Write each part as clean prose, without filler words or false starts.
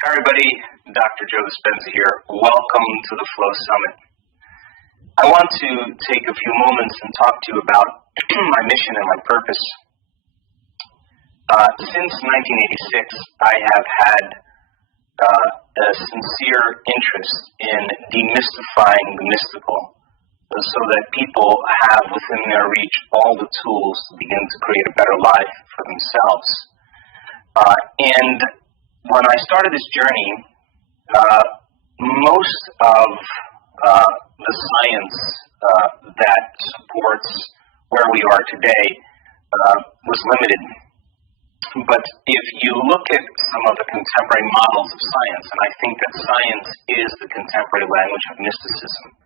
Hi everybody, Dr. Dispenza here. Welcome to the Flow Summit. I want to take a few moments and talk to you about my mission and my purpose. Since 1986, I have had a sincere interest in demystifying the mystical so that people have within their reach all the tools to begin to create a better life for themselves. And when I started this journey, most of the science that supports where we are today was limited. But if you look at some of the contemporary models of science, and I think that science is the contemporary language of mysticism,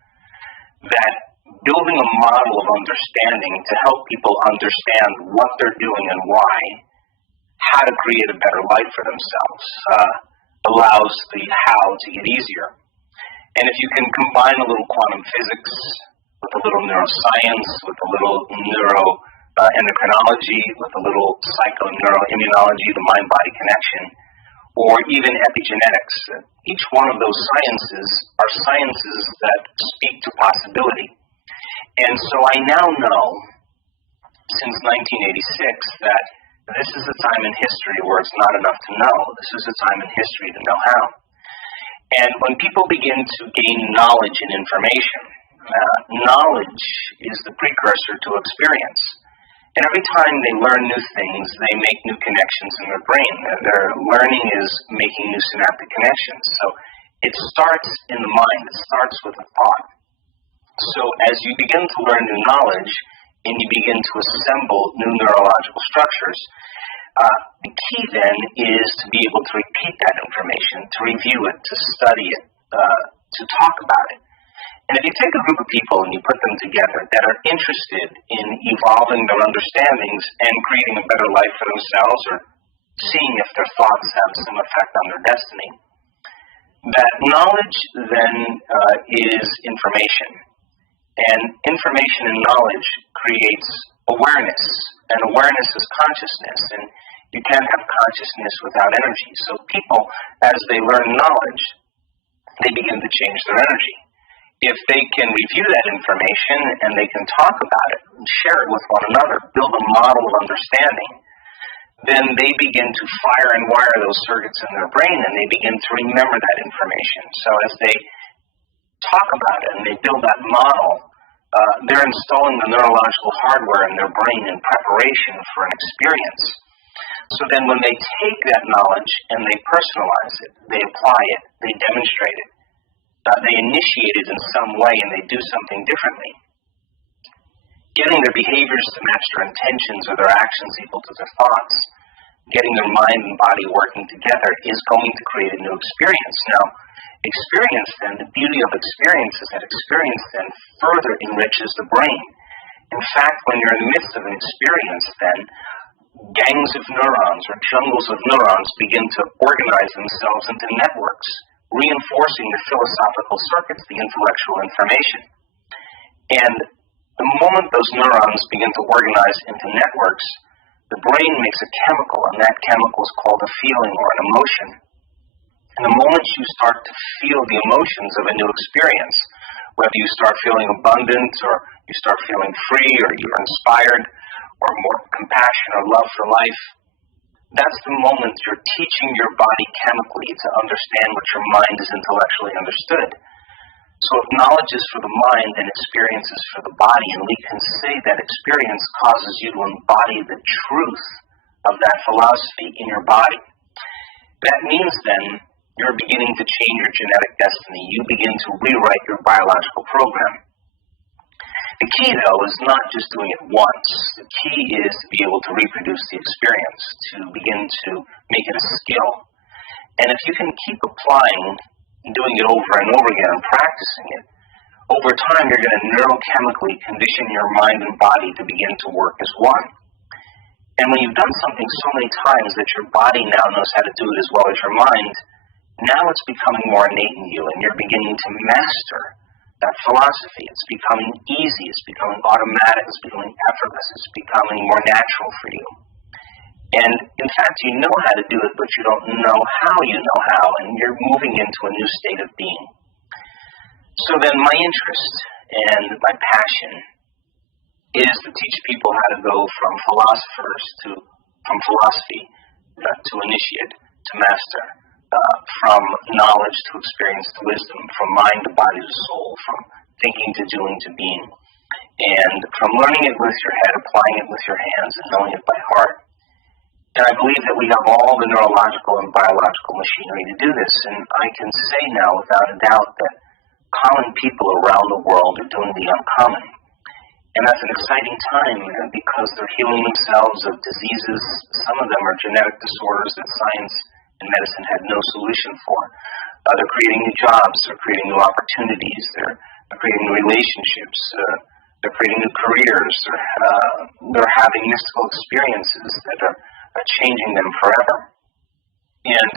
that building a model of understanding to help people understand what they're doing and why, how to create a better life for themselves, allows the how to get easier. And if you can combine a little quantum physics with a little neuroscience, with a little endocrinology, with a little psychoneuroimmunology, the mind-body connection, or even epigenetics, each one of those sciences are sciences that speak to possibility. And so I now know, since 1986, that this is a time in history where it's not enough to know. This is a time in history to know how. And when people begin to gain knowledge and information, knowledge is the precursor to experience. And every time they learn new things, they make new connections in their brain. Their learning is making new synaptic connections. So it starts in the mind. It starts with a thought. So as you begin to learn new knowledge, and you begin to assemble new neurological structures, the key then is to be able to repeat that information, to review it, to study it, to talk about it. And if you take a group of people and you put them together that are interested in evolving their understandings and creating a better life for themselves, or seeing if their thoughts have some effect on their destiny, that knowledge then is information. And information and knowledge creates awareness, and awareness is consciousness, and you can't have consciousness without energy. So people, as they learn knowledge, they begin to change their energy. If they can review that information and they can talk about it, and share it with one another, build a model of understanding, then they begin to fire and wire those circuits in their brain, and they begin to remember that information. So as they talk about it and they build that model, they're installing the neurological hardware in their brain in preparation for an experience. So then when they take that knowledge and they personalize it, they apply it, they demonstrate it, they initiate it in some way, and they do something differently, getting their behaviors to match their intentions or their actions equal to their thoughts, getting their mind and body working together is going to create a new experience. Now, experience then, the beauty of experience is that experience then further enriches the brain. In fact, when you're in the midst of an experience, then gangs of neurons or jungles of neurons begin to organize themselves into networks, reinforcing the philosophical circuits, the intellectual information. And the moment those neurons begin to organize into networks, the brain makes a chemical, and that chemical is called a feeling or an emotion. And the moment you start to feel the emotions of a new experience, whether you start feeling abundant, or you start feeling free, or you're inspired, or more compassion or love for life, that's the moment you're teaching your body chemically to understand what your mind is intellectually understood. So if knowledge is for the mind and experience is for the body, and we can say that experience causes you to embody the truth of that philosophy in your body, that means then you're beginning to change your genetic destiny. You begin to rewrite your biological program. The key, though, is not just doing it once. The key is to be able to reproduce the experience, to begin to make it a skill. And if you can keep applying, doing it over and over again and practicing it, over time you're going to neurochemically condition your mind and body to begin to work as one. And when you've done something so many times that your body now knows how to do it as well as your mind, now it's becoming more innate in you, and you're beginning to master that philosophy. It's becoming easy, it's becoming automatic, it's becoming effortless, it's becoming more natural for you. And in fact, you know how to do it, but you don't know how you know how, and you're moving into a new state of being. So then my interest and my passion is to teach people how to go from from philosophy to initiate, to master, from knowledge to experience to wisdom, from mind to body to soul, from thinking to doing to being, and from learning it with your head, applying it with your hands, and knowing it by heart. And I believe that we have all the neurological and biological machinery to do this, and I can say now without a doubt that common people around the world are doing the uncommon. And that's an exciting time because they're healing themselves of diseases. Some of them are genetic disorders that science and medicine had no solution for. They're creating new jobs, they're creating new opportunities, they're creating new relationships, they're creating new careers, they're having mystical experiences that are changing them forever. And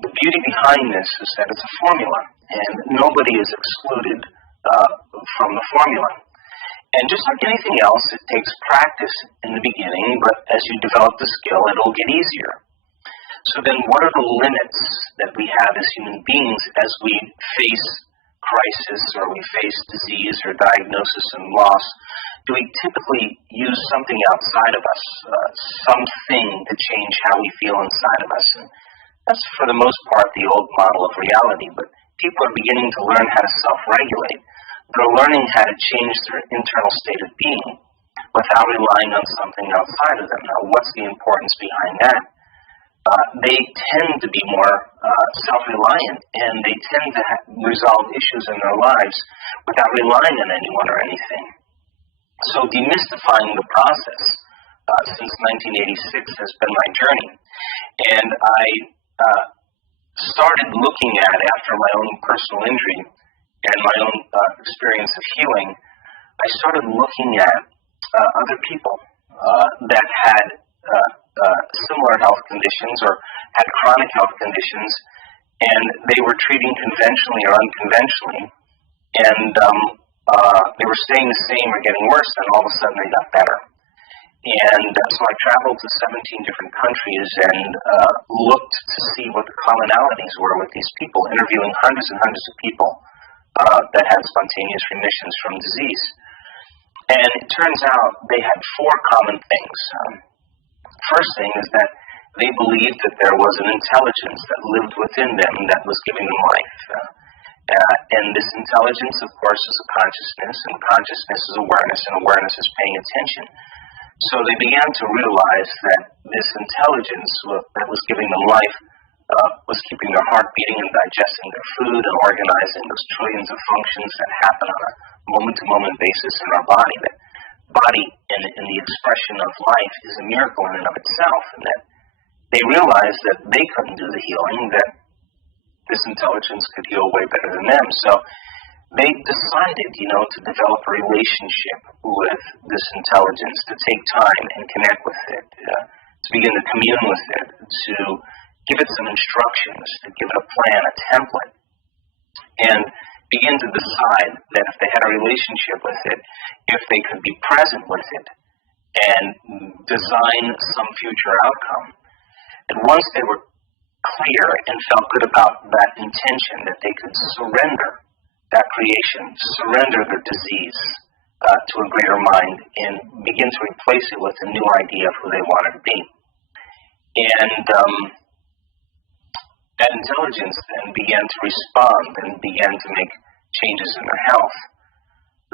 the beauty behind this is that it's a formula, and nobody is excluded from the formula. And just like anything else, it takes practice in the beginning, but as you develop the skill, it'll get easier. So then what are the limits that we have as human beings as we face crisis or we face disease or diagnosis and loss? Do we typically use something outside of us, something to change how we feel inside of us? And that's for the most part the old model of reality, but people are beginning to learn how to self-regulate. They're learning how to change their internal state of being without relying on something outside of them. Now, what's the importance behind that? They tend to be more self-reliant, and they tend to resolve issues in their lives without relying on anyone or anything. So demystifying the process since 1986 has been my journey. And I started looking at, after my own personal injury and my own experience of healing, I started looking at other people that had similar health conditions or had chronic health conditions, and they were treating conventionally or unconventionally, and they were staying the same or getting worse, and all of a sudden they got better. And so I traveled to 17 different countries and looked to see what the commonalities were with these people, interviewing hundreds and hundreds of people that had spontaneous remissions from disease. And it turns out they had four common things. First thing is that they believed that there was an intelligence that lived within them that was giving them life. And this intelligence, of course, is a consciousness, and consciousness is awareness, and awareness is paying attention. So they began to realize that this intelligence that was giving them life was keeping their heart beating and digesting their food and organizing those trillions of functions that happen on a moment-to-moment basis in our body. That body in the expression of life is a miracle in and of itself, and that they realized that they couldn't do the healing, that this intelligence could heal way better than them. So they decided, to develop a relationship with this intelligence, to take time and connect with it, to begin to commune with it, to give it some instructions, to give it a plan, a template, and begin to decide that if they had a relationship with it, if they could be present with it, and design some future outcome. And once they were clear and felt good about that intention, that they could surrender that creation, surrender their disease to a greater mind, and begin to replace it with a new idea of who they wanted to be. And that intelligence then began to respond and began to make changes in their health.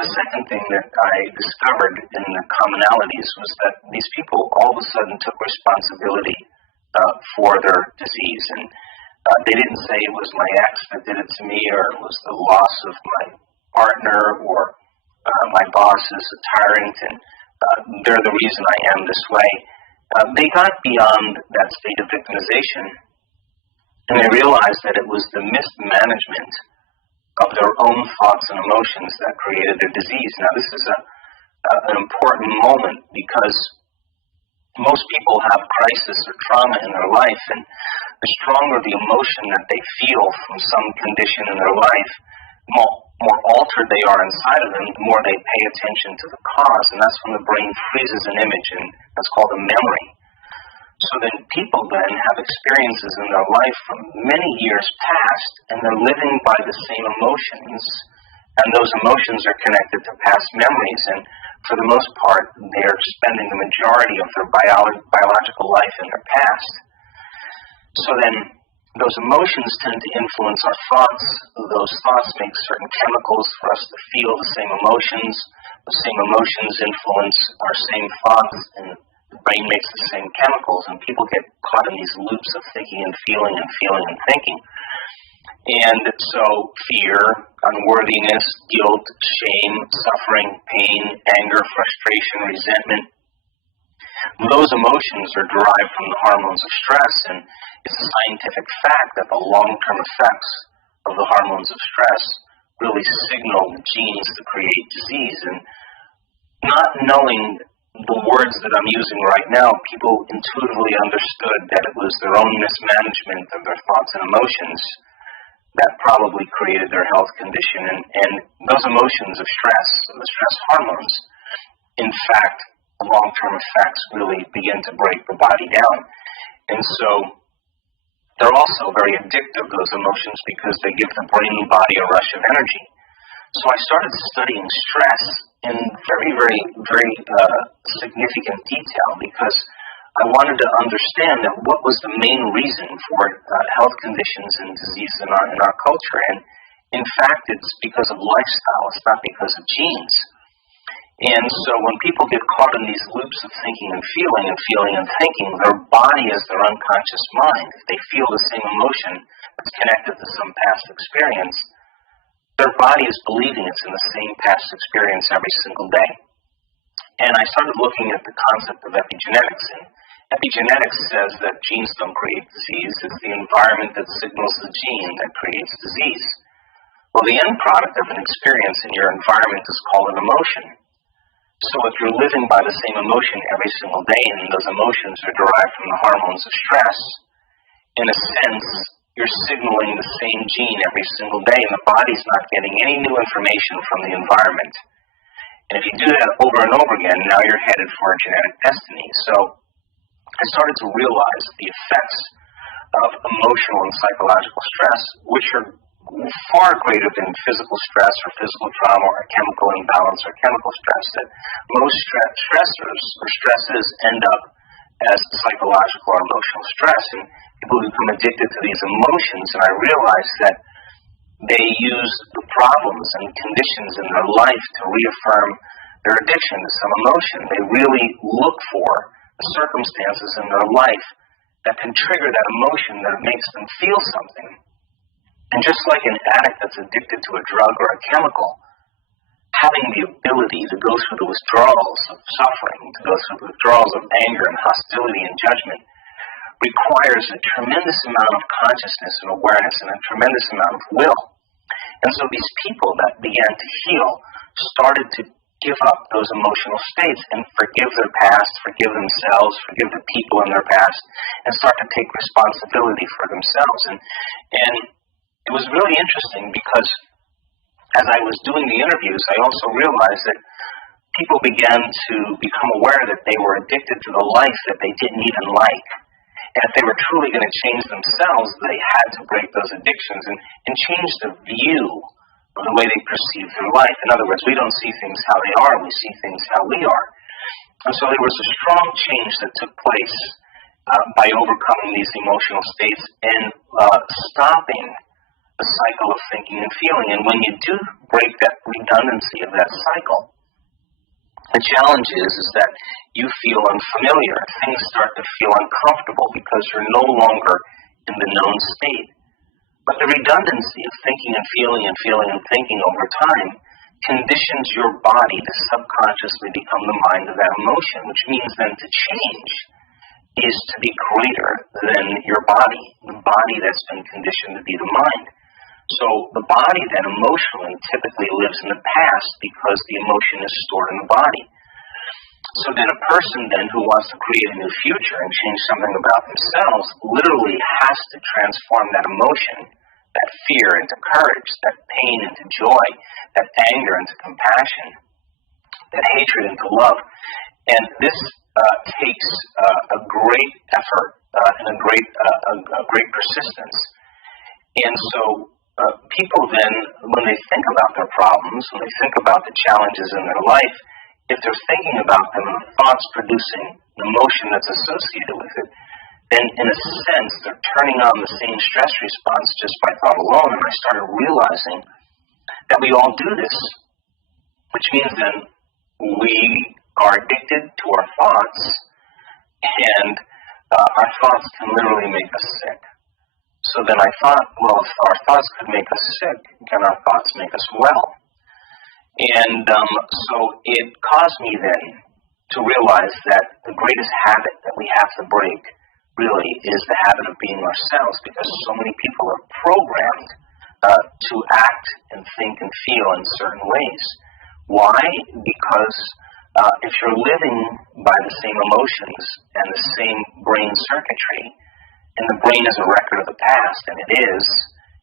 The second thing that I discovered in the commonalities was that these people all of a sudden took responsibility for their disease, and they didn't say it was my ex that did it to me, or it was the loss of my partner, or my boss is a tyrant, and they're the reason I am this way. They got beyond that state of victimization, and they realized that it was the mismanagement of their own thoughts and emotions that created their disease. Now, this is an important moment because most people have crisis or trauma in their life, and the stronger the emotion that they feel from some condition in their life, more altered they are inside of them, the more they pay attention to the cause, and that's when the brain freezes an image, and that's called a memory. So then people then have experiences in their life from many years past, and they're living by the same emotions, and those emotions are connected to past memories, and for the most part, they're spending the majority of their biological life in their past. So then those emotions tend to influence our thoughts. Those thoughts make certain chemicals for us to feel the same emotions. The same emotions influence our same thoughts, and the brain makes the same chemicals, and people get caught in these loops of thinking and feeling and feeling and thinking. And so fear, unworthiness, guilt, shame, suffering, pain, anger, frustration, resentment, those emotions are derived from the hormones of stress, and it's a scientific fact that the long-term effects of the hormones of stress really signal the genes to create disease. And not knowing the words that I'm using right now, people intuitively understood that it was their own mismanagement of their thoughts and emotions that probably created their health condition. And those emotions of stress, the stress hormones, in fact, the long-term effects really begin to break the body down. And so they're also very addictive, those emotions, because they give the brain and body a rush of energy. So I started studying stress in very significant detail, because I wanted to understand that what was the main reason for health conditions and disease in our culture. And in fact, it's because of lifestyle. It's not because of genes. And so when people get caught in these loops of thinking and feeling and feeling and thinking, their body is their unconscious mind. If they feel the same emotion that's connected to some past experience, their body is believing it's in the same past experience every single day. And I started looking at the concept of epigenetics. And epigenetics says that genes don't create disease. It's the environment that signals the gene that creates disease. Well, the end product of an experience in your environment is called an emotion. So if you're living by the same emotion every single day, and those emotions are derived from the hormones of stress, in a sense, you're signaling the same gene every single day, and the body's not getting any new information from the environment. And if you do that over and over again, now you're headed for a genetic destiny. So I started to realize the effects of emotional and psychological stress, which are far greater than physical stress or physical trauma or chemical imbalance or chemical stress, that most stressors or stresses end up as psychological or emotional stress. And people become addicted to these emotions, and I realized that they use the problems and conditions in their life to reaffirm their addiction to some emotion. They really look for the circumstances in their life that can trigger that emotion that makes them feel something. And just like an addict that's addicted to a drug or a chemical, having the ability to go through the withdrawals of suffering, to go through the withdrawals of anger and hostility and judgment, requires a tremendous amount of consciousness and awareness and a tremendous amount of will. And so these people that began to heal started to give up those emotional states and forgive their past, forgive themselves, forgive the people in their past, and start to take responsibility for themselves. And it was really interesting, because as I was doing the interviews, I also realized that people began to become aware that they were addicted to the life that they didn't even like. And if they were truly going to change themselves, they had to break those addictions and change the view of the way they perceive their life. In other words, we don't see things how they are, we see things how we are. And so there was a strong change that took place by overcoming these emotional states and stopping the cycle of thinking and feeling. And when you do break that redundancy of that cycle, the challenge is that you feel unfamiliar. Things start to feel uncomfortable because you're no longer in the known state. But the redundancy of thinking and feeling and feeling and thinking over time conditions your body to subconsciously become the mind of that emotion, which means then to change is to be greater than your body, the body that's been conditioned to be the mind. So the body then emotionally typically lives in the past because the emotion is stored in the body. So then a person then who wants to create a new future and change something about themselves literally has to transform that emotion, that fear into courage, that pain into joy, that anger into compassion, that hatred into love. And this takes a great effort and a great persistence. And so people then, when they think about their problems, when they think about the challenges in their life, if they're thinking about them and the thoughts producing an emotion that's associated with it, then in a sense they're turning on the same stress response just by thought alone. And I started realizing that we all do this, which means then we are addicted to our thoughts, and our thoughts can literally make us sick. So then I thought, well, if our thoughts could make us sick, can our thoughts make us well? And so it caused me then to realize that the greatest habit that we have to break really is the habit of being ourselves, because so many people are programmed to act and think and feel in certain ways. Why? Because if you're living by the same emotions and the same brain circuitry, and the brain is a record of the past, and it is,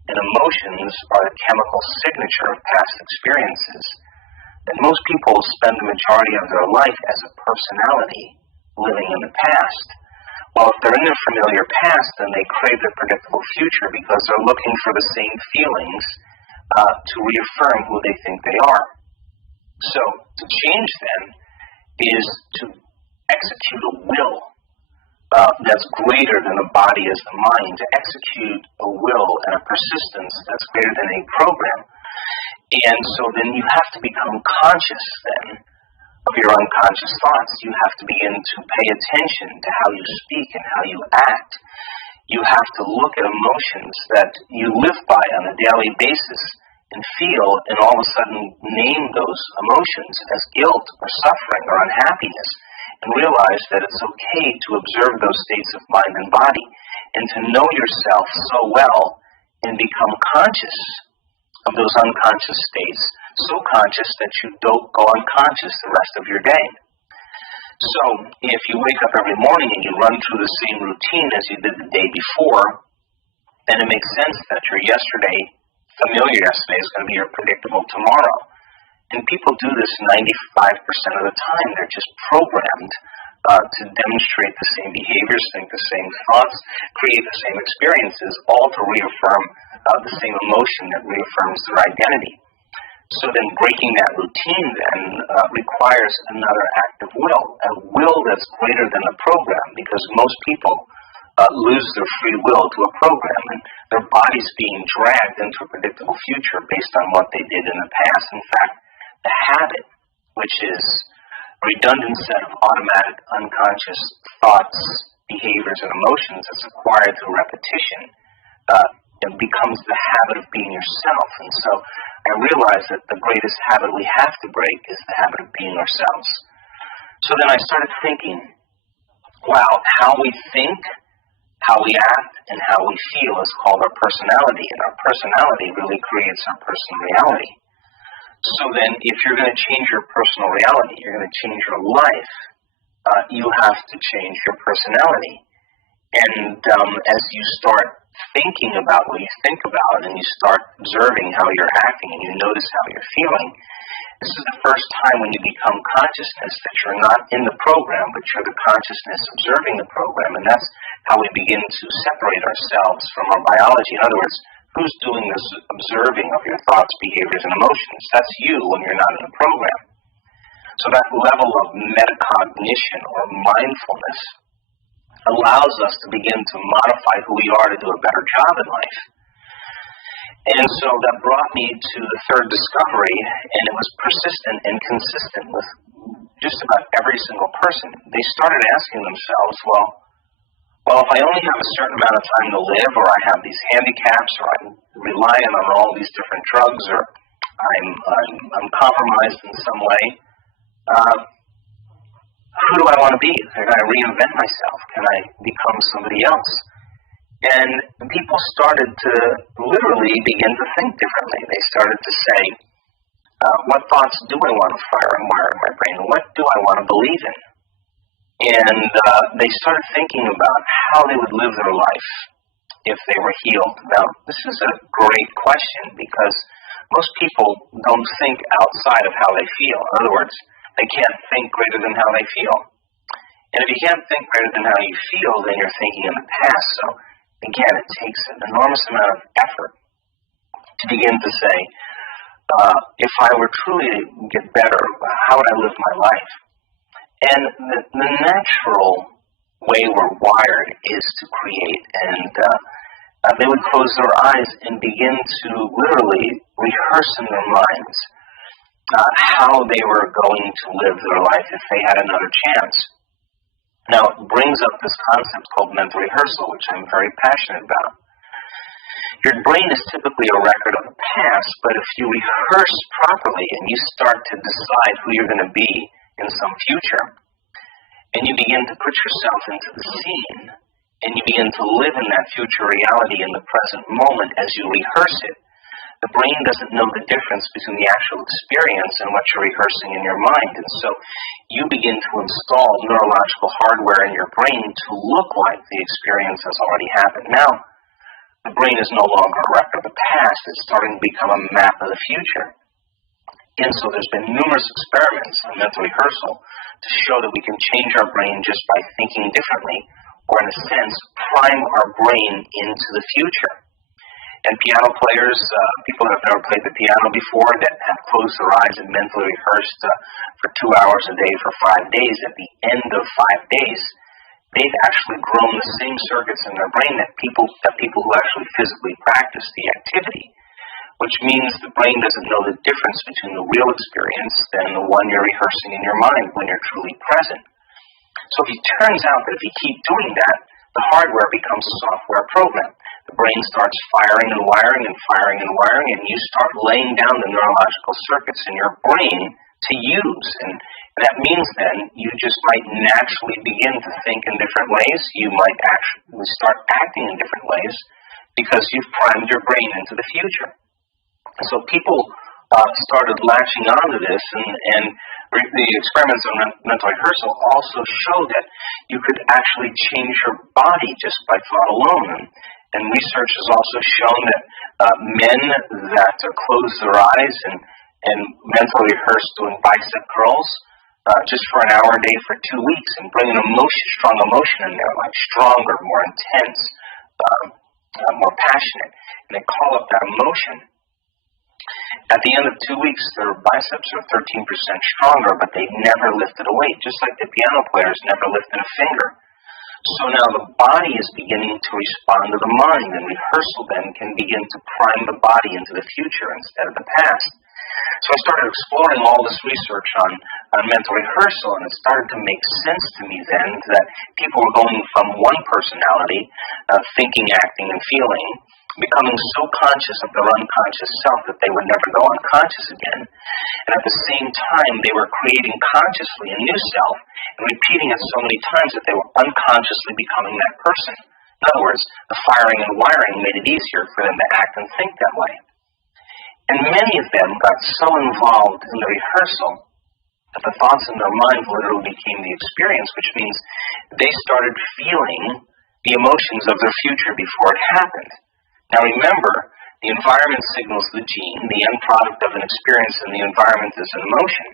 and emotions are the chemical signature of past experiences, then most people spend the majority of their life as a personality living in the past. Well, if they're in their familiar past, then they crave their predictable future because they're looking for the same feelings to reaffirm who they think they are. So to change then is to execute a will that's greater than the body as the mind, to execute a will and a persistence that's greater than a program. And so then you have to become conscious then of your unconscious thoughts. You have to begin to pay attention to how you speak and how you act. You have to look at emotions that you live by on a daily basis and feel, and all of a sudden name those emotions as guilt or suffering or unhappiness, and realize that it's okay to observe those states of mind and body, and to know yourself so well and become conscious of those unconscious states, so conscious that you don't go unconscious the rest of your day. So if you wake up every morning and you run through the same routine as you did the day before, then it makes sense that your familiar yesterday is going to be your predictable tomorrow. And people do this 95% of the time. They're just programmed to demonstrate the same behaviors, think the same thoughts, create the same experiences, all to reaffirm the same emotion that reaffirms their identity. So then breaking that routine then requires another act of will, a will that's greater than the program, because most people lose their free will to a program, and their body's being dragged into a predictable future based on what they did in the past. In fact, the habit, which is a redundant set of automatic unconscious thoughts, behaviors, and emotions that's acquired through repetition, it becomes the habit of being yourself. And so I realized that the greatest habit we have to break is the habit of being ourselves. So then I started thinking, wow, how we think, how we act, and how we feel is called our personality, and our personality really creates our personal reality. So then if you're going to change your personal reality, you're going to change your life, you have to change your personality. And as you start thinking about what you think about, and you start observing how you're acting, and you notice how you're feeling, this is the first time when you become consciousness that you're not in the program, but you're the consciousness observing the program. And that's how we begin to separate ourselves from our biology. In other words, who's doing this observing of your thoughts, behaviors, and emotions? That's you when you're not in the program. So that level of metacognition or mindfulness allows us to begin to modify who we are to do a better job in life. And so that brought me to the third discovery, and it was persistent and consistent with just about every single person. They started asking themselves, well, if I only have a certain amount of time to live, or I have these handicaps, or I'm relying on all these different drugs, or I'm compromised in some way, who do I want to be? Can I reinvent myself? Can I become somebody else? And people started to literally begin to think differently. They started to say, what thoughts do I want to fire and wire in my brain? What do I want to believe in? And they started thinking about how they would live their life if they were healed. Now, this is a great question, because most people don't think outside of how they feel. In other words, they can't think greater than how they feel. And if you can't think greater than how you feel, then you're thinking in the past. So, again, it takes an enormous amount of effort to begin to say, if I were truly to get better, how would I live my life? And the natural way we're wired is to create, and they would close their eyes and begin to literally rehearse in their minds how they were going to live their life if they had another chance. Now, it brings up this concept called mental rehearsal, which I'm very passionate about. Your brain is typically a record of the past, but if you rehearse properly and you start to decide who you're going to be in some future, and you begin to put yourself into the scene, and you begin to live in that future reality in the present moment as you rehearse it, the brain doesn't know the difference between the actual experience and what you're rehearsing in your mind. And so you begin to install neurological hardware in your brain to look like the experience has already happened. Now, the brain is no longer a record of the past. It's starting to become a map of the future. And so there's been numerous experiments on mental rehearsal to show that we can change our brain just by thinking differently, or in a sense, prime our brain into the future. And piano players, people that have never played the piano before, that have closed their eyes and mentally rehearsed for 2 hours a day for 5 days, at the end of 5 days, they've actually grown the same circuits in their brain that people who actually physically practice the activity, which means the brain doesn't know the difference between the real experience and the one you're rehearsing in your mind when you're truly present. So it turns out that if you keep doing that, the hardware becomes a software program. The brain starts firing and wiring and firing and wiring, and you start laying down the neurological circuits in your brain to use. And that means then you just might naturally begin to think in different ways. You might actually start acting in different ways because you've primed your brain into the future. So people started latching onto this, and the experiments on mental rehearsal also show that you could actually change your body just by thought alone. And research has also shown that men that close their eyes and mentally rehearse doing bicep curls just for an hour a day for 2 weeks and bring an strong emotion in their life, stronger, more intense, more passionate, and they call up that emotion. At the end of 2 weeks, their biceps are 13% stronger, but they never lifted a weight, just like the piano players never lifted a finger. So now the body is beginning to respond to the mind, and rehearsal then can begin to prime the body into the future instead of the past. So I started exploring all this research on mental rehearsal, and it started to make sense to me then that people were going from one personality, thinking, acting, and feeling, becoming so conscious of their unconscious self that they would never go unconscious again. And at the same time, they were creating consciously a new self and repeating it so many times that they were unconsciously becoming that person. In other words, the firing and wiring made it easier for them to act and think that way. And many of them got so involved in the rehearsal that the thoughts in their minds literally became the experience, which means they started feeling the emotions of their future before it happened. Now remember, the environment signals the gene. The end product of an experience in the environment is an emotion.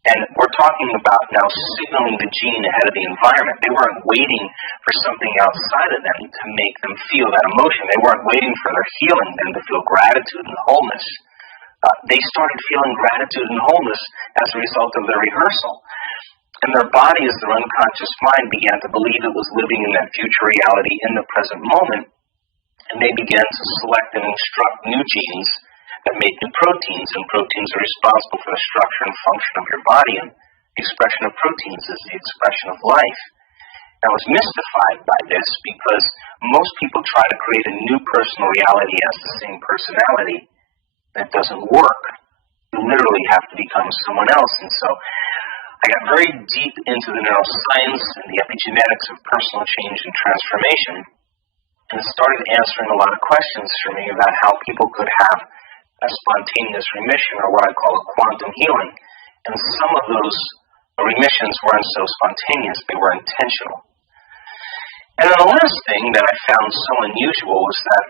And we're talking about now signaling the gene ahead of the environment. They weren't waiting for something outside of them to make them feel that emotion. They weren't waiting for their healing then to feel gratitude and wholeness. They started feeling gratitude and wholeness as a result of their rehearsal. And their body, as their unconscious mind, began to believe it was living in that future reality in the present moment. And they began to select and instruct new genes that make new proteins, and proteins are responsible for the structure and function of your body, and the expression of proteins is the expression of life. I was mystified by this because most people try to create a new personal reality as the same personality. That doesn't work. You literally have to become someone else. And so I got very deep into the neuroscience and the epigenetics of personal change and transformation, and it started answering a lot of questions for me about how people could have a spontaneous remission, or what I call a quantum healing. And some of those remissions weren't so spontaneous, they were intentional. And then the last thing that I found so unusual was that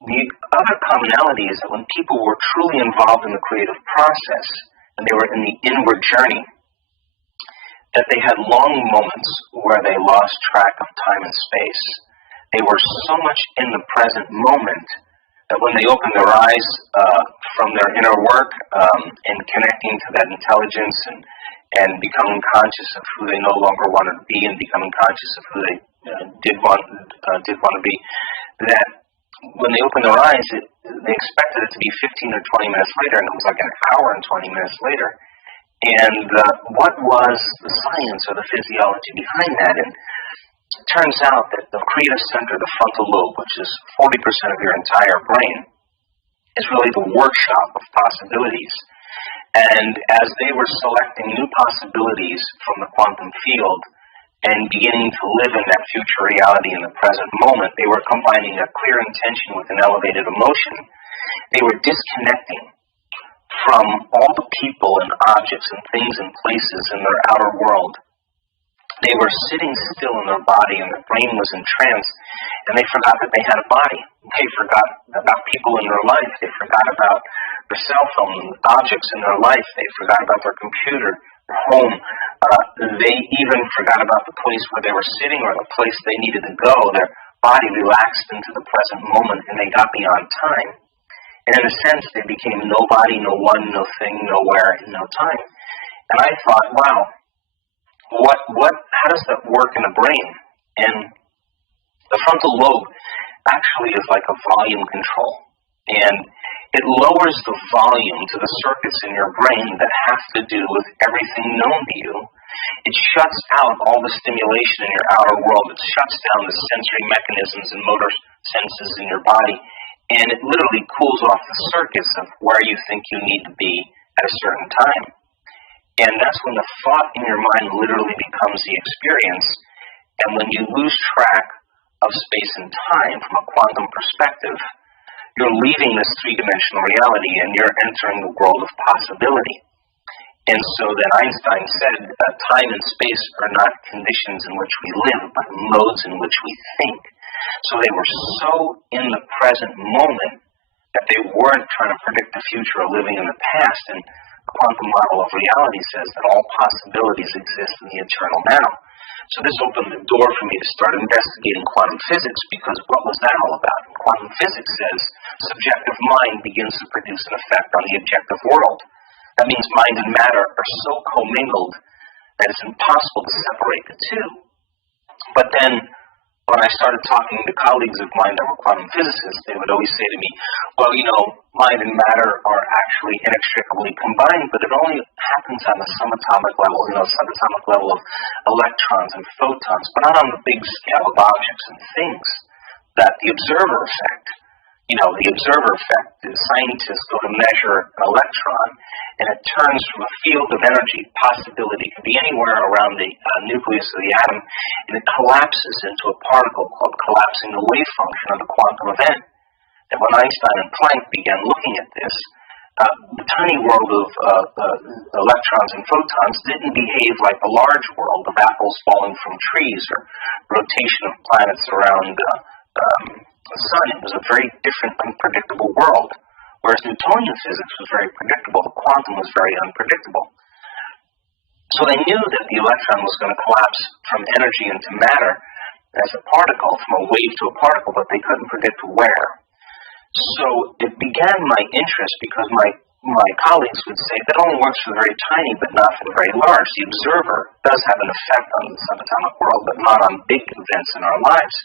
the other commonality is that when people were truly involved in the creative process, and they were in the inward journey, that they had long moments where they lost track of time and space. They were so much in the present moment that when they opened their eyes from their inner work and connecting to that intelligence and becoming conscious of who they no longer wanted to be and becoming conscious of who they did want to be, that when they opened their eyes, they expected it to be 15 or 20 minutes later, and it was like an hour and 20 minutes later. And what was the science or the physiology behind that? And it turns out that the creative center, the frontal lobe, which is 40% of your entire brain, is really the workshop of possibilities. And as they were selecting new possibilities from the quantum field and beginning to live in that future reality in the present moment, they were combining a clear intention with an elevated emotion. They were disconnecting from all the people and objects and things and places in their outer world. They were sitting still in their body and their brain was entranced, and they forgot that they had a body. They forgot about people in their life. They forgot about their cell phone, objects in their life. They forgot about their computer, their home. They even forgot about the place where they were sitting or the place they needed to go. Their body relaxed into the present moment, and they got beyond time. And in a sense, they became nobody, no one, no thing, nowhere, no time. And I thought, wow, how does that work in the brain? And the frontal lobe actually is like a volume control. And it lowers the volume to the circuits in your brain that have to do with everything known to you. It shuts out all the stimulation in your outer world. It shuts down the sensory mechanisms and motor senses in your body. And it literally cools off the circuits of where you think you need to be at a certain time. And that's when the thought in your mind literally becomes the experience. And when you lose track of space and time from a quantum perspective, you're leaving this three-dimensional reality and you're entering the world of possibility. And so then Einstein said that time and space are not conditions in which we live, but modes in which we think. So they were so in the present moment that they weren't trying to predict the future or living in the past. And the quantum model of reality says that all possibilities exist in the eternal now. So this opened the door for me to start investigating quantum physics, because what was that all about? Quantum physics says subjective mind begins to produce an effect on the objective world. That means mind and matter are so commingled that it's impossible to separate the two. But then when I started talking to colleagues of mine that were quantum physicists, they would always say to me, well, mind and matter are actually inextricably combined, but it only happens on the subatomic level, subatomic level of electrons and photons, but not on the big scale of objects and things. That the observer effect, scientists go to measure an electron, and it turns from a field of energy, possibility, it could be anywhere around the nucleus of the atom, and it collapses into a particle called collapsing the wave function of the quantum event. And when Einstein and Planck began looking at this, the tiny world of electrons and photons didn't behave like the large world of apples falling from trees or rotation of planets around the sun. It was a very different, unpredictable world. Whereas Newtonian physics was very predictable, the quantum was very unpredictable. So they knew that the electron was going to collapse from energy into matter as a particle, from a wave to a particle, but they couldn't predict where. So it began my interest because my colleagues would say that only works for the very tiny, but not for the very large. The observer does have an effect on the subatomic world, but not on big events in our lives.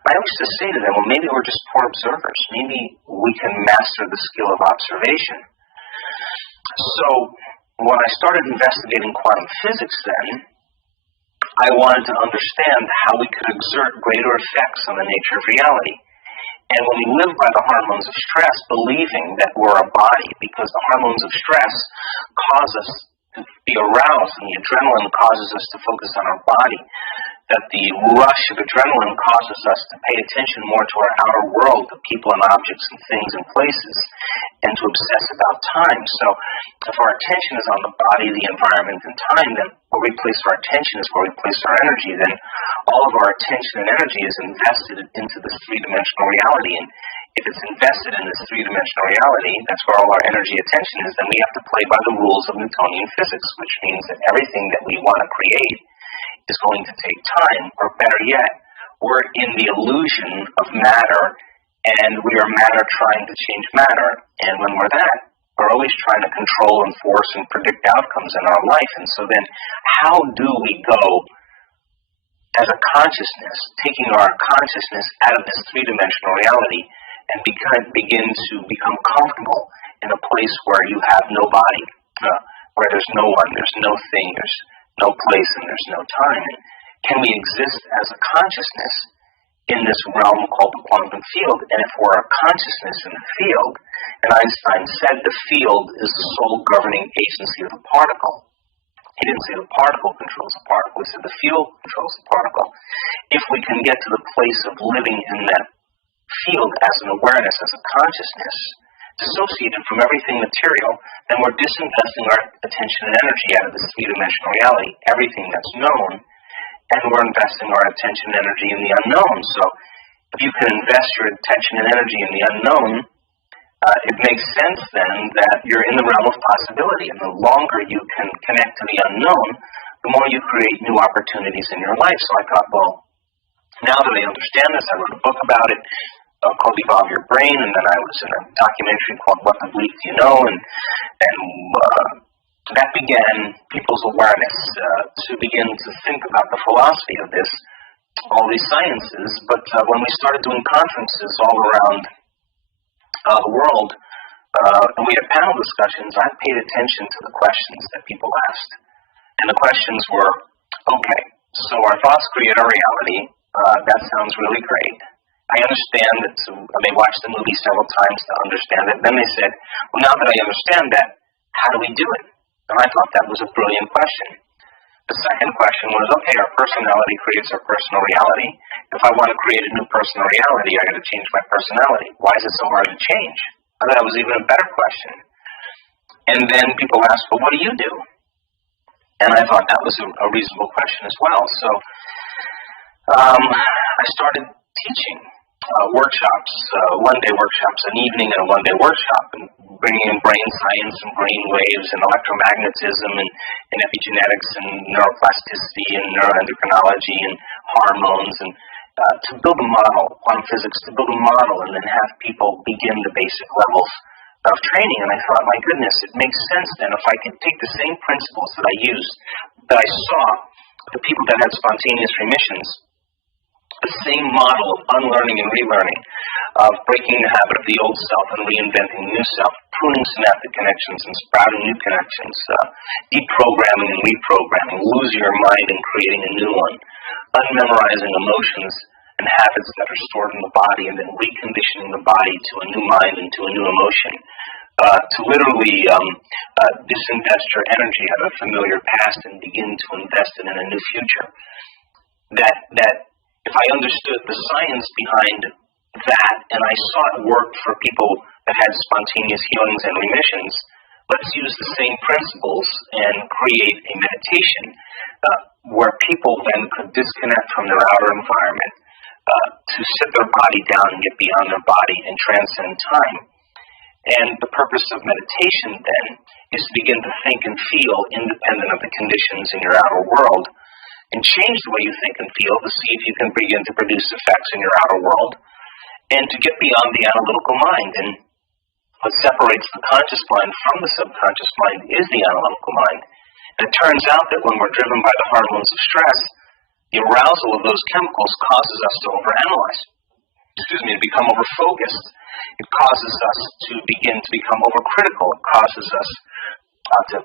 I used to say to them, well, maybe we're just poor observers. Maybe we can master the skill of observation. So when I started investigating quantum physics then, I wanted to understand how we could exert greater effects on the nature of reality. And when we live by the hormones of stress, believing that we're a body, because the hormones of stress cause us to be aroused, and the adrenaline causes us to focus on our body, that the rush of adrenaline causes us to pay attention more to our outer world, to people and objects and things and places, and to obsess about time. So if our attention is on the body, the environment, and time, then where we place our attention is where we place our energy. Then all of our attention and energy is invested into this three-dimensional reality. And if it's invested in this three-dimensional reality, that's where all our energy attention is, then we have to play by the rules of Newtonian physics, which means that everything that we want to create is going to take time, or better yet, we're in the illusion of matter, and we are matter trying to change matter. And when we're that, we're always trying to control and force and predict outcomes in our life. And so then, how do we go as a consciousness, taking our consciousness out of this three-dimensional reality and begin to become comfortable in a place where you have no body, where there's no one, there's no thing, there's no place, and there's no time? And can we exist as a consciousness in this realm called the quantum field? And if we're a consciousness in the field, and Einstein said the field is the sole governing agency of the particle. He didn't say the particle controls the particle, he said the field controls the particle. If we can get to the place of living in that field as an awareness, as a consciousness, dissociated from everything material, then we're disinvesting our attention and energy out of this three-dimensional reality, everything that's known, and we're investing our attention and energy in the unknown. So if you can invest your attention and energy in the unknown, it makes sense then that you're in the realm of possibility. And the longer you can connect to the unknown, the more you create new opportunities in your life. So I thought, well, now that I understand this, I wrote a book about it called Evolve Your Brain, and then I was in a documentary called What the Bleep Do You Know, and that began people's awareness to begin to think about the philosophy of this, all these sciences. But when we started doing conferences all around the world, and we had panel discussions, I paid attention to the questions that people asked. And the questions were, okay, so our thoughts create our reality. That sounds really great. I understand that, so I may watch the movie several times to understand it. Then they said, well, now that I understand that, how do we do it? And I thought that was a brilliant question. The second question was, okay, our personality creates our personal reality. If I want to create a new personal reality, I got to change my personality. Why is it so hard to change? I thought that was even a better question. And then people asked, well, what do you do? And I thought that was a reasonable question as well. So I started teaching workshops, one-day workshops, an evening and a one-day workshop, and bringing in brain science and brain waves and electromagnetism and epigenetics and neuroplasticity and neuroendocrinology and hormones, and to build a model, quantum physics, to build a model and then have people begin the basic levels of training. And I thought, my goodness, it makes sense then if I could take the same principles that I used, that I saw, the people that had spontaneous remissions, the same model of unlearning and relearning, of breaking the habit of the old self and reinventing the new self, pruning synaptic connections and sprouting new connections, deprogramming and reprogramming, losing your mind and creating a new one, unmemorizing emotions and habits that are stored in the body and then reconditioning the body to a new mind and to a new emotion, to literally disinvest your energy out of a familiar past and begin to invest it in a new future. That if I understood the science behind that, and I saw it work for people that had spontaneous healings and remissions, let's use the same principles and create a meditation where people then could disconnect from their outer environment, to sit their body down and get beyond their body and transcend time. And the purpose of meditation then is to begin to think and feel independent of the conditions in your outer world, and change the way you think and feel to see if you can begin to produce effects in your outer world, and to get beyond the analytical mind. And what separates the conscious mind from the subconscious mind is the analytical mind. And it turns out that when we're driven by the hormones of stress, the arousal of those chemicals causes us to overanalyze, to become overfocused. It causes us to begin to become overcritical. It causes us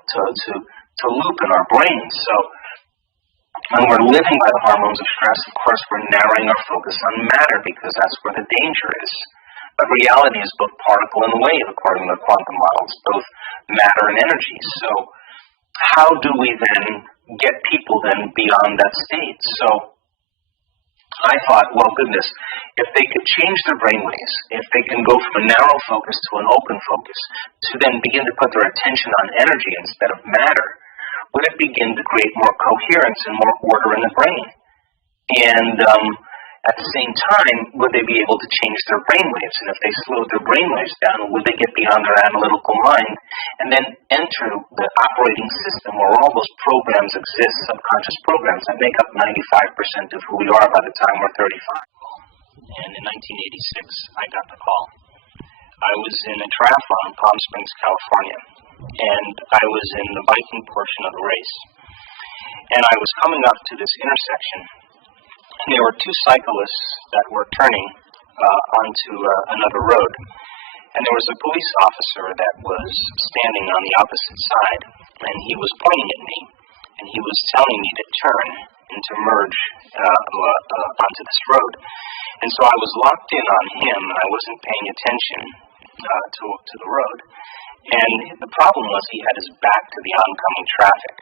to loop in our brains. So when we're living by the hormones of stress, of course, we're narrowing our focus on matter because that's where the danger is. But reality is both particle and wave, according to the quantum models, both matter and energy. So how do we then get people then beyond that state? So I thought, well, goodness, if they could change their brainwaves, if they can go from a narrow focus to an open focus, to then begin to put their attention on energy instead of matter, would it begin to create more coherence and more order in the brain? And At the same time, would they be able to change their brainwaves? And if they slowed their brainwaves down, would they get beyond their analytical mind and then enter the operating system where all those programs exist, subconscious programs that make up 95% of who we are by the time we're 35? And in 1986, I got the call. I was in a triathlon in Palm Springs, California, and I was in the biking portion of the race. And I was coming up to this intersection, and there were two cyclists that were turning onto another road. And there was a police officer that was standing on the opposite side, and he was pointing at me, and he was telling me to turn and to merge onto this road. And so I was locked in on him, and I wasn't paying attention to the road. And the problem was he had his back to the oncoming traffic.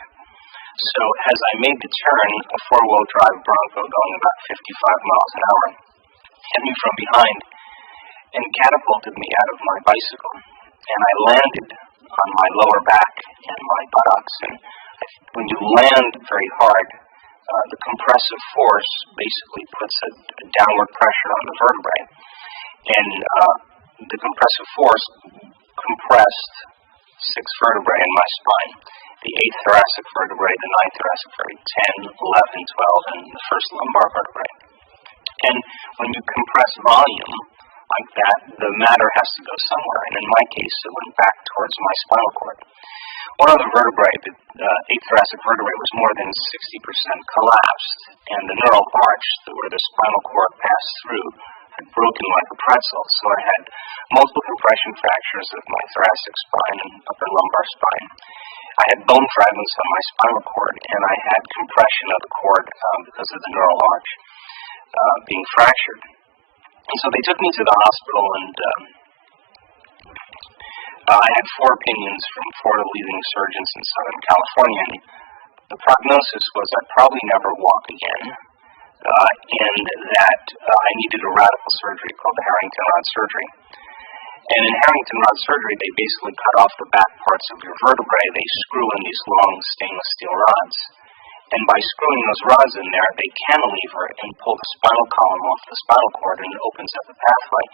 So as I made the turn, a four-wheel drive Bronco going about 55 miles an hour hit me from behind and catapulted me out of my bicycle. And I landed on my lower back and my buttocks. And when you land very hard, the compressive force basically puts a downward pressure on the vertebrae. And the compressive force compressed 6 vertebrae in my spine. The 8th thoracic vertebrae, the 9th thoracic vertebrae, 10, 11, 12, and the first lumbar vertebrae. And when you compress volume like that, the matter has to go somewhere. And in my case, it went back towards my spinal cord. One of the vertebrae, the 8th thoracic vertebrae, was more than 60% collapsed, and the neural arch where the spinal cord passed through had broken like a pretzel. So I had multiple compression fractures of my thoracic spine and upper lumbar spine. I had bone fragments on my spinal cord, and I had compression of the cord because of the neural arch being fractured. And so they took me to the hospital, and I had 4 opinions from 4 leading surgeons in Southern California. And the prognosis was I'd probably never walk again, and that I needed a radical surgery called the Harrington rod surgery. And in Harrington rod surgery, they basically cut off the back parts of your vertebrae. They screw in these long stainless steel rods. And by screwing those rods in there, they cantilever and pull the spinal column off the spinal cord, and it opens up the pathway.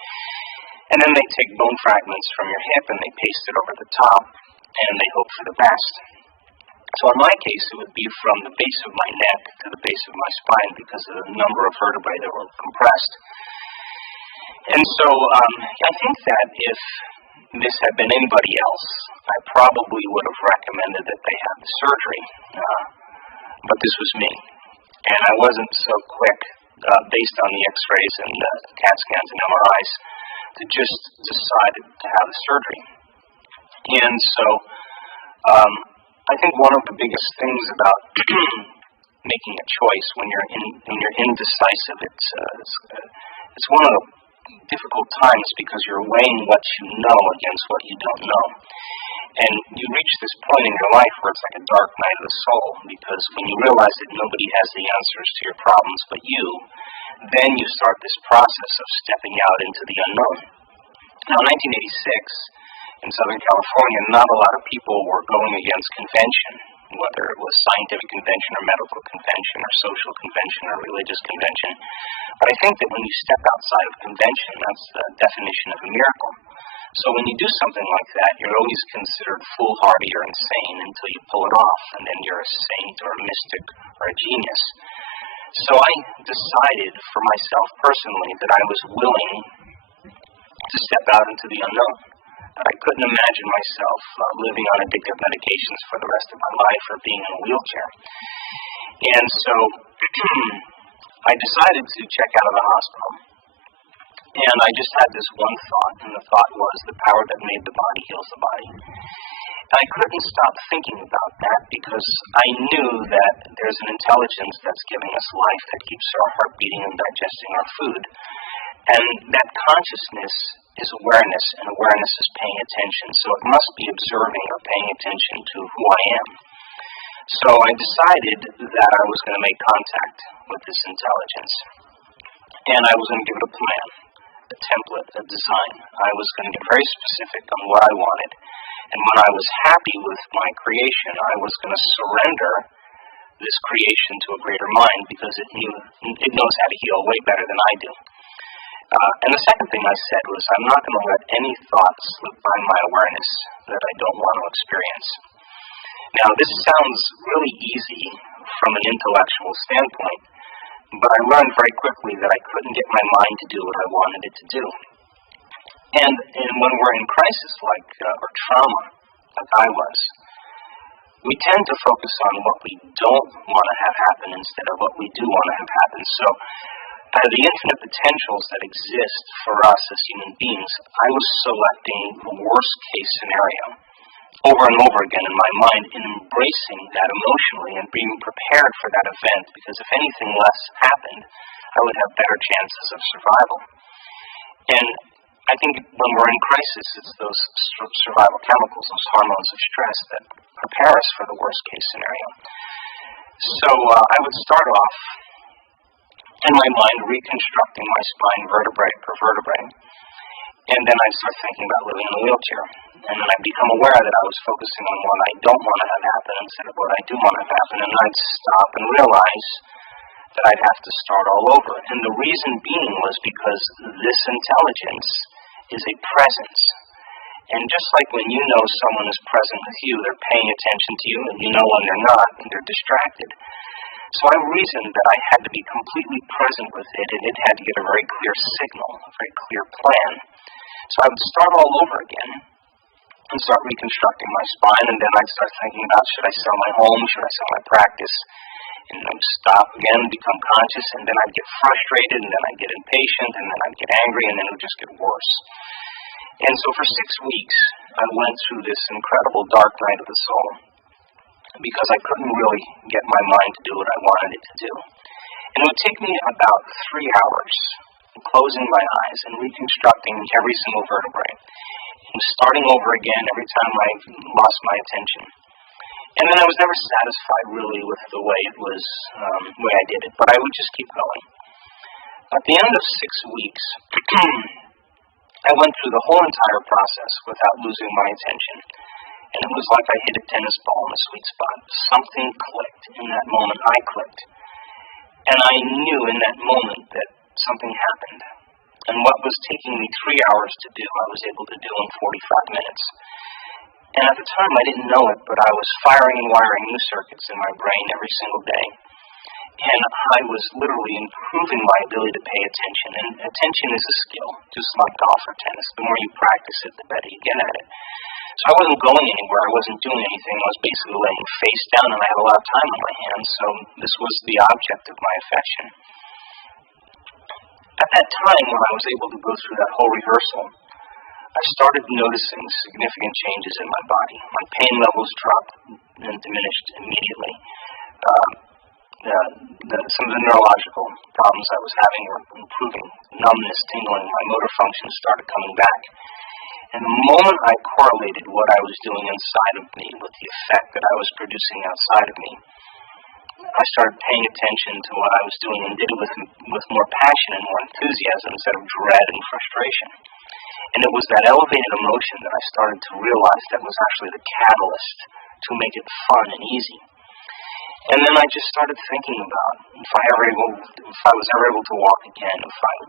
And then they take bone fragments from your hip and they paste it over the top, and they hope for the best. So in my case, it would be from the base of my neck to the base of my spine because of the number of vertebrae that were compressed. And so I think that if this had been anybody else, I probably would have recommended that they have the surgery. But this was me. And I wasn't so quick, based on the x-rays and CAT scans and MRIs, to just decide to have the surgery. And so I think one of the biggest things about making a choice when you're indecisive, it's one of the difficult times because you're weighing what you know against what you don't know. And you reach this point in your life where it's like a dark night of the soul, because when you realize that nobody has the answers to your problems but you, then you start this process of stepping out into the unknown. Now, in 1986, in Southern California, not a lot of people were going against convention, whether it was scientific convention or medical convention or social convention or religious convention. But I think that when you step outside of convention, that's the definition of a miracle. So when you do something like that, you're always considered foolhardy or insane until you pull it off, and then you're a saint or a mystic or a genius. So I decided for myself personally that I was willing to step out into the unknown. I couldn't imagine myself living on addictive medications for the rest of my life or being in a wheelchair. And so I decided to check out of the hospital. And I just had this one thought, and the thought was the power that made the body heals the body. And I couldn't stop thinking about that because I knew that there's an intelligence that's giving us life that keeps our heart beating and digesting our food. And that consciousness is awareness, and awareness is paying attention. So it must be observing or paying attention to who I am. So I decided that I was going to make contact with this intelligence. And I was going to give it a plan, a template, a design. I was going to get very specific on what I wanted. And when I was happy with my creation, I was going to surrender this creation to a greater mind because it knows how to heal way better than I do. And the second thing I said was, I'm not going to let any thought slip by my awareness that I don't want to experience. Now, this sounds really easy from an intellectual standpoint, but I learned very quickly that I couldn't get my mind to do what I wanted it to do. And when we're in crisis or trauma, like I was, we tend to focus on what we don't want to have happen instead of what we do want to have happen. So, out of the infinite potentials that exist for us as human beings, I was selecting the worst case scenario over and over again in my mind and embracing that emotionally and being prepared for that event, because if anything less happened, I would have better chances of survival. And I think when we're in crisis, it's those survival chemicals, those hormones of stress that prepare us for the worst case scenario. So I would start off in my mind reconstructing my spine vertebrae per vertebrae, and then I'd start thinking about living in a wheelchair. And then I'd become aware that I was focusing on what I don't want to have happen instead of what I do want to have happen, and I'd stop and realize that I'd have to start all over. And the reason being was because this intelligence is a presence. And just like when you know someone is present with you, they're paying attention to you, and you know when they're not, and they're distracted. So I reasoned that I had to be completely present with it, and it had to get a very clear signal, a very clear plan. So I would start all over again and start reconstructing my spine, and then I'd start thinking about, should I sell my home, should I sell my practice? And I'd stop again, become conscious, and then I'd get frustrated, and then I'd get impatient, and then I'd get angry, and then it would just get worse. And so for 6 weeks, I went through this incredible dark night of the soul, because I couldn't really get my mind to do what I wanted it to do. And it would take me about 3 hours, closing my eyes and reconstructing every single vertebrae, and starting over again every time I lost my attention. And then I was never satisfied really with the way it was, the way I did it, but I would just keep going. At the end of 6 weeks, I went through the whole entire process without losing my attention. And it was like I hit a tennis ball in a sweet spot. Something clicked. In that moment, I clicked. And I knew in that moment that something happened. And what was taking me 3 hours to do, I was able to do in 45 minutes. And at the time, I didn't know it, but I was firing and wiring new circuits in my brain every single day. And I was literally improving my ability to pay attention. And attention is a skill, just like golf or tennis. The more you practice it, the better you get at it. So I wasn't going anywhere. I wasn't doing anything. I was basically laying face down, and I had a lot of time on my hands. So this was the object of my affection. At that time, when I was able to go through that whole rehearsal, I started noticing significant changes in my body. My pain levels dropped and diminished immediately. Some of the neurological problems I was having were improving. Numbness, tingling, my motor functions started coming back. And the moment I correlated what I was doing inside of me with the effect that I was producing outside of me, I started paying attention to what I was doing and did it with more passion and more enthusiasm instead of dread and frustration. And it was that elevated emotion that I started to realize that was actually the catalyst to make it fun and easy. And then I just started thinking about if I was ever able to walk again,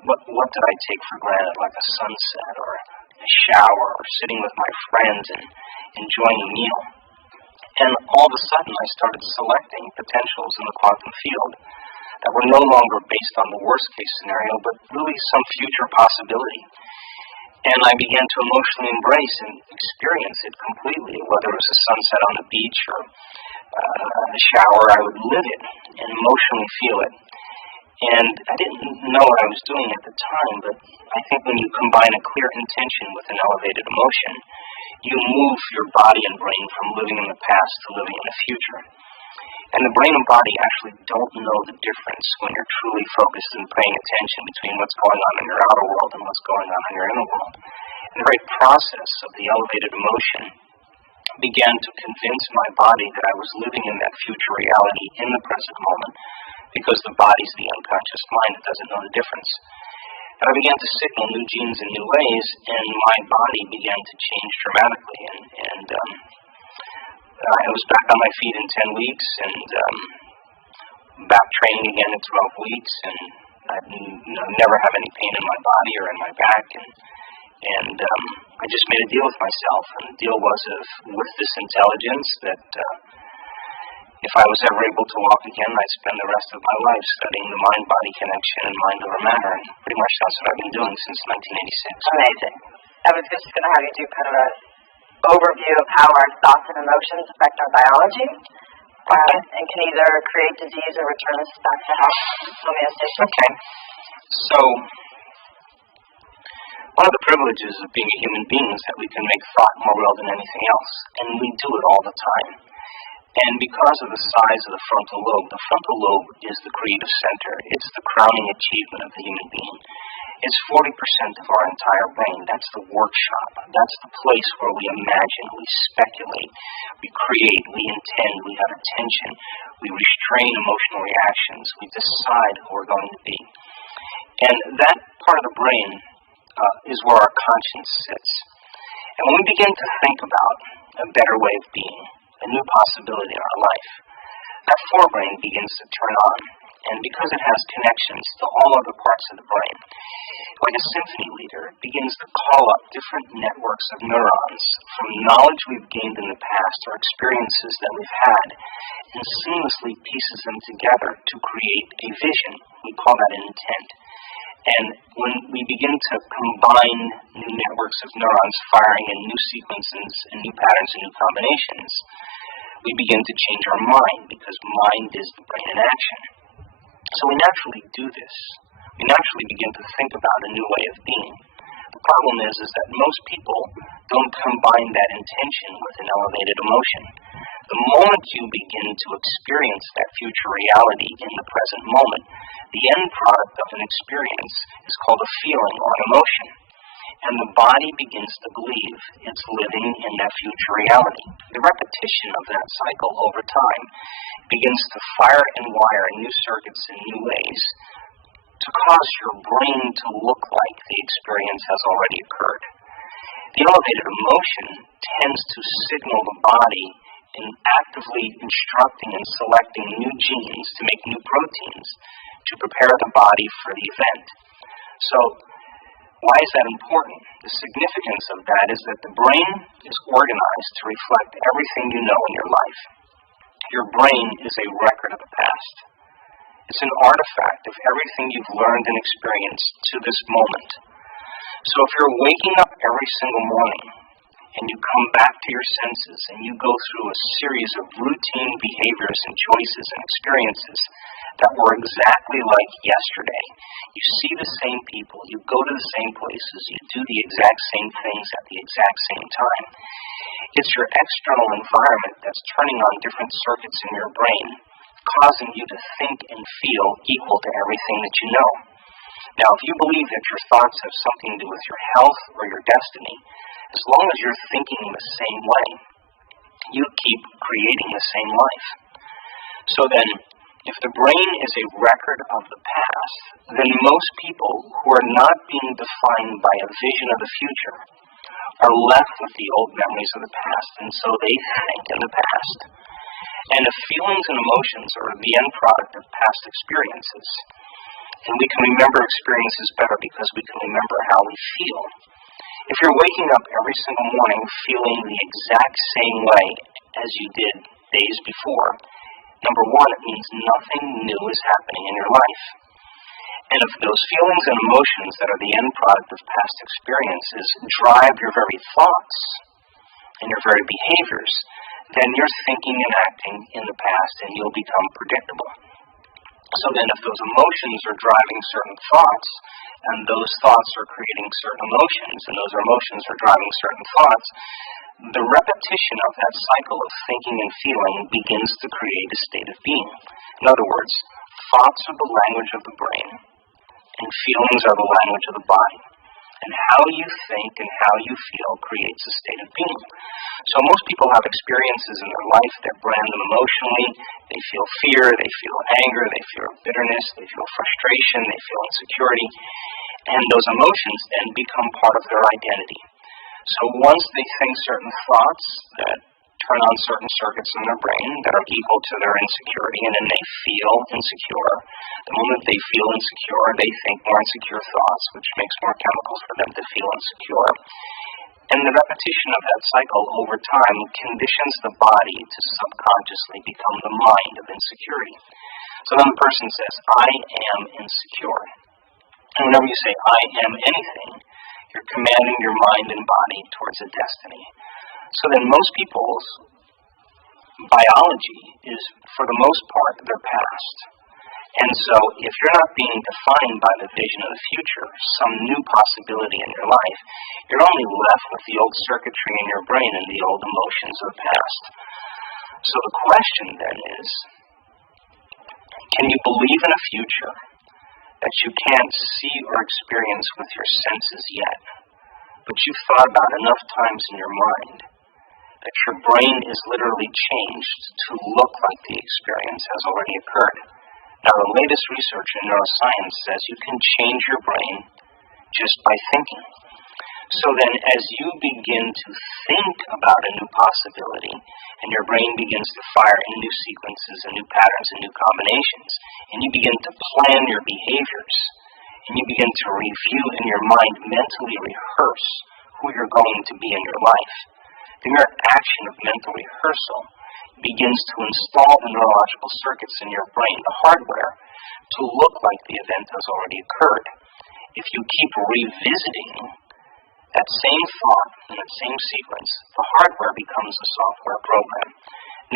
what did I take for granted, like a sunset or a shower or sitting with my friends and enjoying a meal. And all of a sudden I started selecting potentials in the quantum field that were no longer based on the worst case scenario, but really some future possibility. And I began to emotionally embrace and experience it completely, whether it was a sunset on the beach or a shower, I would live it and emotionally feel it. And I didn't know what I was doing at the time, but I think when you combine a clear intention with an elevated emotion, you move your body and brain from living in the past to living in the future. And the brain and body actually don't know the difference when you're truly focused and paying attention between what's going on in your outer world and what's going on in your inner world. And the very process of the elevated emotion began to convince my body that I was living in that future reality in the present moment, because the body's the unconscious mind that doesn't know the difference. And I began to signal new genes in new ways, and my body began to change dramatically. And I was back on my feet in 10 weeks, and back training again in 12 weeks, and I never have any pain in my body or in my back, and I just made a deal with myself, and the deal was with this intelligence that if I was ever able to walk again, I'd spend the rest of my life studying the mind-body connection and mind over matter, and pretty much that's what I've been doing since 1986. Amazing. I was just going to have you do kind of an overview of how our thoughts and emotions affect our biology, and can either create disease or return us back to health and homeostasis. Okay. So, one of the privileges of being a human being is that we can make thought more real than anything else, and we do it all the time. And because of the size of the frontal lobe is the creative center. It's the crowning achievement of the human being. It's 40% of our entire brain. That's the workshop. That's the place where we imagine, we speculate, we create, we intend, we have attention, we restrain emotional reactions, we decide who we're going to be. And that part of the brain is where our conscience sits. And when we begin to think about a better way of being, a new possibility in our life, that forebrain begins to turn on. And because it has connections to all other parts of the brain, like a symphony leader, it begins to call up different networks of neurons from knowledge we've gained in the past or experiences that we've had, and seamlessly pieces them together to create a vision. We call that an intent. And when we begin to combine new networks of neurons firing in new sequences and new patterns and new combinations, we begin to change our mind, because mind is the brain in action. So we naturally do this. We naturally begin to think about a new way of being. The problem is that most people don't combine that intention with an elevated emotion. The moment you begin to experience that future reality in the present moment, the end product of an experience is called a feeling or an emotion. And the body begins to believe it's living in that future reality. The repetition of that cycle over time begins to fire and wire new circuits in new ways to cause your brain to look like the experience has already occurred. The elevated emotion tends to signal the body in actively instructing and selecting new genes to make new proteins to prepare the body for the event. So, why is that important? The significance of that is that the brain is organized to reflect everything you know in your life. Your brain is a record of the past. It's an artifact of everything you've learned and experienced to this moment. So if you're waking up every single morning and you come back to your senses and you go through a series of routine behaviors and choices and experiences that were exactly like yesterday, you see the same people, you go to the same places, you do the exact same things at the exact same time. It's your external environment that's turning on different circuits in your brain, causing you to think and feel equal to everything that you know. Now, if you believe that your thoughts have something to do with your health or your destiny, as long as you're thinking the same way, you keep creating the same life. So then, if the brain is a record of the past, then most people who are not being defined by a vision of the future are left with the old memories of the past, and so they think in the past. And if feelings and emotions are the end product of past experiences, and we can remember experiences better because we can remember how we feel. If you're waking up every single morning feeling the exact same way as you did days before, number one, it means nothing new is happening in your life. And if those feelings and emotions that are the end product of past experiences drive your very thoughts and your very behaviors, then you're thinking and acting in the past and you'll become predictable. So then if those emotions are driving certain thoughts, and those thoughts are creating certain emotions, and those emotions are driving certain thoughts, the repetition of that cycle of thinking and feeling begins to create a state of being. In other words, thoughts are the language of the brain, and feelings are the language of the body. And how you think and how you feel creates a state of being. So most people have experiences in their life that brand them emotionally. They feel fear, they feel anger, they feel bitterness, they feel frustration, they feel insecurity. And those emotions then become part of their identity. So once they think certain thoughts that turn on certain circuits in their brain that are equal to their insecurity, and then they feel insecure. The moment they feel insecure, they think more insecure thoughts, which makes more chemicals for them to feel insecure. And the repetition of that cycle over time conditions the body to subconsciously become the mind of insecurity. So then the person says, I am insecure. And whenever you say, I am anything, you're commanding your mind and body towards a destiny. So then most people's biology is, for the most part, their past. And so if you're not being defined by the vision of the future, some new possibility in your life, you're only left with the old circuitry in your brain and the old emotions of the past. So the question then is, can you believe in a future that you can't see or experience with your senses yet, but you've thought about enough times in your mind that your brain is literally changed to look like the experience has already occurred? Now, the latest research in neuroscience says you can change your brain just by thinking. So then, as you begin to think about a new possibility, and your brain begins to fire in new sequences and new patterns and new combinations, and you begin to plan your behaviors, and you begin to review in your mind, mentally rehearse who you're going to be in your life, the mere action of mental rehearsal begins to install the neurological circuits in your brain, the hardware, to look like the event has already occurred. If you keep revisiting that same thought in that same sequence, the hardware becomes a software program.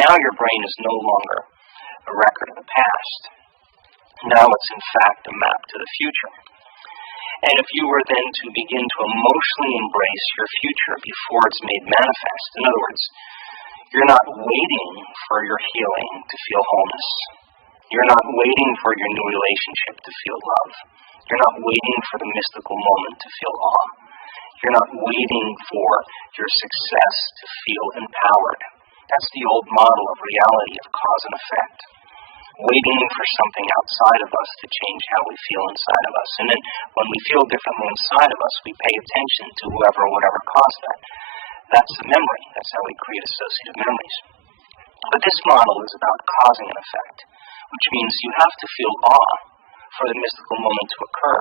Now your brain is no longer a record of the past. Now it's in fact a map to the future. And if you were then to begin to emotionally embrace your future before it's made manifest, in other words, you're not waiting for your healing to feel wholeness. You're not waiting for your new relationship to feel love. You're not waiting for the mystical moment to feel awe. You're not waiting for your success to feel empowered. That's the old model of reality of cause and effect. Waiting for something outside of us to change how we feel inside of us. And then when we feel differently inside of us, we pay attention to whoever or whatever caused that. That's the memory. That's how we create associative memories. But this model is about causing an effect, which means you have to feel awe for the mystical moment to occur.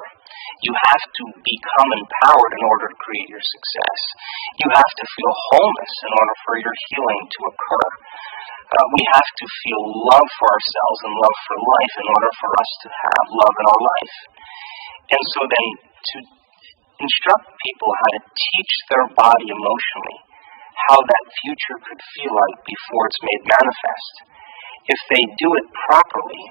You have to become empowered in order to create your success. You have to feel wholeness in order for your healing to occur. We have to feel love for ourselves and love for life in order for us to have love in our life. And so then to instruct people how to teach their body emotionally how that future could feel like before it's made manifest, if they do it properly,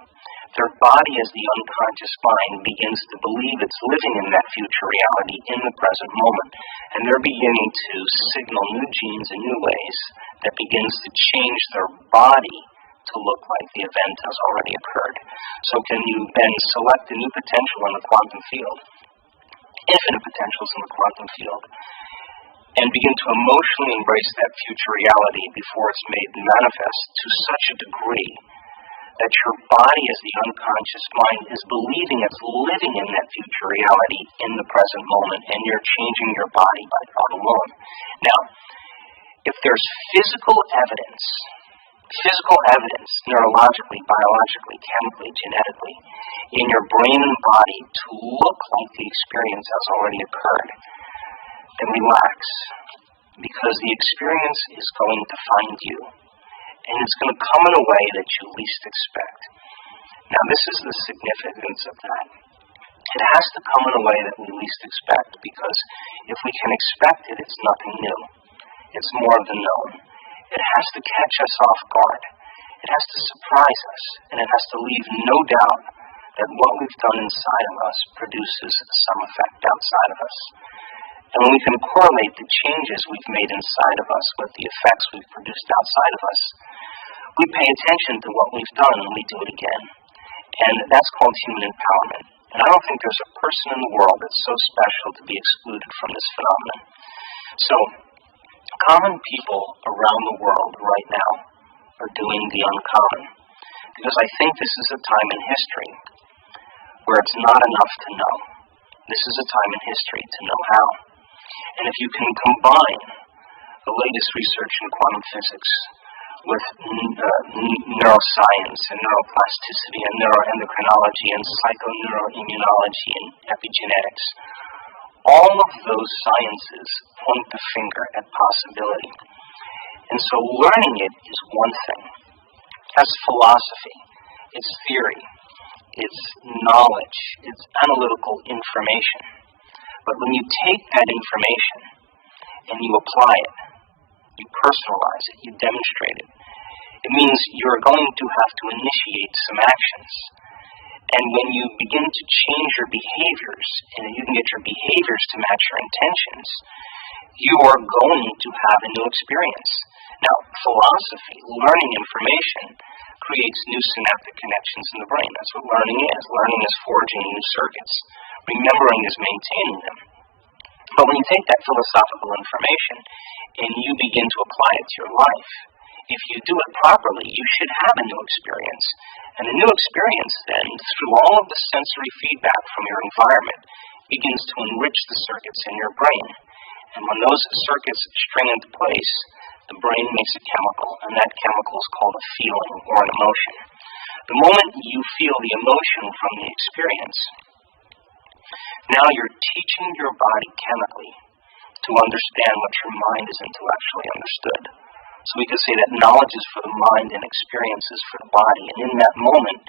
their body as the unconscious mind begins to believe it's living in that future reality in the present moment. And they're beginning to signal new genes in new ways that begins to change their body to look like the event has already occurred. So can you then select a new potential in the quantum field, infinite potentials in the quantum field, and begin to emotionally embrace that future reality before it's made manifest to such a degree that your body as the unconscious mind is believing it's living in that future reality in the present moment, and you're changing your body by thought alone. Now, if there's physical evidence, neurologically, biologically, chemically, genetically, in your brain and body to look like the experience has already occurred, then relax, because the experience is going to find you. And it's going to come in a way that you least expect. Now, this is the significance of that. It has to come in a way that we least expect, because if we can expect it, it's nothing new. It's more of the known. It has to catch us off guard. It has to surprise us, and it has to leave no doubt that what we've done inside of us produces some effect outside of us. And when we can correlate the changes we've made inside of us with the effects we've produced outside of us, we pay attention to what we've done and we do it again. And that's called human empowerment. And I don't think there's a person in the world that's so special to be excluded from this phenomenon. So, common people around the world right now are doing the uncommon, because I think this is a time in history where it's not enough to know. This is a time in history to know how. And if you can combine the latest research in quantum physics, with neuroscience and neuroplasticity and neuroendocrinology and psychoneuroimmunology and epigenetics. All of those sciences point the finger at possibility. And so learning it is one thing. That's philosophy. It's theory. It's knowledge. It's analytical information. But when you take that information and you apply it, you personalize it, you demonstrate it, it means you're going to have to initiate some actions. And when you begin to change your behaviors, and you can get your behaviors to match your intentions, you are going to have a new experience. Now, philosophy, learning information, creates new synaptic connections in the brain. That's what learning is. Learning is forging new circuits. Remembering is maintaining them. But when you take that philosophical information and you begin to apply it to your life, if you do it properly, you should have a new experience. And the new experience then, through all of the sensory feedback from your environment, begins to enrich the circuits in your brain. And when those circuits string into place, the brain makes a chemical, and that chemical is called a feeling or an emotion. The moment you feel the emotion from the experience, now you're teaching your body chemically to understand what your mind is intellectually understood. So we could say that knowledge is for the mind and experience is for the body. And in that moment,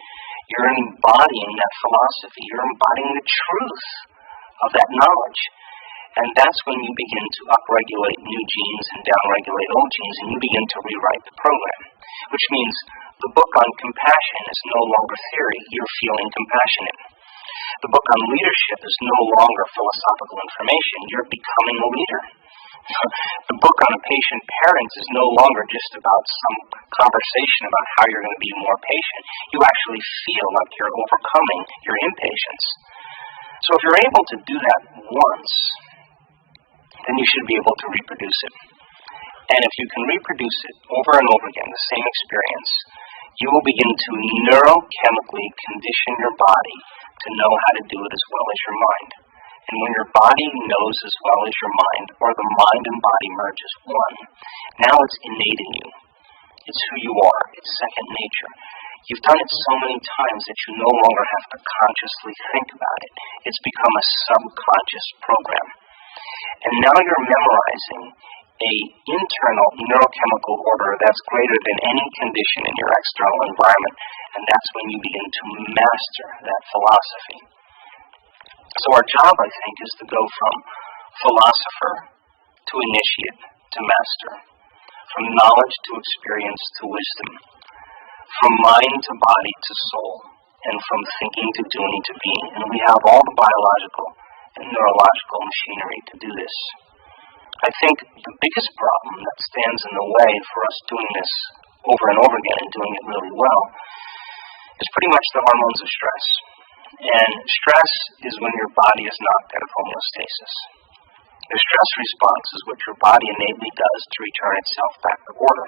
you're embodying that philosophy. You're embodying the truth of that knowledge. And that's when you begin to upregulate new genes and downregulate old genes, and you begin to rewrite the program. Which means the book on compassion is no longer theory. You're feeling compassionate. The book on leadership is no longer philosophical information. You're becoming a leader. The book on a patient parent is no longer just about some conversation about how you're going to be more patient. You actually feel like you're overcoming your impatience. So if you're able to do that once, then you should be able to reproduce it. And if you can reproduce it over and over again, the same experience, you will begin to neurochemically condition your body to know how to do it as well as your mind. And when your body knows as well as your mind, or the mind and body merge as one, now it's innate in you. It's who you are. It's second nature. You've done it so many times that you no longer have to consciously think about it. It's become a subconscious program. And now you're memorizing an internal neurochemical order that's greater than any condition in your external environment. And that's when you begin to master that philosophy. So our job, I think, is to go from philosopher to initiate to master, from knowledge to experience to wisdom, from mind to body to soul, and from thinking to doing to being. And we have all the biological and neurological machinery to do this. I think the biggest problem that stands in the way for us doing this over and over again and doing it really well is pretty much the hormones of stress. And stress is when your body is knocked out of homeostasis. The stress response is what your body innately does to return itself back to order.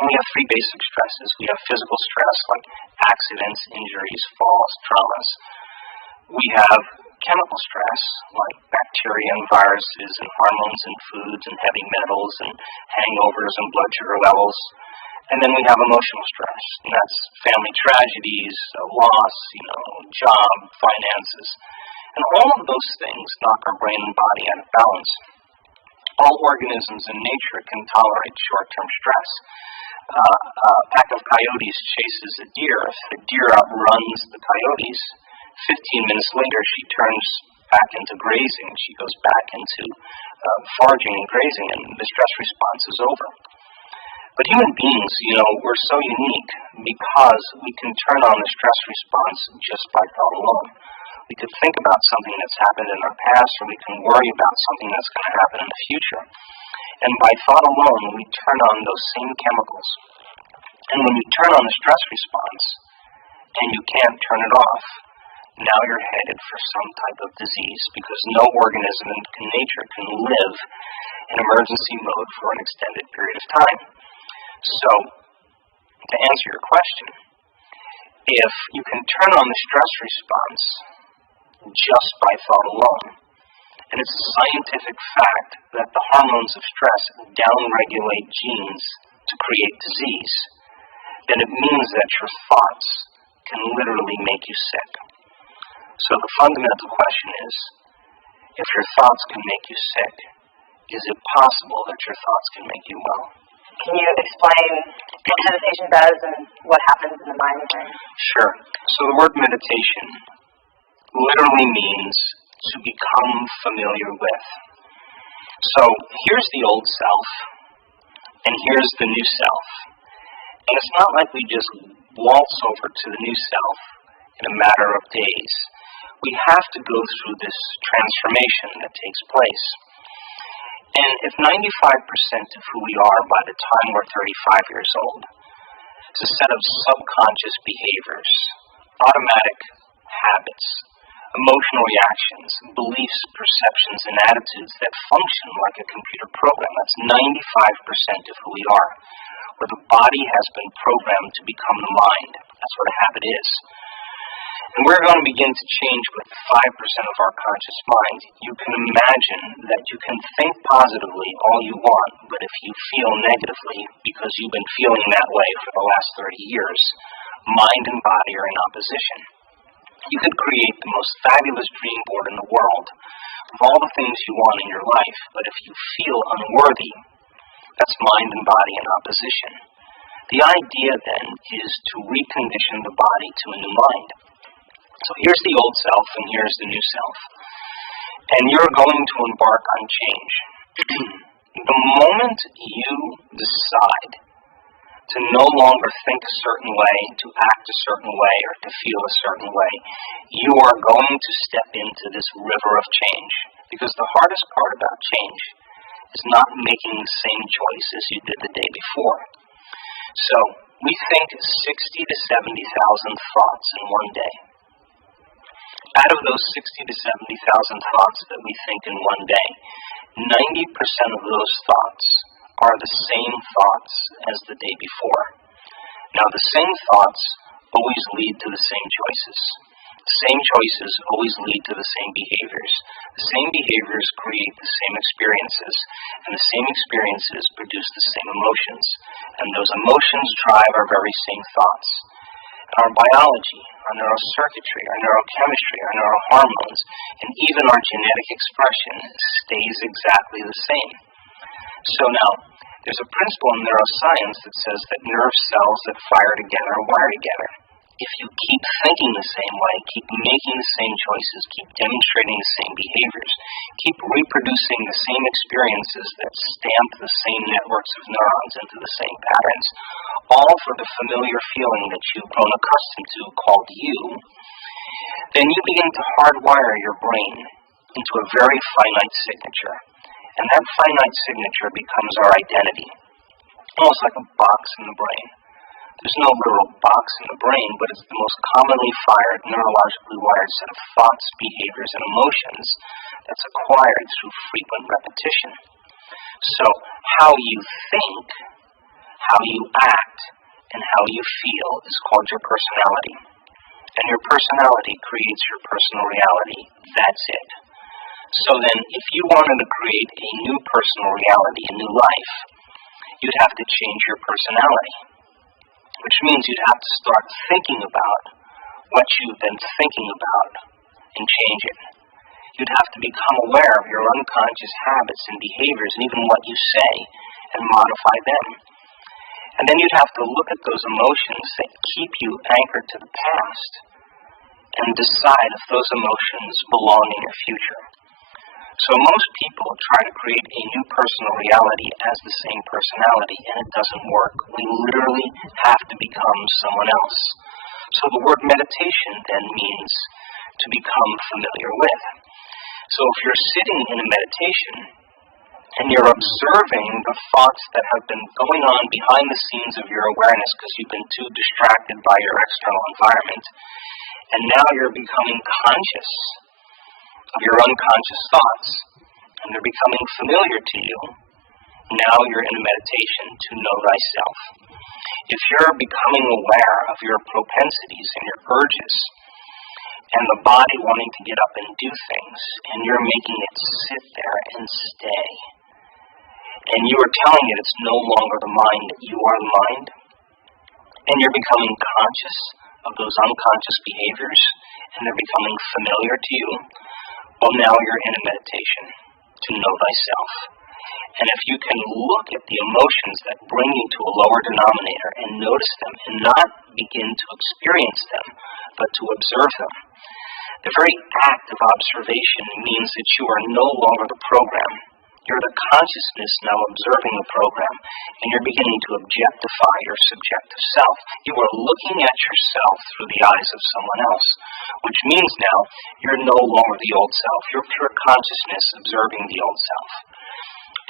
And we have three basic stresses. We have physical stress like accidents, injuries, falls, traumas. We have chemical stress like bacteria and viruses and hormones and foods and heavy metals and hangovers and blood sugar levels. And then we have emotional stress, and that's family tragedies, loss, job, finances. And all of those things knock our brain and body out of balance. All organisms in nature can tolerate short-term stress. A pack of coyotes chases a deer. If the deer outruns the coyotes, 15 minutes later she turns back into grazing. She goes back into foraging and grazing, and the stress response is over. But human beings, we're so unique because we can turn on the stress response just by thought alone. We could think about something that's happened in our past, or we can worry about something that's going to happen in the future. And by thought alone, we turn on those same chemicals. And when you turn on the stress response, and you can't turn it off, now you're headed for some type of disease, because no organism in nature can live in emergency mode for an extended period of time. So, to answer your question, if you can turn on the stress response just by thought alone, And it's a scientific fact that the hormones of stress downregulate genes to create disease, then it means that your thoughts can literally make you sick. So the fundamental question is, if your thoughts can make you sick, is it possible that your thoughts can make you well? Can you explain what meditation does and what happens in the mind? Sure. So the word meditation literally means to become familiar with. So here's the old self, and here's the new self. And it's not like we just waltz over to the new self in a matter of days. We have to go through this transformation that takes place. And if 95% of who we are by the time we're 35 years old is a set of subconscious behaviors, automatic habits, emotional reactions, beliefs, perceptions, and attitudes that function like a computer program, that's 95% of who we are, where the body has been programmed to become the mind. That's what a habit is. And we're going to begin to change with 5% of our conscious mind. You can imagine that you can think positively all you want, but if you feel negatively because you've been feeling that way for the last 30 years, mind and body are in opposition. You could create the most fabulous dream board in the world of all the things you want in your life, but if you feel unworthy, that's mind and body in opposition. The idea then is to recondition the body to a new mind. So here's the old self and here's the new self. And you're going to embark on change. The moment you decide to no longer think a certain way, to act a certain way, or to feel a certain way, you are going to step into this river of change. Because the hardest part about change is not making the same choice as you did the day before. So we think 60 to 70,000 thoughts in one day. Out of those 60 to 70,000 thoughts that we think in one day, 90% of those thoughts are the same thoughts as the day before. Now, the same thoughts always lead to the same choices. The same choices always lead to the same behaviors. The same behaviors create the same experiences, and the same experiences produce the same emotions. And those emotions drive our very same thoughts. Our biology, our neurocircuitry, our neurochemistry, our neurohormones, and even our genetic expression stays exactly the same. So now, there's a principle in neuroscience that says that nerve cells that fire together wire together. If you keep thinking the same way, keep making the same choices, keep demonstrating the same behaviors, keep reproducing the same experiences that stamp the same networks of neurons into the same patterns, all for the familiar feeling that you've grown accustomed to called you, then you begin to hardwire your brain into a very finite signature. And that finite signature becomes our identity, almost like a box in the brain. There's no literal box in the brain, but it's the most commonly fired, neurologically wired set of thoughts, behaviors, and emotions that's acquired through frequent repetition. So how you think, how you act, and how you feel is called your personality. And your personality creates your personal reality. That's it. So then, if you wanted to create a new personal reality, a new life, you'd have to change your personality. Which means you'd have to start thinking about what you've been thinking about and change it. You'd have to become aware of your unconscious habits and behaviors and even what you say and modify them. And then you'd have to look at those emotions that keep you anchored to the past and decide if those emotions belong in your future. So most people try to create a new personal reality as the same personality, and it doesn't work. We literally have to become someone else. So the word meditation then means to become familiar with. So if you're sitting in a meditation and you're observing the thoughts that have been going on behind the scenes of your awareness because you've been too distracted by your external environment, and now you're becoming conscious of your unconscious thoughts, and they're becoming familiar to you, now you're in a meditation to know thyself. If you're becoming aware of your propensities and your urges, and the body wanting to get up and do things, and you're making it sit there and stay. And you are telling it it's no longer the mind, that you are the mind. And you're becoming conscious of those unconscious behaviors, and they're becoming familiar to you. Well, now you're in a meditation to know thyself. And if you can look at the emotions that bring you to a lower denominator and notice them and not begin to experience them, but to observe them, the very act of observation means that you are no longer the program. You're the consciousness now observing the program, and you're beginning to objectify your subjective self. You are looking at yourself through the eyes of someone else, which means now you're no longer the old self. You're pure consciousness observing the old self.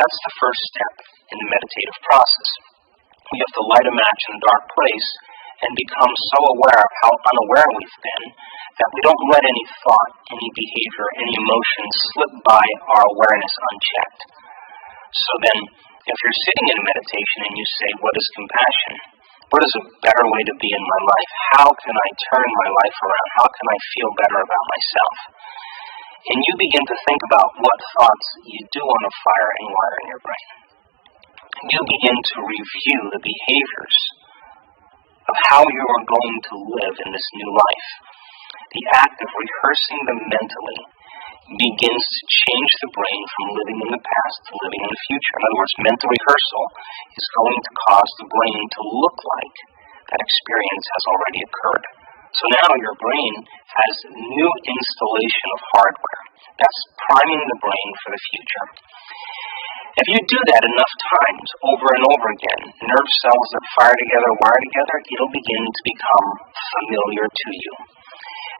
That's the first step in the meditative process. We have to light a match in a dark place and become so aware of how unaware we've been that we don't let any thought, any behavior, any emotion slip by our awareness unchecked. So then, if you're sitting in meditation and you say, what is compassion? What is a better way to be in my life? How can I turn my life around? How can I feel better about myself? And you begin to think about what thoughts you do want to fire and wire in your brain. You begin to review the behaviors of how you are going to live in this new life. The act of rehearsing them mentally begins to change the brain from living in the past to living in the future. In other words, mental rehearsal is going to cause the brain to look like that experience has already occurred. So now your brain has new installation of hardware that's priming the brain for the future. If you do that enough times, over and over again, nerve cells that fire together, wire together, it'll begin to become familiar to you.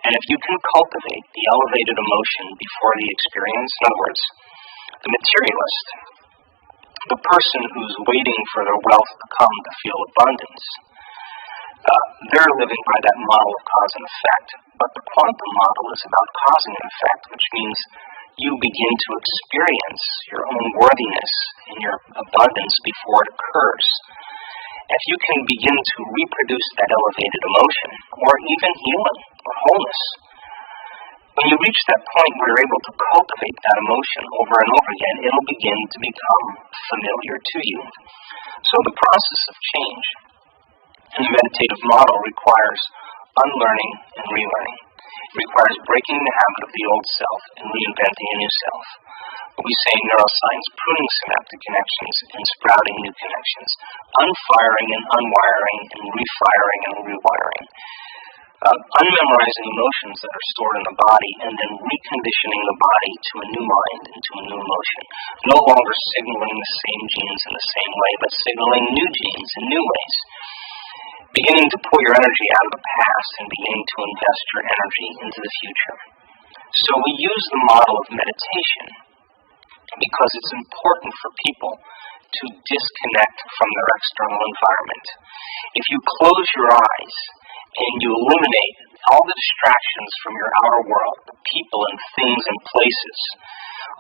And if you can cultivate the elevated emotion before the experience, in other words, the materialist, the person who's waiting for their wealth to come to feel abundance, they're living by that model of cause and effect. But the quantum model is about cause and effect, which means you begin to experience your own worthiness and your abundance before it occurs. If you can begin to reproduce that elevated emotion, or even healing, or wholeness, when you reach that point where you're able to cultivate that emotion over and over again, it'll begin to become familiar to you. So the process of change in the meditative model requires unlearning and relearning. It requires breaking the habit of the old self and reinventing a new self. What we say in neuroscience, pruning synaptic connections and sprouting new connections, unfiring and unwiring and refiring and rewiring, unmemorizing emotions that are stored in the body and then reconditioning the body to a new mind and to a new emotion. No longer signaling the same genes in the same way, but signaling new genes in new ways. Beginning to pull your energy out of the past and beginning to invest your energy into the future. So we use the model of meditation because it's important for people to disconnect from their external environment. If you close your eyes and you eliminate all the distractions from your outer world, the people and things and places,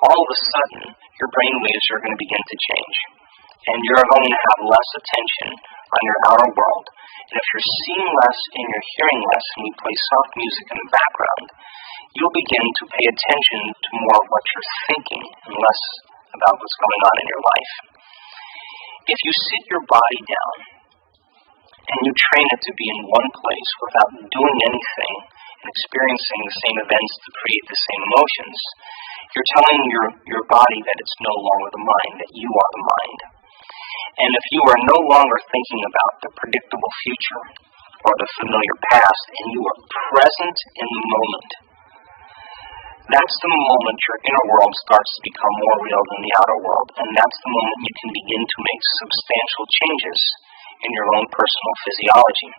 all of a sudden your brain waves are going to begin to change. And you're going to have less attention on your outer world. And if you're seeing less and you're hearing less and we play soft music in the background, you'll begin to pay attention to more of what you're thinking and less about what's going on in your life. If you sit your body down and you train it to be in one place without doing anything and experiencing the same events to create the same emotions, you're telling your body that it's no longer the mind, that you are the mind. And if you are no longer thinking about the predictable future or the familiar past, and you are present in the moment, that's the moment your inner world starts to become more real than the outer world, and that's the moment you can begin to make substantial changes in your own personal physiology.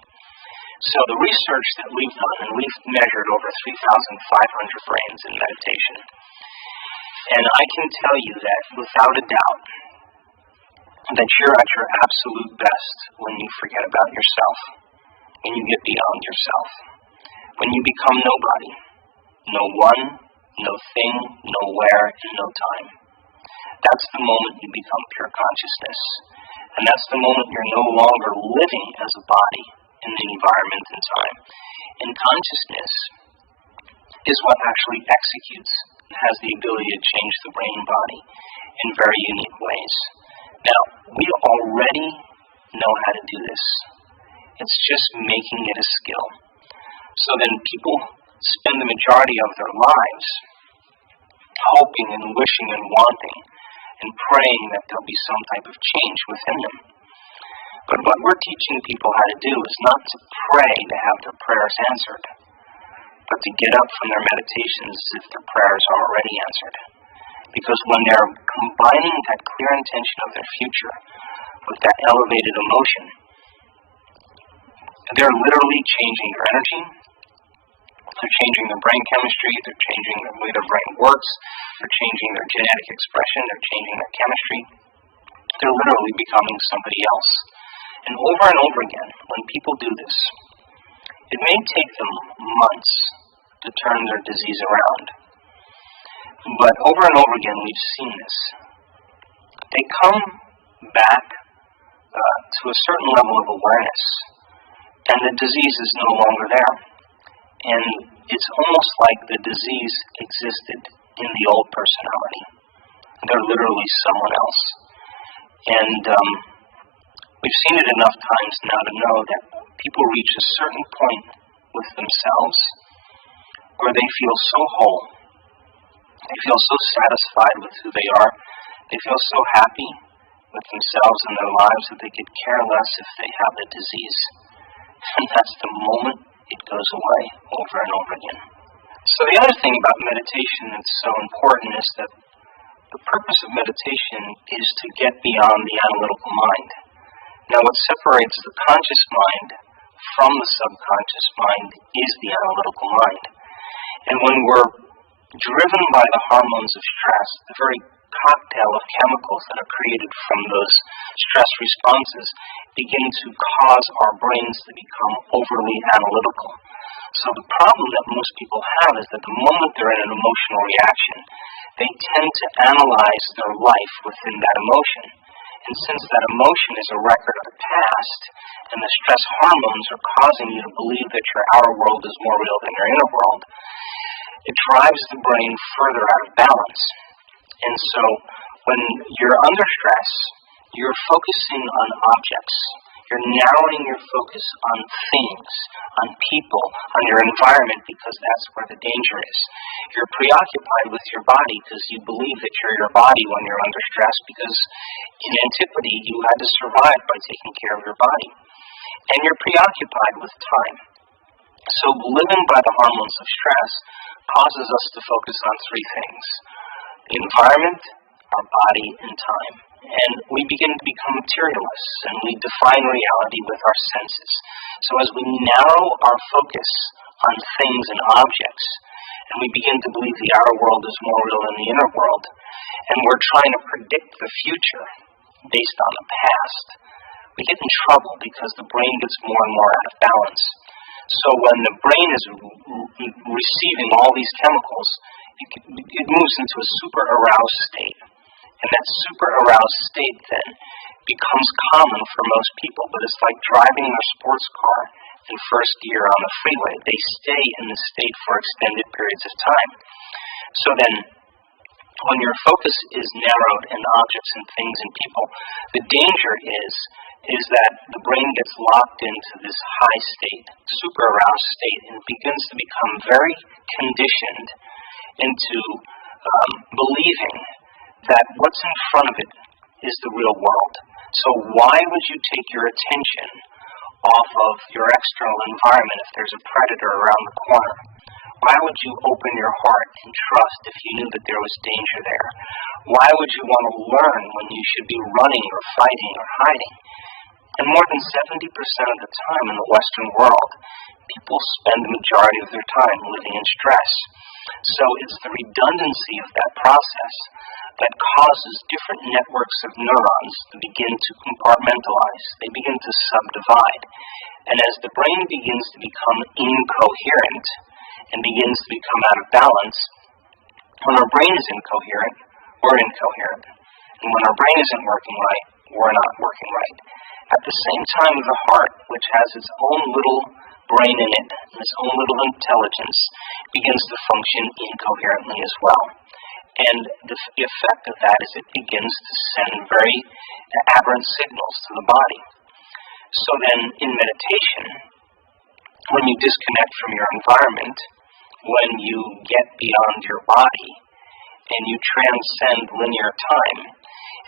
So the research that we've done, and we've measured over 3,500 brains in meditation, and I can tell you that without a doubt, that you're at your absolute best when you forget about yourself, when you get beyond yourself, when you become nobody, no one, no thing, no where, and no time. That's the moment you become pure consciousness, and that's the moment you're no longer living as a body in the environment and time. In consciousness, is what actually executes and has the ability to change the brain and body in very unique ways. Now, we already know how to do this. It's just making it a skill. So then people spend the majority of their lives hoping and wishing and wanting and praying that there'll be some type of change within them. But what we're teaching people how to do is not to pray to have their prayers answered, but to get up from their meditations as if their prayers are already answered. Because when they're combining that clear intention of their future with that elevated emotion, they're literally changing their energy, they're changing their brain chemistry, they're changing the way their brain works, they're changing their genetic expression, they're changing their chemistry. They're literally becoming somebody else. And over again, when people do this, it may take them months to turn their disease around. But over and over again, we've seen this. They come back to a certain level of awareness, and the disease is no longer there. And it's almost like the disease existed in the old personality. They're literally someone else. And we've seen it enough times now to know that people reach a certain point with themselves where they feel so whole, they feel so satisfied with who they are, they feel so happy with themselves and their lives that they could care less if they have the disease. And that's the moment it goes away over and over again. So the other thing about meditation that's so important is that the purpose of meditation is to get beyond the analytical mind. Now, what separates the conscious mind from the subconscious mind is the analytical mind. And when we're driven by the hormones of stress, the very cocktail of chemicals that are created from those stress responses begin to cause our brains to become overly analytical. So the problem that most people have is that the moment they're in an emotional reaction, they tend to analyze their life within that emotion. And since that emotion is a record of the past, and the stress hormones are causing you to believe that your outer world is more real than your inner world, it drives the brain further out of balance. And so when you're under stress, you're focusing on objects. You're narrowing your focus on things, on people, on your environment, because that's where the danger is. You're preoccupied with your body because you believe that you're your body when you're under stress, because in antiquity you had to survive by taking care of your body. And you're preoccupied with time. So living by the hormones of stress causes us to focus on three things: the environment, our body, and time. And we begin to become materialists, and we define reality with our senses. So as we narrow our focus on things and objects, and we begin to believe the outer world is more real than the inner world, and we're trying to predict the future based on the past, we get in trouble because the brain gets more and more out of balance. So when the brain is receiving all these chemicals, it moves into a super aroused state. And that super aroused state then becomes common for most people, but it's like driving a sports car in first gear on the freeway. They stay in the state for extended periods of time. So then, when your focus is narrowed in objects and things and people, the danger is that the brain gets locked into this high state, super aroused state, and begins to become very conditioned into believing that what's in front of it is the real world. So why would you take your attention off of your external environment if there's a predator around the corner? Why would you open your heart and trust if you knew that there was danger there? Why would you want to learn when you should be running or fighting or hiding? And more than 70% of the time in the Western world, people spend the majority of their time living in stress. So it's the redundancy of that process that causes different networks of neurons to begin to compartmentalize. They begin to subdivide. And as the brain begins to become incoherent and begins to become out of balance, when our brain is incoherent, we're incoherent. And when our brain isn't working right, we're not working right. At the same time, the heart, which has its own little brain in it, and its own little intelligence, begins to function incoherently as well. And the effect of that is it begins to send very aberrant signals to the body. So then, in meditation, when you disconnect from your environment, when you get beyond your body, and you transcend linear time,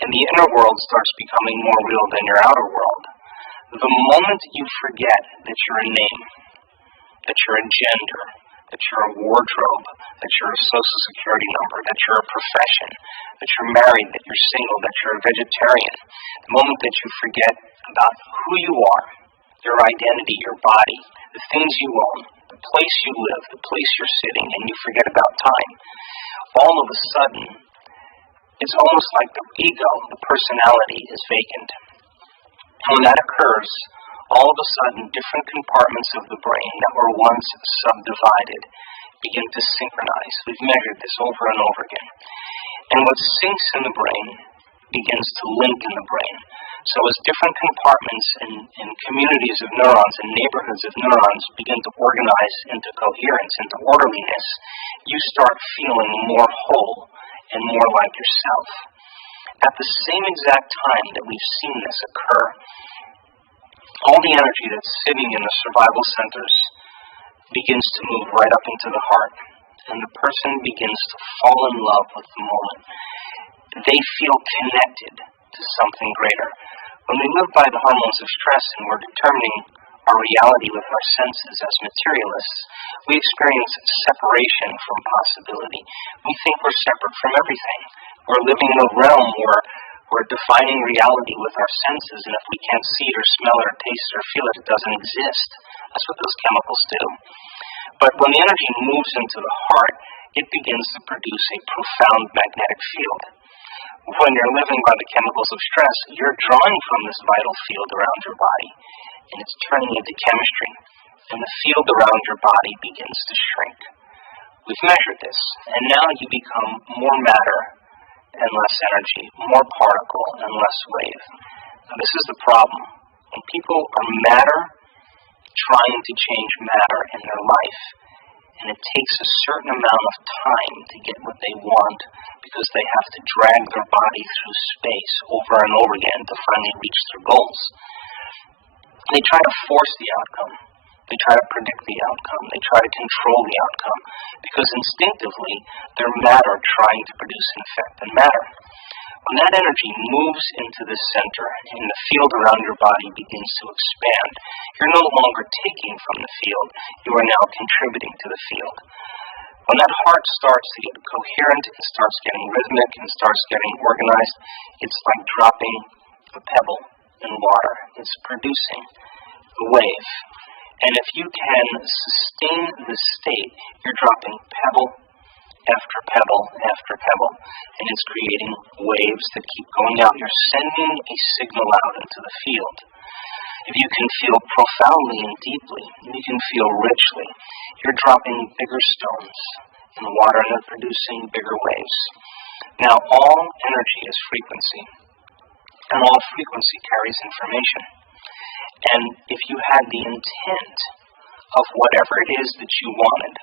and the inner world starts becoming more real than your outer world, the moment you forget that you're a name, that you're a gender, that you're a wardrobe, that you're a social security number, that you're a profession, that you're married, that you're single, that you're a vegetarian, the moment that you forget about who you are, your identity, your body, the things you own, the place you live, the place you're sitting, and you forget about time, all of a sudden, it's almost like the ego, the personality, is vacant. And when that occurs, all of a sudden, different compartments of the brain that were once subdivided begin to synchronize. We've measured this over and over again. And what syncs in the brain begins to link in the brain. So as different compartments and communities of neurons and neighborhoods of neurons begin to organize into coherence, into orderliness, you start feeling more whole and more like yourself. At the same exact time that we've seen this occur, all the energy that's sitting in the survival centers begins to move right up into the heart, and the person begins to fall in love with the moment. They feel connected to something greater. When we live by the hormones of stress and we're determining our reality with our senses as materialists, we experience separation from possibility. We think we're separate from everything. We're living in a realm where we're defining reality with our senses, and if we can't see it or smell it or taste it or feel it, it doesn't exist. That's what those chemicals do. But when the energy moves into the heart, it begins to produce a profound magnetic field. When you're living by the chemicals of stress, you're drawing from this vital field around your body, and it's turning into chemistry, and the field around your body begins to shrink. We've measured this, and now you become more matter and less energy, more particle and less wave. Now this is the problem. When people are matter trying to change matter in their life, and it takes a certain amount of time to get what they want because they have to drag their body through space over and over again to finally reach their goals. They try to force the outcome. They try to predict the outcome. They try to control the outcome because instinctively they're matter trying to produce an effect in matter. When that energy moves into the center and the field around your body begins to expand, you're no longer taking from the field, you are now contributing to the field. When that heart starts to get coherent and starts getting rhythmic and starts getting organized, it's like dropping a pebble in water. It's producing a wave. And if you can sustain this state, you're dropping pebble after pebble after pebble, and it's creating waves that keep going out. You're sending a signal out into the field. If you can feel profoundly and deeply, and you can feel richly, you're dropping bigger stones in the water and they're producing bigger waves. Now, all energy is frequency, and all frequency carries information. And if you had the intent of whatever it is that you wanted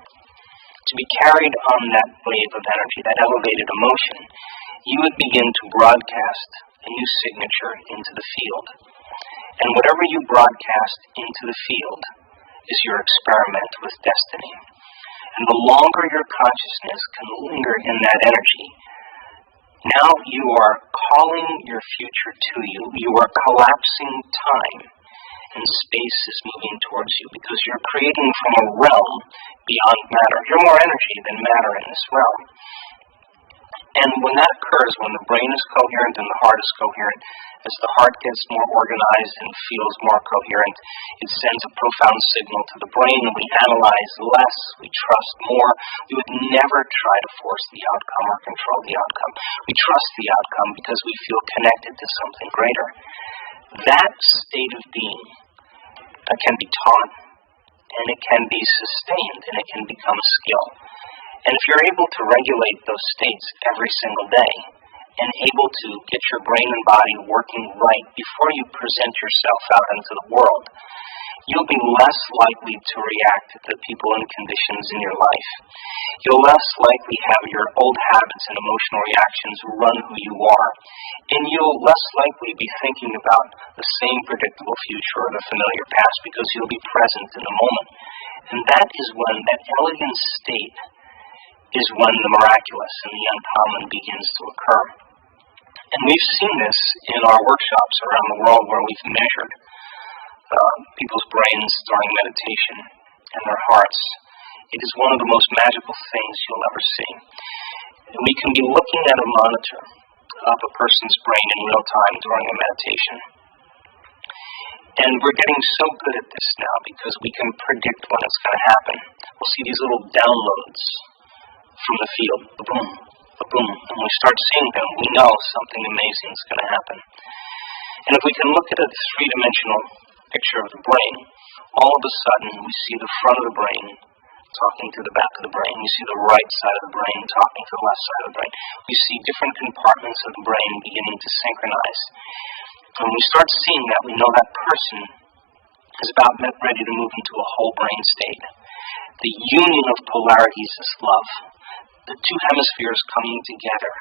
to be carried on that wave of energy, that elevated emotion, you would begin to broadcast a new signature into the field. And whatever you broadcast into the field is your experiment with destiny. And the longer your consciousness can linger in that energy, now you are calling your future to you. You are collapsing time, and space is moving towards you because you're creating from a realm beyond matter. You're more energy than matter in this realm. And when that occurs, when the brain is coherent and the heart is coherent, as the heart gets more organized and feels more coherent, it sends a profound signal to the brain. We analyze less, we trust more. We would never try to force the outcome or control the outcome. We trust the outcome because we feel connected to something greater. That state of being can be taught, and it can be sustained, and it can become a skill. And if you're able to regulate those states every single day, and able to get your brain and body working right before you present yourself out into the world, you'll be less likely to react to people and conditions in your life. You'll less likely have your old habits and emotional reactions run who you are. And you'll less likely be thinking about the same predictable future or the familiar past because you'll be present in the moment. And that is when that elegant state is when the miraculous and the uncommon begins to occur. And we've seen this in our workshops around the world where we've measured people's brains during meditation and their hearts. It is one of the most magical things you'll ever see. And we can be looking at a monitor of a person's brain in real time during a meditation. And we're getting so good at this now because we can predict when it's going to happen. We'll see these little downloads from the field, boom, boom. And we start seeing them, we know something amazing is going to happen. And if we can look at a three-dimensional picture of the brain, all of a sudden we see the front of the brain talking to the back of the brain. We see the right side of the brain talking to the left side of the brain. We see different compartments of the brain beginning to synchronize. When we start seeing that, we know that person is about ready to move into a whole brain state. The union of polarities is love. The two hemispheres coming together.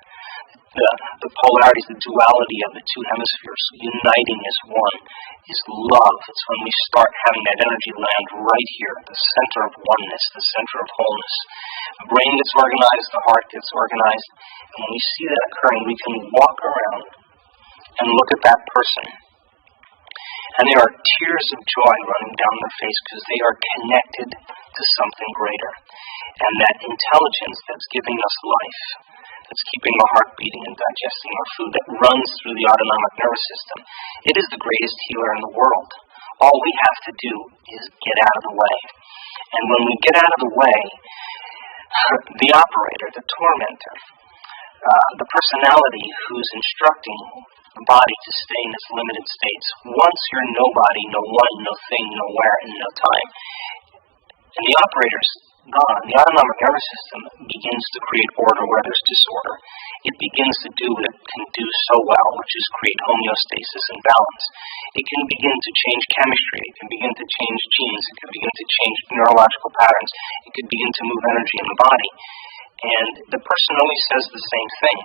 The polarities, the duality of the two hemispheres uniting as one is love. It's when we start having that energy land right here, the center of oneness, the center of wholeness. The brain gets organized, the heart gets organized, and when we see that occurring, we can walk around and look at that person. And there are tears of joy running down their face because they are connected to something greater. And that intelligence that's giving us life, that's keeping our heart beating and digesting our food, that runs through the autonomic nervous system, it is the greatest healer in the world. All we have to do is get out of the way. And when we get out of the way, the operator, the tormentor, the personality who's instructing the body to stay in its limited states, once you're nobody, no one, no thing, nowhere, and no time, and the operator's gone, the autonomic nervous system begins to create order where there's disorder. It begins to do what it can do so well, which is create homeostasis and balance. It can begin to change chemistry. It can begin to change genes. It can begin to change neurological patterns. It could begin to move energy in the body. And the person always says the same thing.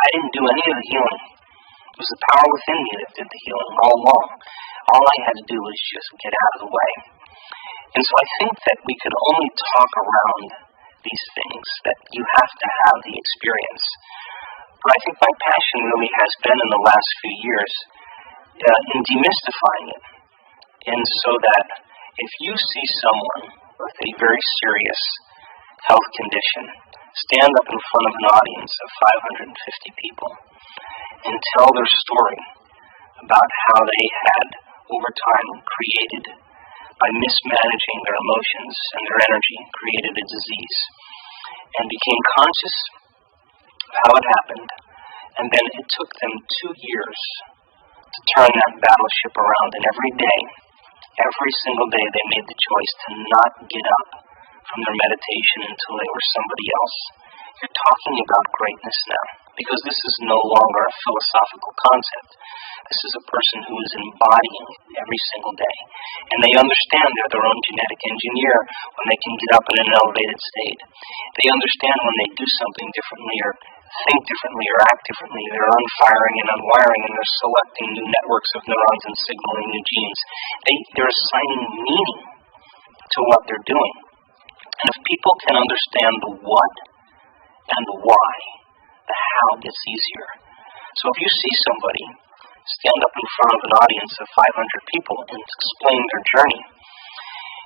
I didn't do any of the healing. It was the power within me that did the healing all along. All I had to do was just get out of the way. And so I think that we could only talk around these things, that you have to have the experience. But I think my passion really has been in the last few years in demystifying it. And so that if you see someone with a very serious health condition stand up in front of an audience of 550 people and tell their story about how they had, over time, created, by mismanaging their emotions and their energy, created a disease, and became conscious of how it happened, and then it took them 2 years to turn that battleship around, and every single day they made the choice to not get up from their meditation until they were somebody else. You're talking about greatness now, because this is no longer a philosophical concept. This is a person who is embodying every single day. And they understand they're their own genetic engineer when they can get up in an elevated state. They understand when they do something differently or think differently or act differently. They're unfiring and unwiring, and they're selecting new networks of neurons and signaling new genes. They're assigning meaning to what they're doing. And if people can understand the what and the why, the how gets easier. So if you see somebody stand up in front of an audience of 500 people and explain their journey,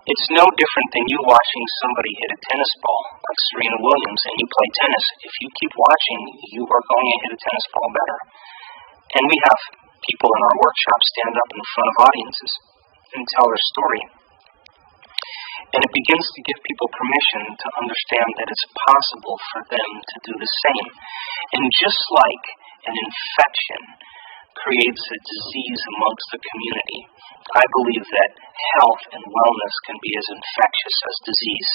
it's no different than you watching somebody hit a tennis ball, like Serena Williams, and you play tennis. If you keep watching, you are going to hit a tennis ball better. And we have people in our workshops stand up in front of audiences and tell their story. And it begins to give people permission to understand that it's possible for them to do the same. And just like an infection creates a disease amongst the community, I believe that health and wellness can be as infectious as disease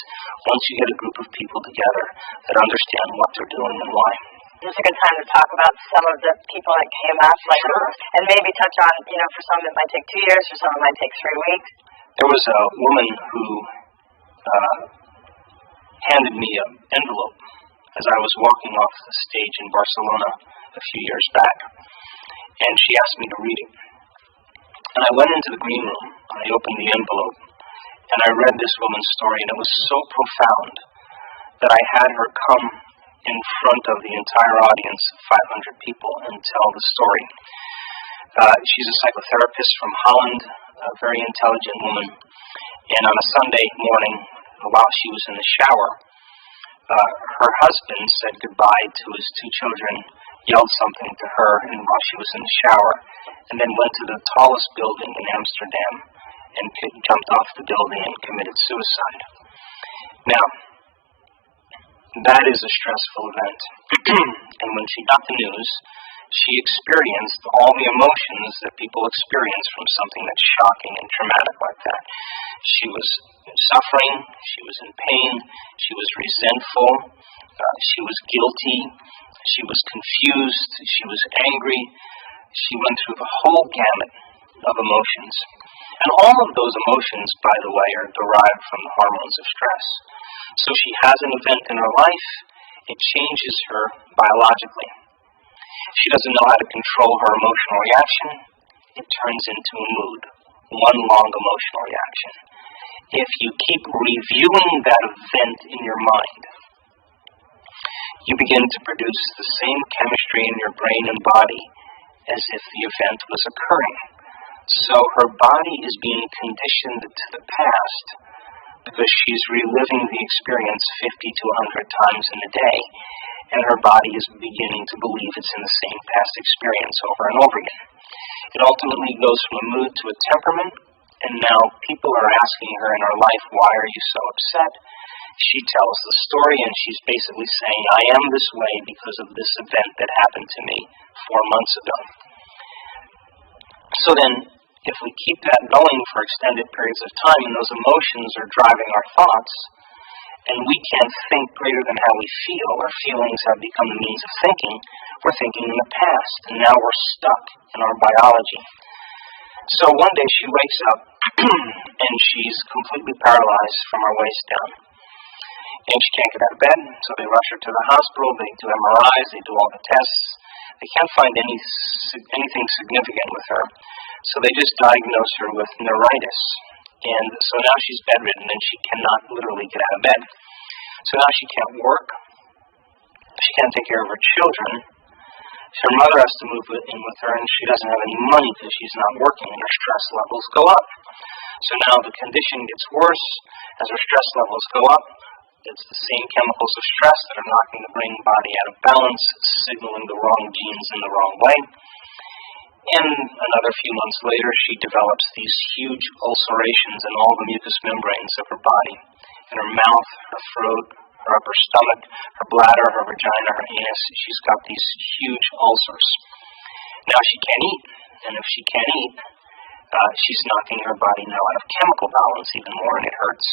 once you get a group of people together that understand what they're doing and why. Is this a good time to talk about some of the people that came up, like, Sure. and maybe touch on, for some it might take 2 years, for some it might take 3 weeks? There was a woman who handed me an envelope as I was walking off the stage in Barcelona a few years back, and she asked me to read it. And I went into the green room, and I opened the envelope, and I read this woman's story, and it was so profound that I had her come in front of the entire audience of 500 people and tell the story. She's a psychotherapist from Holland, a very intelligent woman, and on a Sunday morning, while she was in the shower, her husband said goodbye to his 2 children, yelled something to her, and while she was in the shower, and then went to the tallest building in Amsterdam and jumped off the building and committed suicide. Now, that is a stressful event. And when she got the news, she experienced all the emotions that people experience from something that's shocking and traumatic like that. She was suffering, she was in pain, she was resentful, she was guilty, she was confused, she was angry. She went through the whole gamut of emotions. And all of those emotions, by the way, are derived from the hormones of stress. So she has an event in her life, it changes her biologically. She doesn't know how to control her emotional reaction, it turns into a mood, one long emotional reaction. If you keep reviewing that event in your mind, you begin to produce the same chemistry in your brain and body as if the event was occurring. So her body is being conditioned to the past because she's reliving the experience 50 to 100 times in a day, and her body is beginning to believe it's in the same past experience over and over again. It ultimately goes from a mood to a temperament, and now people are asking her in her life, why are you so upset? She tells the story, and she's basically saying, I am this way because of this event that happened to me 4 months ago. So then, if we keep that going for extended periods of time, and those emotions are driving our thoughts, and we can't think greater than how we feel, our feelings have become the means of thinking, we're thinking in the past, and now we're stuck in our biology. So one day she wakes up, and she's completely paralyzed from her waist down. And she can't get out of bed, so they rush her to the hospital, they do MRIs, they do all the tests. They can't find anything significant with her, so they just diagnose her with neuritis. And so now she's bedridden, and she cannot literally get out of bed. So now she can't work, she can't take care of her children. Her mother has to move in with her, and she doesn't have any money because she's not working, and her stress levels go up. So now the condition gets worse as her stress levels go up. It's the same chemicals of stress that are knocking the brain body out of balance, signaling the wrong genes in the wrong way. And another few months later, she develops these huge ulcerations in all the mucous membranes of her body, in her mouth, her throat, her upper stomach, her bladder, her vagina, her anus. She's got these huge ulcers. Now she can't eat, and if she can't eat, she's knocking her body now out of chemical balance even more, and it hurts.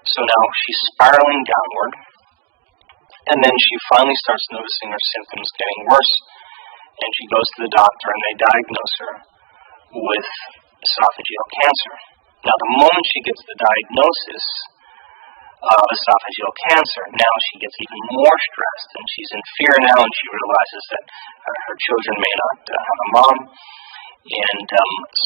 So now she's spiraling downward, and then she finally starts noticing her symptoms getting worse, and she goes to the doctor, and they diagnose her with esophageal cancer. Now, the moment she gets the diagnosis of esophageal cancer, now she gets even more stressed, and she's in fear now, and she realizes that her children may not have a mom. And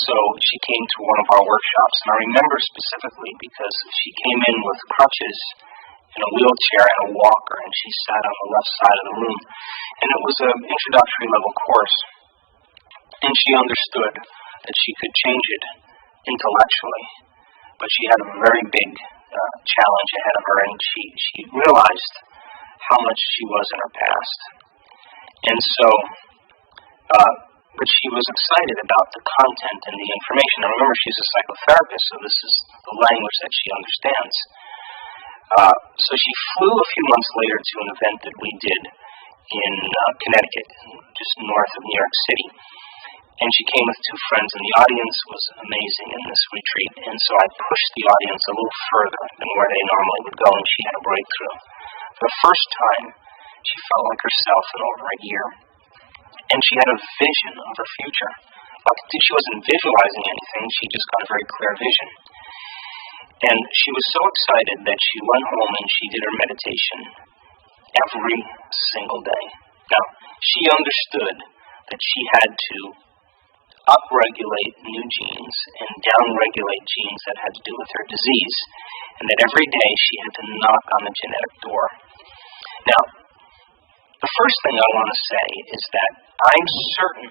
so she came to one of our workshops, and I remember specifically because she came in with crutches in a wheelchair and a walker, and she sat on the left side of the room. And it was an introductory level course, and she understood that she could change it intellectually, but she had a very big challenge ahead of her, and she realized how much she was in her past. And so, but she was excited about the content and the information. Now remember, she's a psychotherapist, so this is the language that she understands. So she flew a few months later to an event that we did in Connecticut, just north of New York City. And she came with 2 friends, and the audience was amazing in this retreat. And so I pushed the audience a little further than where they normally would go, and she had a breakthrough. For the first time, She felt like herself in over a year. And she had a vision of her future. Like, she wasn't visualizing anything, she just got a very clear vision. And she was so excited that she went home and she did her meditation every single day. Now, she understood that she had to upregulate new genes and downregulate genes that had to do with her disease, and that every day she had to knock on the genetic door. Now, the first thing I want to say is that I'm certain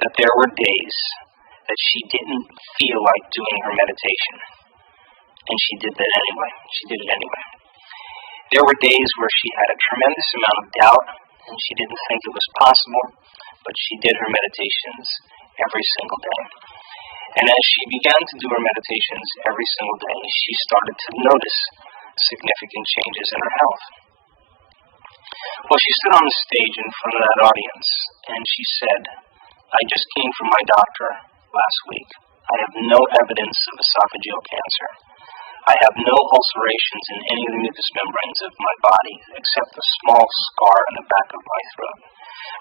that there were days that she didn't feel like doing her meditation, and she did that anyway. She did it anyway. There were days where she had a tremendous amount of doubt, and she didn't think it was possible, but she did her meditations every single day. And as she began to do her meditations every single day, she started to notice significant changes in her health. Well, she stood on the stage in front of that audience, and she said, "I just came from my doctor last week. I have no evidence of esophageal cancer. I have no ulcerations in any of the mucous membranes of my body, except a small scar in the back of my throat.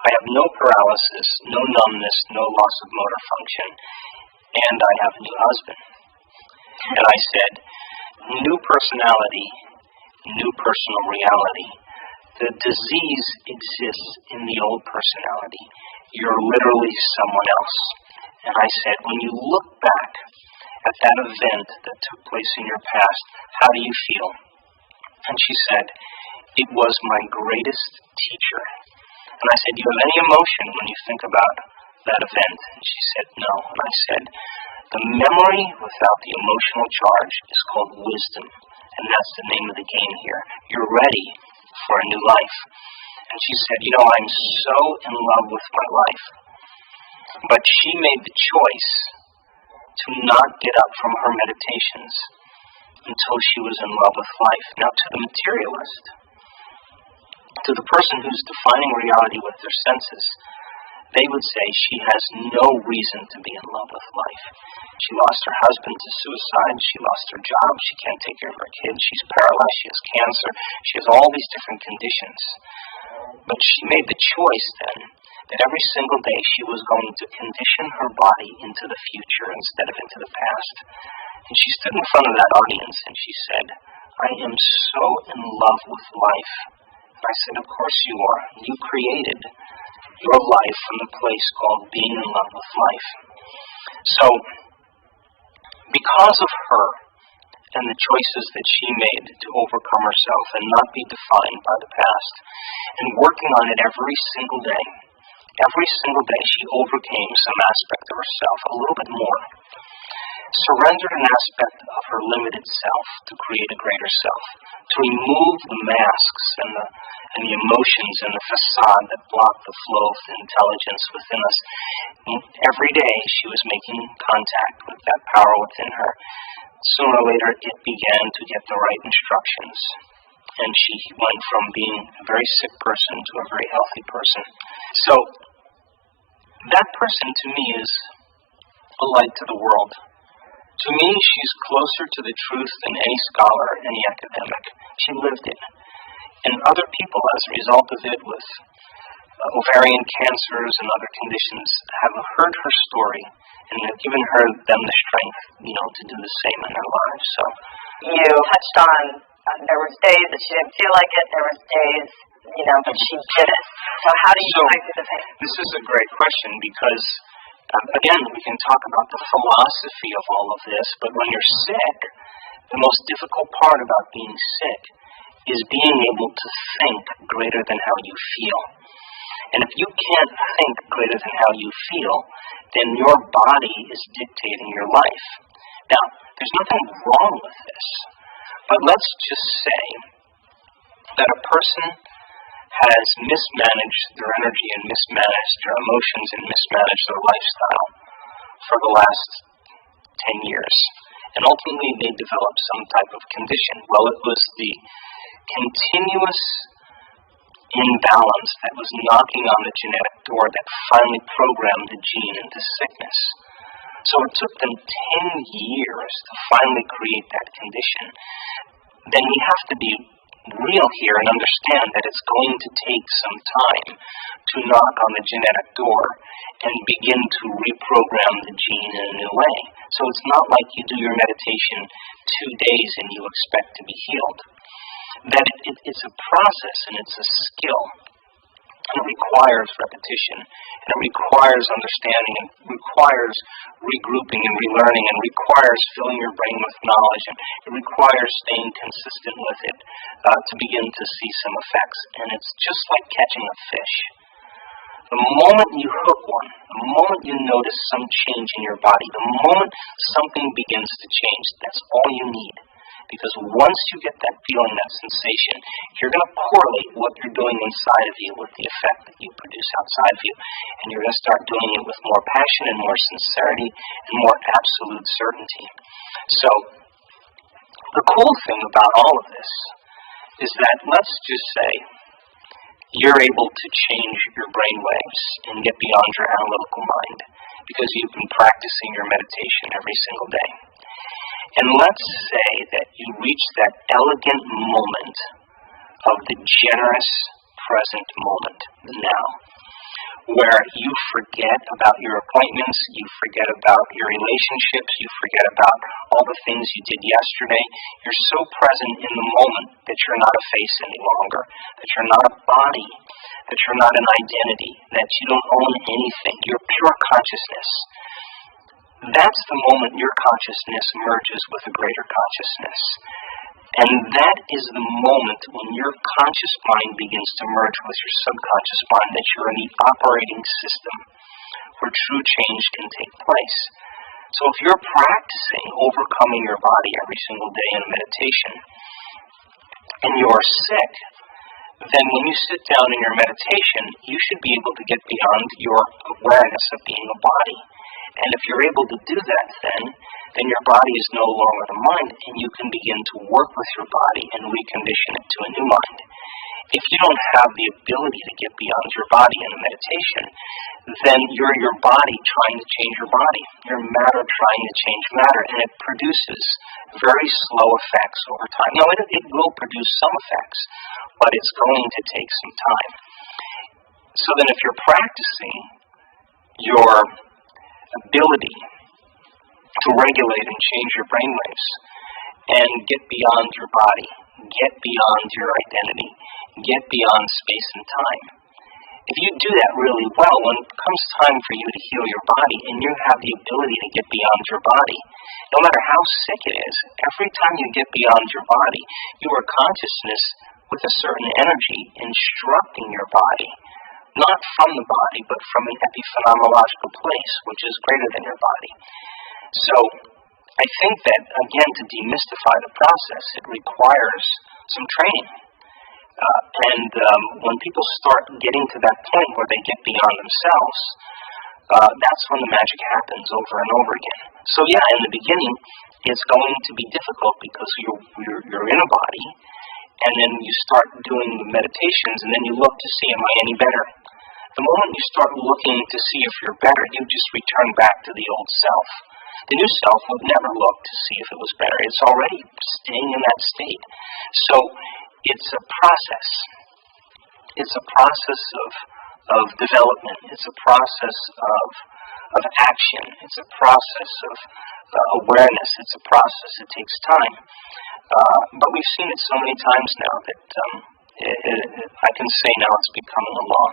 I have no paralysis, no numbness, no loss of motor function, and I have a new husband." And I said, "New personality, new personal reality. The disease exists in the old personality. You're literally someone else." And I said, "When you look back at that event that took place in your past, how do you feel?" And she said, "It was my greatest teacher." And I said, "Do you have any emotion when you think about that event?" And she said, "No." And I said, "The memory without the emotional charge is called wisdom, and that's the name of the game here. You're ready for a new life." And she said, "I'm so in love with my life." But she made the choice to not get up from her meditations until she was in love with life. Now, to the materialist, to the person who's defining reality with their senses, they would say she has no reason to be in love with life. She lost her husband to suicide, she lost her job, she can't take care of her kids, she's paralyzed, she has cancer, she has all these different conditions. But she made the choice then that every single day she was going to condition her body into the future instead of into the past. And she stood in front of that audience and she said, "I am so in love with life." And I said, "Of course you are. You created your life from the place called being in love with life." So, because of her and the choices that she made to overcome herself and not be defined by the past, and working on it every single day she overcame some aspect of herself a little bit more, surrendered an aspect of her limited self to create a greater self, to remove the masks and the emotions and the facade that block the flow of the intelligence within us. And every day she was making contact with that power within her. Sooner or later it began to get the right instructions, and she went from being a very sick person to a very healthy person. So that person to me is a light to the world. To me, she's closer to the truth than any scholar, any academic. She lived it. And other people, as a result of it, with ovarian cancers and other conditions, have heard her story and have given them the strength, to do the same in their lives. So you touched on there was days that she didn't feel like it. There was days, that she did it. So how do you fight through the pain? This is a great question because, again, we can talk about the philosophy of all of this, but when you're sick, the most difficult part about being sick is being able to think greater than how you feel. And if you can't think greater than how you feel, then your body is dictating your life. Now, there's nothing wrong with this, but let's just say that a person has mismanaged their energy and mismanaged their emotions and mismanaged their lifestyle for the last 10 years. And ultimately they developed some type of condition. Well, it was the continuous imbalance that was knocking on the genetic door that finally programmed the gene into sickness. So it took them 10 years to finally create that condition. Then we have to be real here and understand that it's going to take some time to knock on the genetic door and begin to reprogram the gene in a new way. So it's not like you do your meditation 2 days and you expect to be healed. That it's a process and it's a skill. And it requires repetition, and it requires understanding, and requires regrouping and relearning, and requires filling your brain with knowledge, and it requires staying consistent with it to begin to see some effects. And it's just like catching a fish. The moment you hook one, the moment you notice some change in your body, the moment something begins to change, that's all you need. Because once you get that feeling, that sensation, you're going to correlate what you're doing inside of you with the effect that you produce outside of you. And you're going to start doing it with more passion and more sincerity and more absolute certainty. So the cool thing about all of this is that, let's just say, you're able to change your brainwaves and get beyond your analytical mind because you've been practicing your meditation every single day. And let's say that you reach that elegant moment of the generous present moment, the now, where you forget about your appointments, you forget about your relationships, you forget about all the things you did yesterday. You're so present in the moment that you're not a face any longer, that you're not a body, that you're not an identity, that you don't own anything. You're pure consciousness. That's the moment your consciousness merges with a greater consciousness. And that is the moment when your conscious mind begins to merge with your subconscious mind, that you're in the operating system where true change can take place. So if you're practicing overcoming your body every single day in meditation, and you're sick, then when you sit down in your meditation, you should be able to get beyond your awareness of being a body. And if you're able to do that, then your body is no longer the mind, and you can begin to work with your body and recondition it to a new mind. If you don't have the ability to get beyond your body in a meditation, then you're your body trying to change your body. You're matter trying to change matter, and it produces very slow effects over time. Now, it will produce some effects, but it's going to take some time. So then if you're practicing your ability to regulate and change your brainwaves and get beyond your body, get beyond your identity, get beyond space and time. If you do that really well, when it comes time for you to heal your body and you have the ability to get beyond your body, no matter how sick it is, every time you get beyond your body, you are consciousness with a certain energy instructing your body, not from the body, but from an epiphenomenological place, which is greater than your body. So I think that, again, to demystify the process, it requires some training. When people start getting to that point where they get beyond themselves, that's when the magic happens over and over again. So yeah, in the beginning, it's going to be difficult because you're in a body, and then you start doing the meditations, and then you look to see, am I any better? The moment you start looking to see if you're better, you just return back to the old self. The new self would never look to see if it was better. It's already staying in that state. So it's a process. It's a process of development. It's a process of action. It's a process of awareness. It's a process. It takes time. But we've seen it so many times now that I can say now it's becoming a law.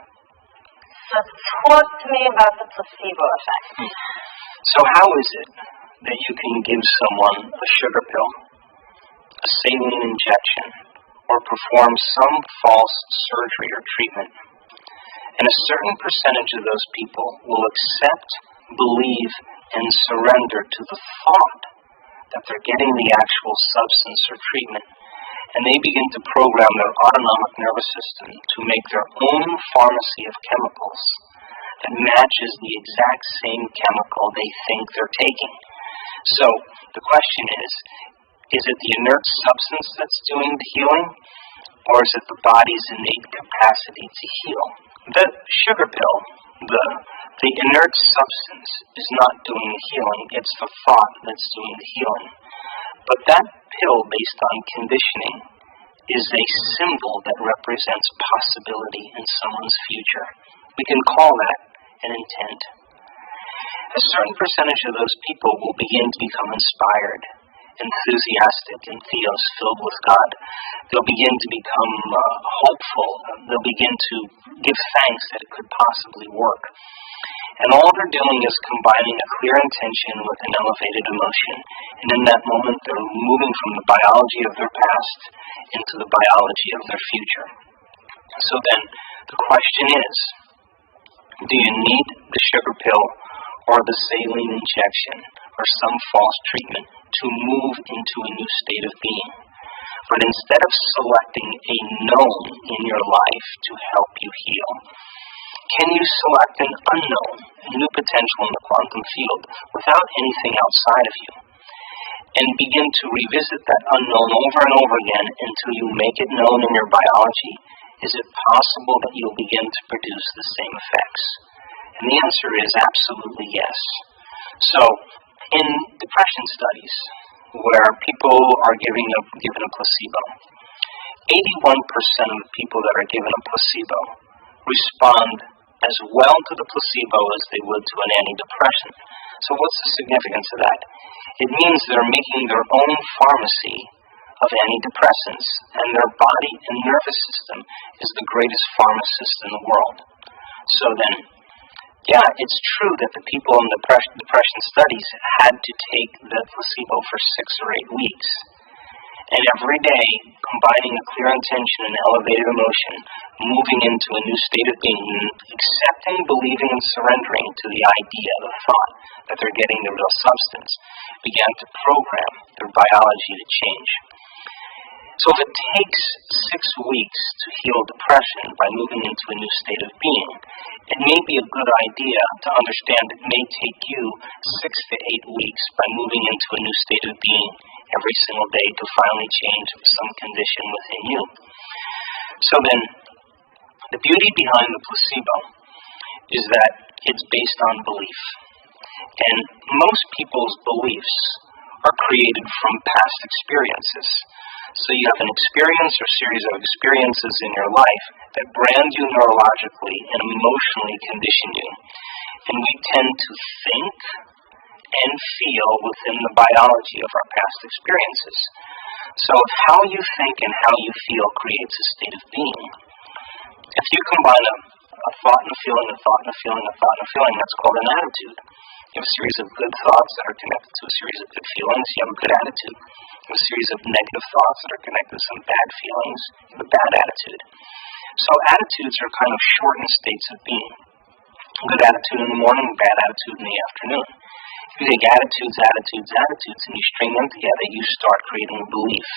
So talk to me about the placebo effect. So how is it that you can give someone a sugar pill, a saline injection, or perform some false surgery or treatment, and a certain percentage of those people will accept, believe, and surrender to the thought that they're getting the actual substance or treatment, and they begin to program their autonomic nervous system to make their own pharmacy of chemicals that matches the exact same chemical they think they're taking. So the question is it the inert substance that's doing the healing, or is it the body's innate capacity to heal? The sugar pill, the inert substance, is not doing the healing. It's the thought that's doing the healing. But that pill, based on conditioning, is a symbol that represents possibility in someone's future. We can call that an intent. A certain percentage of those people will begin to become inspired, enthusiastic, and theos, filled with God. They'll begin to become hopeful. They'll begin to give thanks that it could possibly work. And all they're doing is combining a clear intention with an elevated emotion. And in that moment, they're moving from the biology of their past into the biology of their future. So then, the question is, do you need the sugar pill or the saline injection or some false treatment to move into a new state of being? But instead of selecting a known in your life to help you heal, can you select an unknown, a new potential in the quantum field without anything outside of you? And begin to revisit that unknown over and over again until you make it known in your biology? Is it possible that you'll begin to produce the same effects? And the answer is absolutely yes. So, in depression studies, where people are given a placebo, 81% of the people that are given a placebo respond as well to the placebo as they would to an antidepressant. So what's the significance of that? It means they're making their own pharmacy of antidepressants, and their body and nervous system is the greatest pharmacist in the world. So then, yeah, it's true that the people in the depression studies had to take the placebo for 6 or 8 weeks. And every day, combining a clear intention and elevated emotion, moving into a new state of being, accepting, believing, and surrendering to the idea, the thought, that they're getting the real substance, began to program their biology to change. So if it takes 6 weeks to heal depression by moving into a new state of being, it may be a good idea to understand it may take you 6 to 8 weeks by moving into a new state of being every single day to finally change some condition within you. So then, the beauty behind the placebo is that it's based on belief. And most people's beliefs are created from past experiences. So you have an experience or series of experiences in your life that brand you neurologically and emotionally condition you. And we tend to think and feel within the biology of our past experiences. So how you think and how you feel creates a state of being. If you combine a thought and a feeling, a thought and a feeling, a thought and a feeling, that's called an attitude. You have a series of good thoughts that are connected to a series of good feelings, you have a good attitude. You have a series of negative thoughts that are connected to some bad feelings, you have a bad attitude. So attitudes are kind of shortened states of being. Good attitude in the morning, bad attitude in the afternoon. If you take attitudes, and you string them together, you start creating a belief.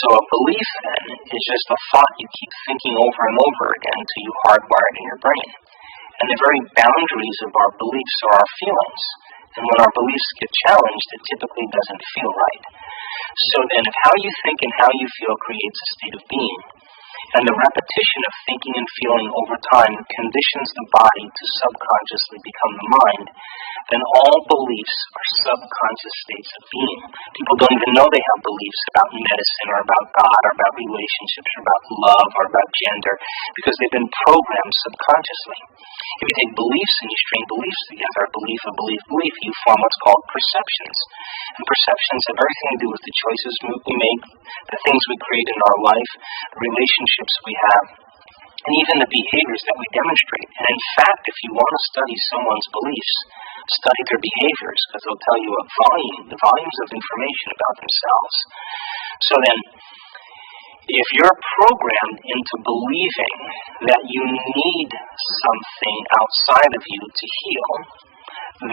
So a belief, then, is just a thought you keep thinking over and over again until you hardwire it in your brain. And the very boundaries of our beliefs are our feelings. And when our beliefs get challenged, it typically doesn't feel right. So then, if how you think and how you feel creates a state of being, and the repetition of thinking and feeling over time conditions the body to subconsciously become the mind, then all beliefs are subconscious states of being. People don't even know they have beliefs about medicine or about God or about relationships or about love or about gender because they've been programmed subconsciously. If you take beliefs and you string beliefs together, a belief, you form what's called perceptions. And perceptions have everything to do with the choices we make, the things we create in our life, the relationships we have, and even the behaviors that we demonstrate. And in fact, if you want to study someone's beliefs, study their behaviors, because they'll tell you the volumes of information about themselves. So then, if you're programmed into believing that you need something outside of you to heal,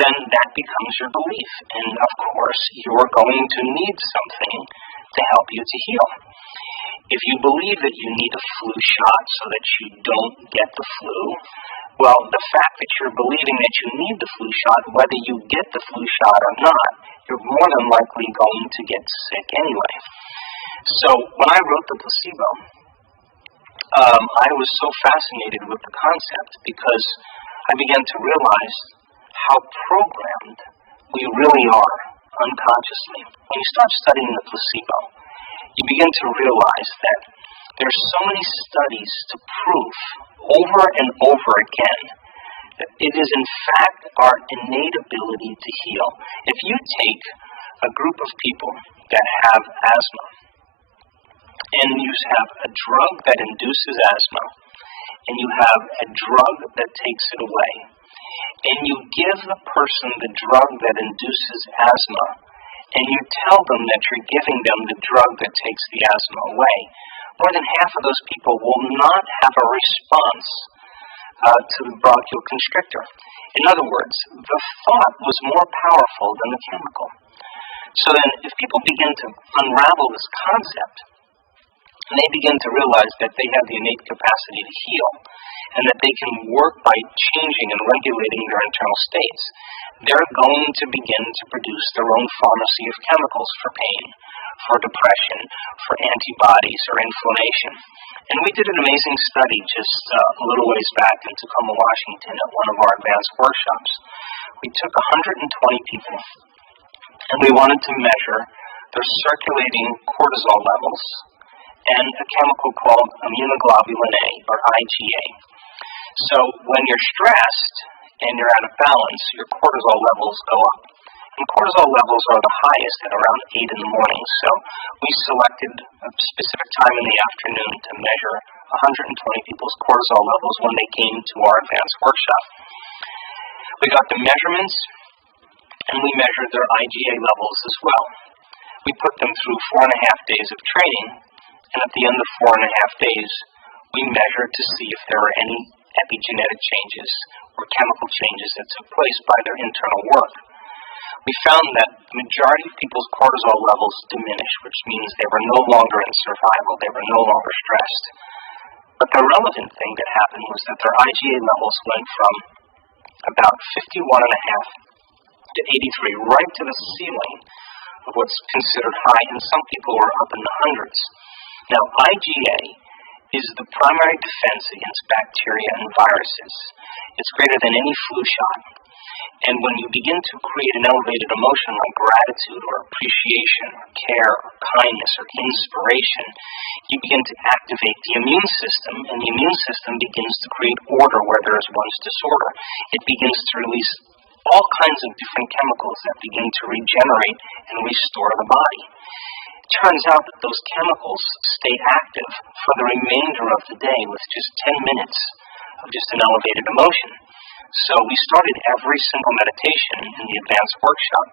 then that becomes your belief. And of course, you're going to need something to help you to heal. If you believe that you need a flu shot so that you don't get the flu, well, the fact that you're believing that you need the flu shot, whether you get the flu shot or not, you're more than likely going to get sick anyway. So when I wrote the placebo, I was so fascinated with the concept because I began to realize how programmed we really are unconsciously. When you start studying the placebo, you begin to realize that there's so many studies to prove over and over again that it is in fact our innate ability to heal. If you take a group of people that have asthma and you have a drug that induces asthma and you have a drug that takes it away, and you give the person the drug that induces asthma, and you tell them that you're giving them the drug that takes the asthma away, more than half of those people will not have a response to the bronchial constrictor. In other words, the thought was more powerful than the chemical. So then, if people begin to unravel this concept, and they begin to realize that they have the innate capacity to heal, and that they can work by changing and regulating their internal states, they're going to begin to produce their own pharmacy of chemicals for pain, for depression, for antibodies or inflammation. And we did an amazing study just a little ways back in Tacoma, Washington at one of our advanced workshops. We took 120 people, and we wanted to measure their circulating cortisol levels and a chemical called immunoglobulin A, or IgA. So when you're stressed and you're out of balance, your cortisol levels go up. And cortisol levels are the highest at around 8 in the morning. So we selected a specific time in the afternoon to measure 120 people's cortisol levels when they came to our advanced workshop. We got the measurements, and we measured their IgA levels as well. We put them through 4.5 days of training, and at the end of 4.5 days, we measured to see if there were any epigenetic changes or chemical changes that took place by their internal work. We found that the majority of people's cortisol levels diminished, which means they were no longer in survival, they were no longer stressed. But the relevant thing that happened was that their IgA levels went from about 51.5 to 83, right to the ceiling of what's considered high, and some people were up in the hundreds. Now, IgA is the primary defense against bacteria and viruses. It's greater than any flu shot. And when you begin to create an elevated emotion like gratitude or appreciation or care or kindness or inspiration, you begin to activate the immune system, and the immune system begins to create order where there is once disorder. It begins to release all kinds of different chemicals that begin to regenerate and restore the body. It turns out that those chemicals stay active for the remainder of the day with just 10 minutes of just an elevated emotion. So we started every single meditation in the advanced workshop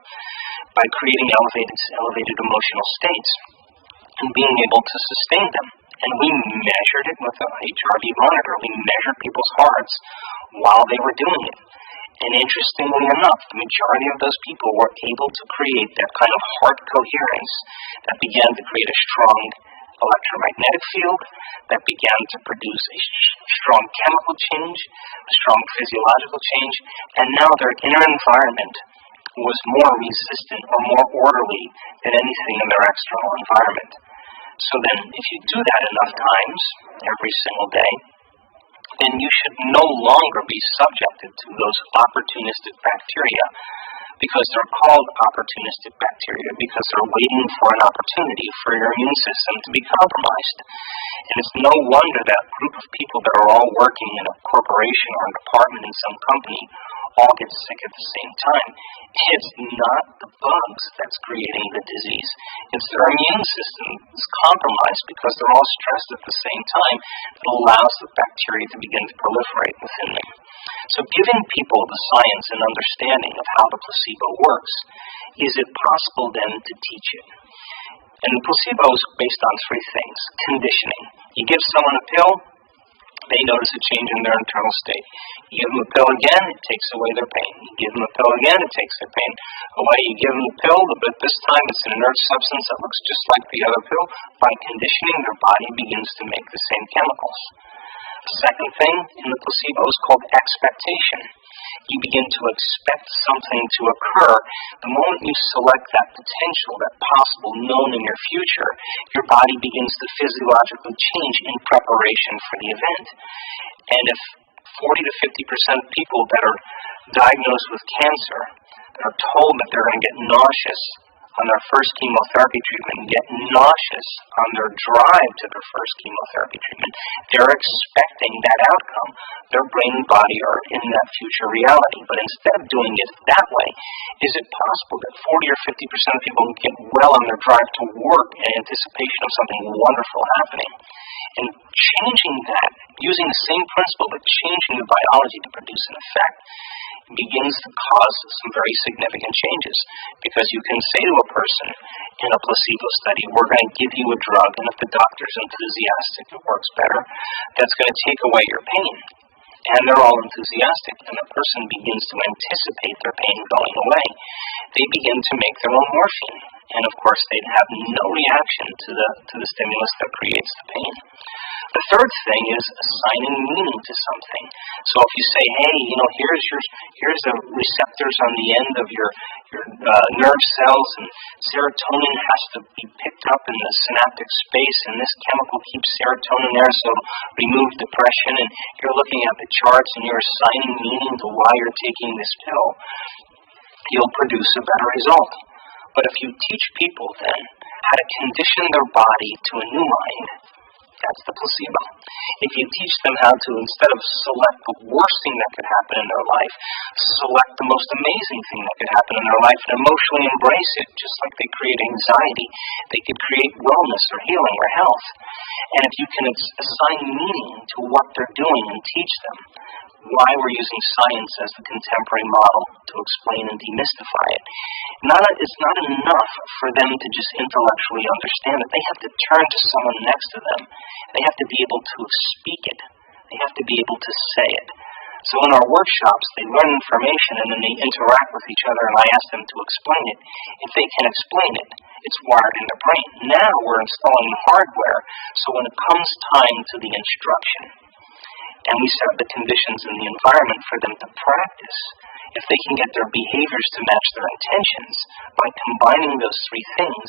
by creating elevated emotional states and being able to sustain them. And we measured it with a HRV monitor. We measured people's hearts while they were doing it. And interestingly enough, the majority of those people were able to create that kind of heart coherence that began to create a strong electromagnetic field, that began to produce a strong chemical change, a strong physiological change, and now their inner environment was more resistant or more orderly than anything in their external environment. So then, if you do that enough times, every single day, then you should no longer be subjected to those opportunistic bacteria, because they're called opportunistic bacteria because they're waiting for an opportunity for your immune system to be compromised. And it's no wonder that group of people that are all working in a corporation or a department in some company all get sick at the same time. It's not the bugs that's creating the disease. It's their immune system is compromised because they're all stressed at the same time. It allows the bacteria to begin to proliferate within them. So giving people the science and understanding of how the placebo works, is it possible then to teach it? And the placebo is based on three things. Conditioning. You give someone a pill, they notice a change in their internal state. You give them a pill again, it takes away their pain. You give them a pill again, it takes their pain away. You give them a pill, but this time it's an inert substance that looks just like the other pill. By conditioning, their body begins to make the same chemicals. The second thing in the placebo is called expectation. You begin to expect something to occur. The moment you select that potential, that possible known in your future, your body begins to physiologically change in preparation for the event. And if 40 to 50% of people that are diagnosed with cancer, that are told that they're going to get nauseous on their first chemotherapy treatment get nauseous on their drive to their first chemotherapy treatment, they're expecting that outcome. Their brain and body are in that future reality. But instead of doing it that way, is it possible that 40 or 50% of people get well on their drive to work in anticipation of something wonderful happening? And changing that, using the same principle but changing the biology to produce an effect, begins to cause some very significant changes. Because you can say to a person in a placebo study, we're going to give you a drug, and if the doctor's enthusiastic, it works better, that's going to take away your pain. And they're all enthusiastic, and the person begins to anticipate their pain going away. They begin to make their own morphine, and of course they'd have no reaction to the stimulus that creates the pain. The third thing is assigning meaning to something. So if you say, hey, here's the receptors on the end of your nerve cells, and serotonin has to be picked up in the synaptic space, and this chemical keeps serotonin there, so remove depression, and you're looking at the charts and you're assigning meaning to why you're taking this pill, you'll produce a better result. But if you teach people then how to condition their body to a new mind, that's the placebo. If you teach them how to, instead of select the worst thing that could happen in their life, select the most amazing thing that could happen in their life and emotionally embrace it, just like they create anxiety, they could create wellness or healing or health. And if you can assign meaning to what they're doing and teach them why we're using science as the contemporary model to explain and demystify it, it's not enough for them to just intellectually understand it. They have to turn to someone next to them. They have to be able to speak it. They have to be able to say it. So in our workshops, they learn information and then they interact with each other, and I ask them to explain it. If they can explain it, it's wired in their brain. Now we're installing hardware, so when it comes time to the instruction, and we set the conditions in the environment for them to practice, if they can get their behaviors to match their intentions by combining those three things,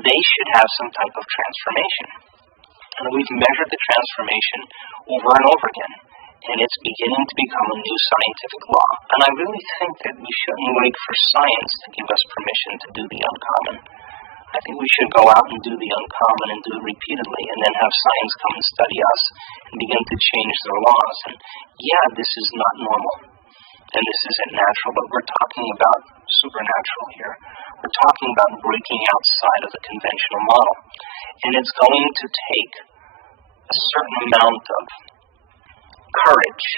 they should have some type of transformation. And we've measured the transformation over and over again, and it's beginning to become a new scientific law. And I really think that we shouldn't wait for science to give us permission to do the uncommon. I think we should go out and do the uncommon and do it repeatedly, and then have science come and study us and begin to change their laws. And yeah, this is not normal, and this isn't natural, but we're talking about supernatural here. We're talking about breaking outside of the conventional model. And it's going to take a certain amount of courage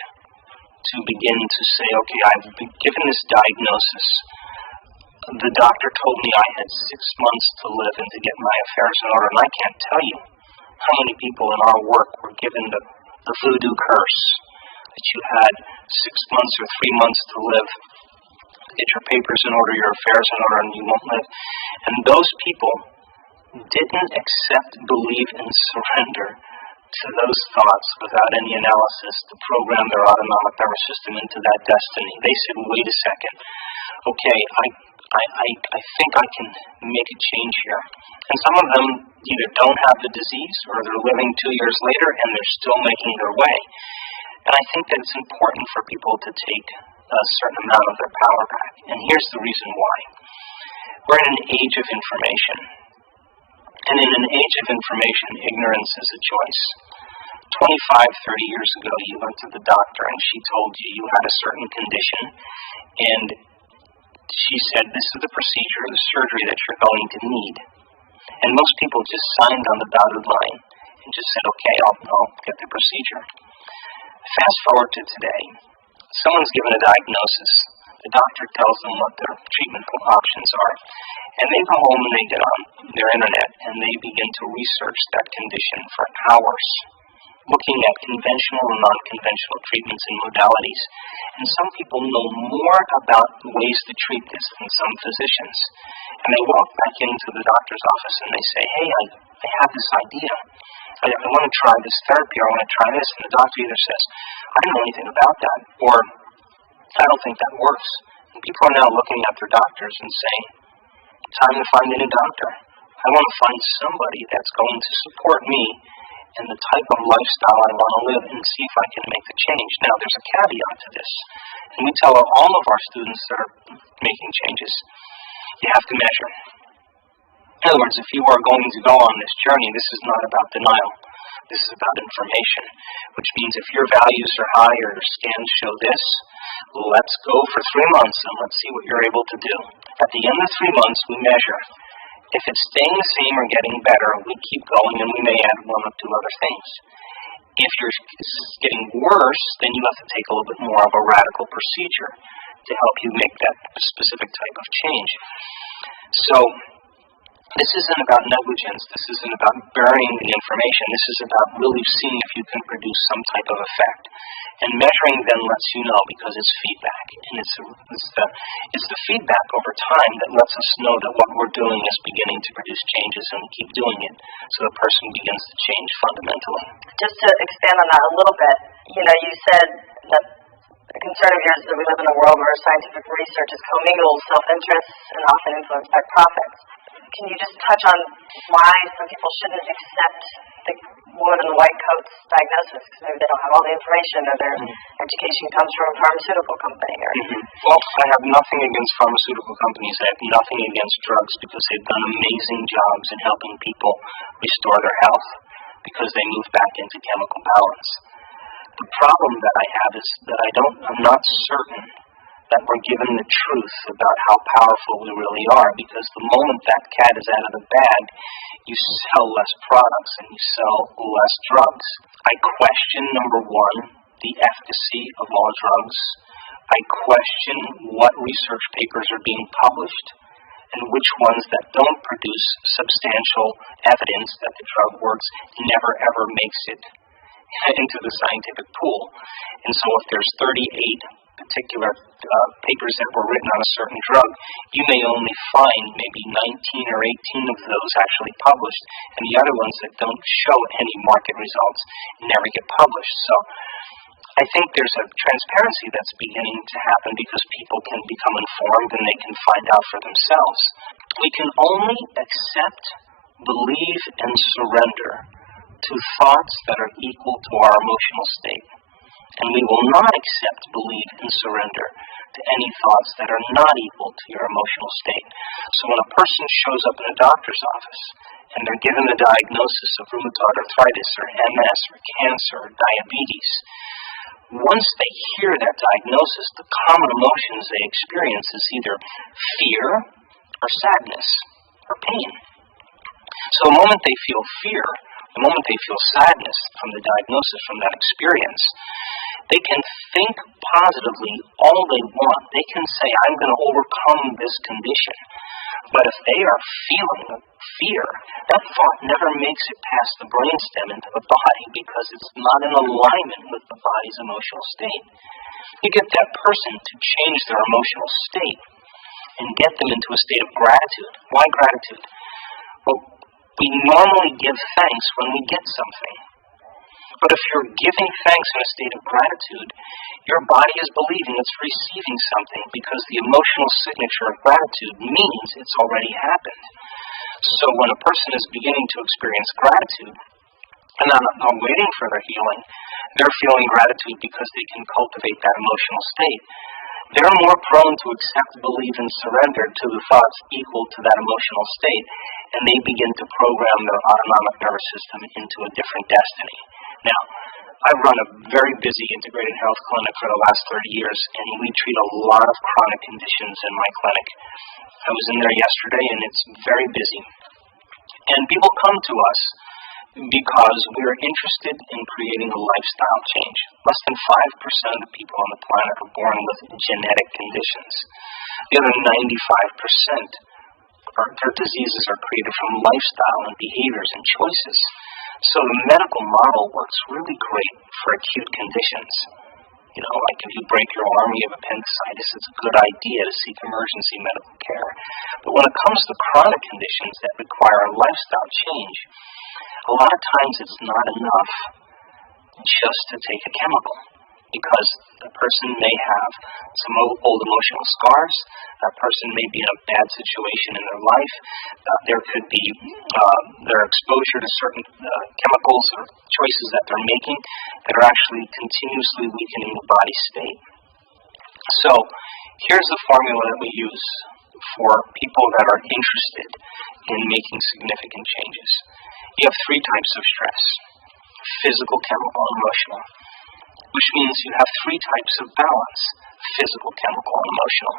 to begin to say, okay, I've been given this diagnosis. The doctor told me I had 6 months to live and to get my affairs in order, and I can't tell you how many people in our work were given the voodoo curse, that you had 6 months or 3 months to live, get your papers in order, your affairs in order, and you won't live. And those people didn't accept, believe, and surrender to those thoughts without any analysis to program their autonomic nervous system into that destiny. They said, wait a second, okay, I think I can make a change here. And some of them either don't have the disease or they're living 2 years later and they're still making their way. And I think that it's important for people to take a certain amount of their power back. And here's the reason why. We're in an age of information. And in an age of information, ignorance is a choice. 25, 30 years ago, you went to the doctor and she told you you had a certain condition, and she said, this is the procedure or the surgery that you're going to need. And most people just signed on the dotted line and just said, okay, I'll get the procedure. Fast forward to today. Someone's given a diagnosis. The doctor tells them what their treatment options are. And they go home and they get on their internet and they begin to research that condition for hours, looking at conventional and non-conventional treatments and modalities. And some people know more about ways to treat this than some physicians. And they walk back into the doctor's office and they say, hey, I have this idea. I want to try this therapy, or I want to try this. And the doctor either says, I don't know anything about that, or I don't think that works. And people are now looking at their doctors and saying, time to find a new doctor. I want to find somebody that's going to support me and the type of lifestyle I want to live, and see if I can make the change. Now, there's a caveat to this, and we tell all of our students that are making changes, you have to measure. In other words, if you are going to go on this journey, this is not about denial. This is about information, which means if your values are high or your scans show this, let's go for 3 months and let's see what you're able to do. At the end of 3 months, we measure. If it's staying the same or getting better, we keep going and we may add 1 or 2 other things. If you're getting worse, then you have to take a little bit more of a radical procedure to help you make that specific type of change. So this isn't about negligence. This isn't about burying the information. This is about really seeing if you can produce some type of effect. And measuring then lets you know, because it's feedback. And it's the feedback over time that lets us know that what we're doing is beginning to produce changes, and we keep doing it so the person begins to change fundamentally. Just to expand on that a little bit, you said that the concern of yours is that we live in a world where scientific research is commingled self-interest and often influenced by profits. Can you just touch on why some people shouldn't accept the woman in the white coat's diagnosis? Because maybe they don't have all the information, or their education comes from a pharmaceutical company. Or Well, I have nothing against pharmaceutical companies. I have nothing against drugs, because they've done amazing jobs in helping people restore their health because they move back into chemical balance. The problem that I have is that I'm not certain that we're given the truth about how powerful we really are, because the moment that cat is out of the bag, you sell less products and you sell less drugs. I question, number one, the efficacy of all drugs. I question what research papers are being published and which ones that don't produce substantial evidence that the drug works never ever makes it into the scientific pool. And so if there's 38 particular papers that were written on a certain drug, you may only find maybe 19 or 18 of those actually published, and the other ones that don't show any market results never get published. So I think there's a transparency that's beginning to happen because people can become informed and they can find out for themselves. We can only accept, believe, and surrender to thoughts that are equal to our emotional state. And we will not accept, believe, and surrender to any thoughts that are not equal to your emotional state. So when a person shows up in a doctor's office and they're given the diagnosis of rheumatoid arthritis or MS or cancer or diabetes, once they hear that diagnosis, the common emotions they experience is either fear or sadness or pain. So the moment they feel fear, the moment they feel sadness from the diagnosis, from that experience, they can think positively all they want. They can say, I'm going to overcome this condition. But if they are feeling fear, that thought never makes it past the brainstem into the body because it's not in alignment with the body's emotional state. You get that person to change their emotional state and get them into a state of gratitude. Why gratitude? Well, we normally give thanks when we get something. But if you're giving thanks in a state of gratitude, your body is believing it's receiving something because the emotional signature of gratitude means it's already happened. So when a person is beginning to experience gratitude and not waiting for their healing, they're feeling gratitude because they can cultivate that emotional state. They're more prone to accept, believe, and surrender to the thoughts equal to that emotional state, and they begin to program their autonomic nervous system into a different destiny. Now, I've run a very busy integrated health clinic for the last 30 years, and we treat a lot of chronic conditions in my clinic. I was in there yesterday, and it's very busy. And people come to us because we're interested in creating a lifestyle change. Less than 5% of the people on the planet are born with genetic conditions. The other 95%, their diseases are created from lifestyle and behaviors and choices. So the medical model works really great for acute conditions. You know, like if you break your arm, you have appendicitis, it's a good idea to seek emergency medical care. But when it comes to chronic conditions that require a lifestyle change, a lot of times it's not enough just to take a chemical, because the person may have some old emotional scars, that person may be in a bad situation in their life, there could be their exposure to certain chemicals or choices that they're making that are actually continuously weakening the body state. So here's the formula that we use. for people that are interested in making significant changes. You have three types of stress: physical, chemical, and emotional, which means you have three types of balance: physical, chemical, and emotional.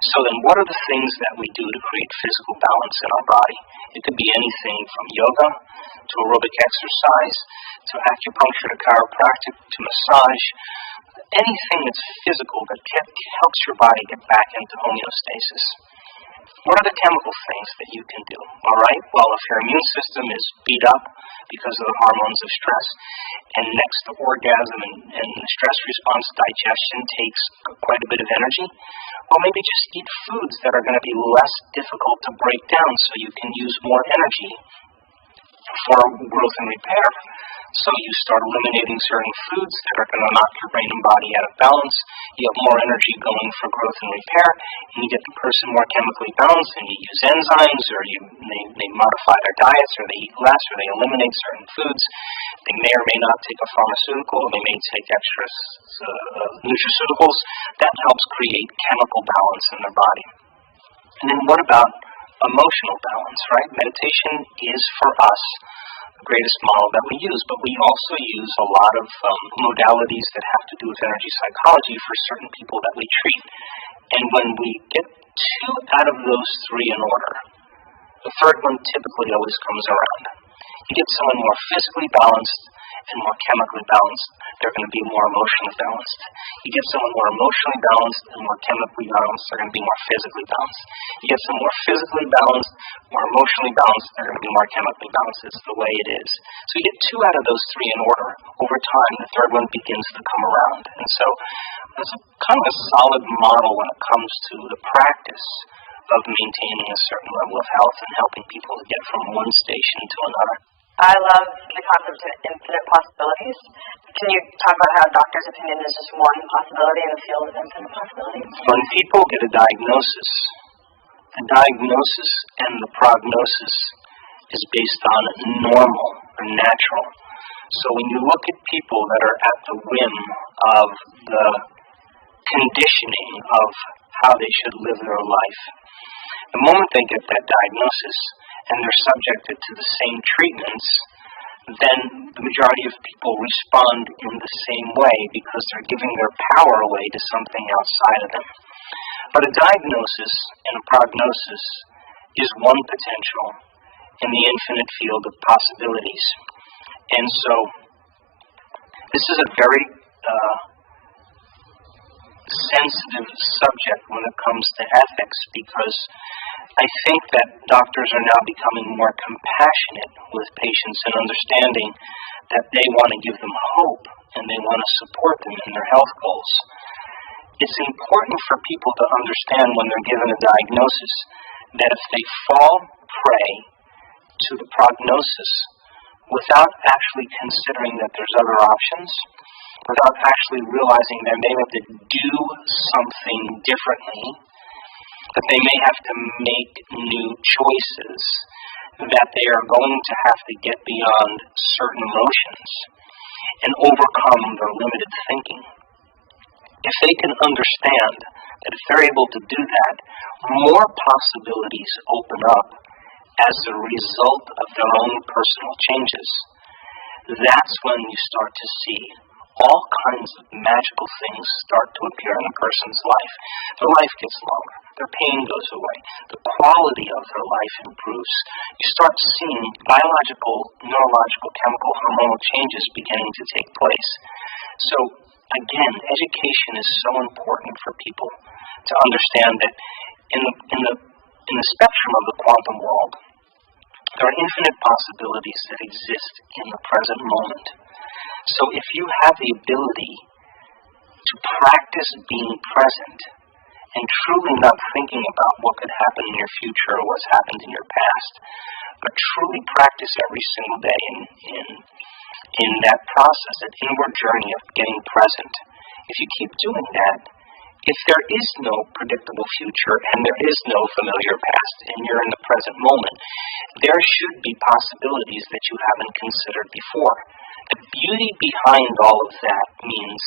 So then what are the things that we do to create physical balance in our body? It could be anything from yoga to aerobic exercise to acupuncture to chiropractic to massage, anything that's physical that helps your body get back into homeostasis. What are the chemical things that you can do? All right, well, if your immune system is beat up because of the hormones of stress, and next to orgasm and the stress response, digestion takes quite a bit of energy, well, maybe just eat foods that are going to be less difficult to break down so you can use more energy for growth and repair. So you start eliminating certain foods that are going to knock your brain and body out of balance. You have more energy going for growth and repair, and you get the person more chemically balanced, and you use enzymes, or they modify their diets, or they eat less, or they eliminate certain foods. They may or may not take a pharmaceutical, or they may take extra nutraceuticals. That helps create chemical balance in their body. And then what about emotional balance, right? Meditation is, for us, the greatest model that we use, but we also use a lot of modalities that have to do with energy psychology for certain people that we treat. And when we get two out of those three in order, the third one typically always comes around. You get someone more physically balanced and more chemically balanced, they're going to be more emotionally balanced. You get someone more emotionally balanced and more chemically balanced, they're going to be more physically balanced. You get someone more physically balanced, more emotionally balanced, they're going to be more chemically balanced. It's the way it is. So you get two out of those three in order. Over time, the third one begins to come around. And so it's kind of a solid model when it comes to the practice of maintaining a certain level of health and helping people to get from one station to another. I love the concept of infinite possibilities. Can you talk about how a doctor's opinion is just one possibility in the field of infinite possibilities? When people get a diagnosis, the diagnosis and the prognosis is based on normal or natural. So when you look at people that are at the whim of the conditioning of how they should live their life, the moment they get that diagnosis and they're subjected to the same treatments, then the majority of people respond in the same way because they're giving their power away to something outside of them. But a diagnosis and a prognosis is one potential in the infinite field of possibilities. And so this is a very sensitive subject when it comes to ethics, because I think that doctors are now becoming more compassionate with patients and understanding that they want to give them hope and they want to support them in their health goals. It's important for people to understand when they're given a diagnosis that if they fall prey to the prognosis without actually considering that there's other options, without actually realizing that they have to do something differently, that they may have to make new choices, that they are going to have to get beyond certain emotions and overcome their limited thinking. If they can understand that if they're able to do that, more possibilities open up as a result of their own personal changes, that's when you start to see all kinds of magical things start to appear in a person's life. Their life gets longer. Their pain goes away. The quality of their life improves. You start seeing biological, neurological, chemical, hormonal changes beginning to take place. So, again, education is so important for people to understand that in the spectrum of the quantum world, there are infinite possibilities that exist in the present moment. So if you have the ability to practice being present and truly not thinking about what could happen in your future or what's happened in your past, but truly practice every single day in that process, that inward journey of getting present, if you keep doing that, if there is no predictable future and there is no familiar past and you're in the present moment, there should be possibilities that you haven't considered before. The beauty behind all of that means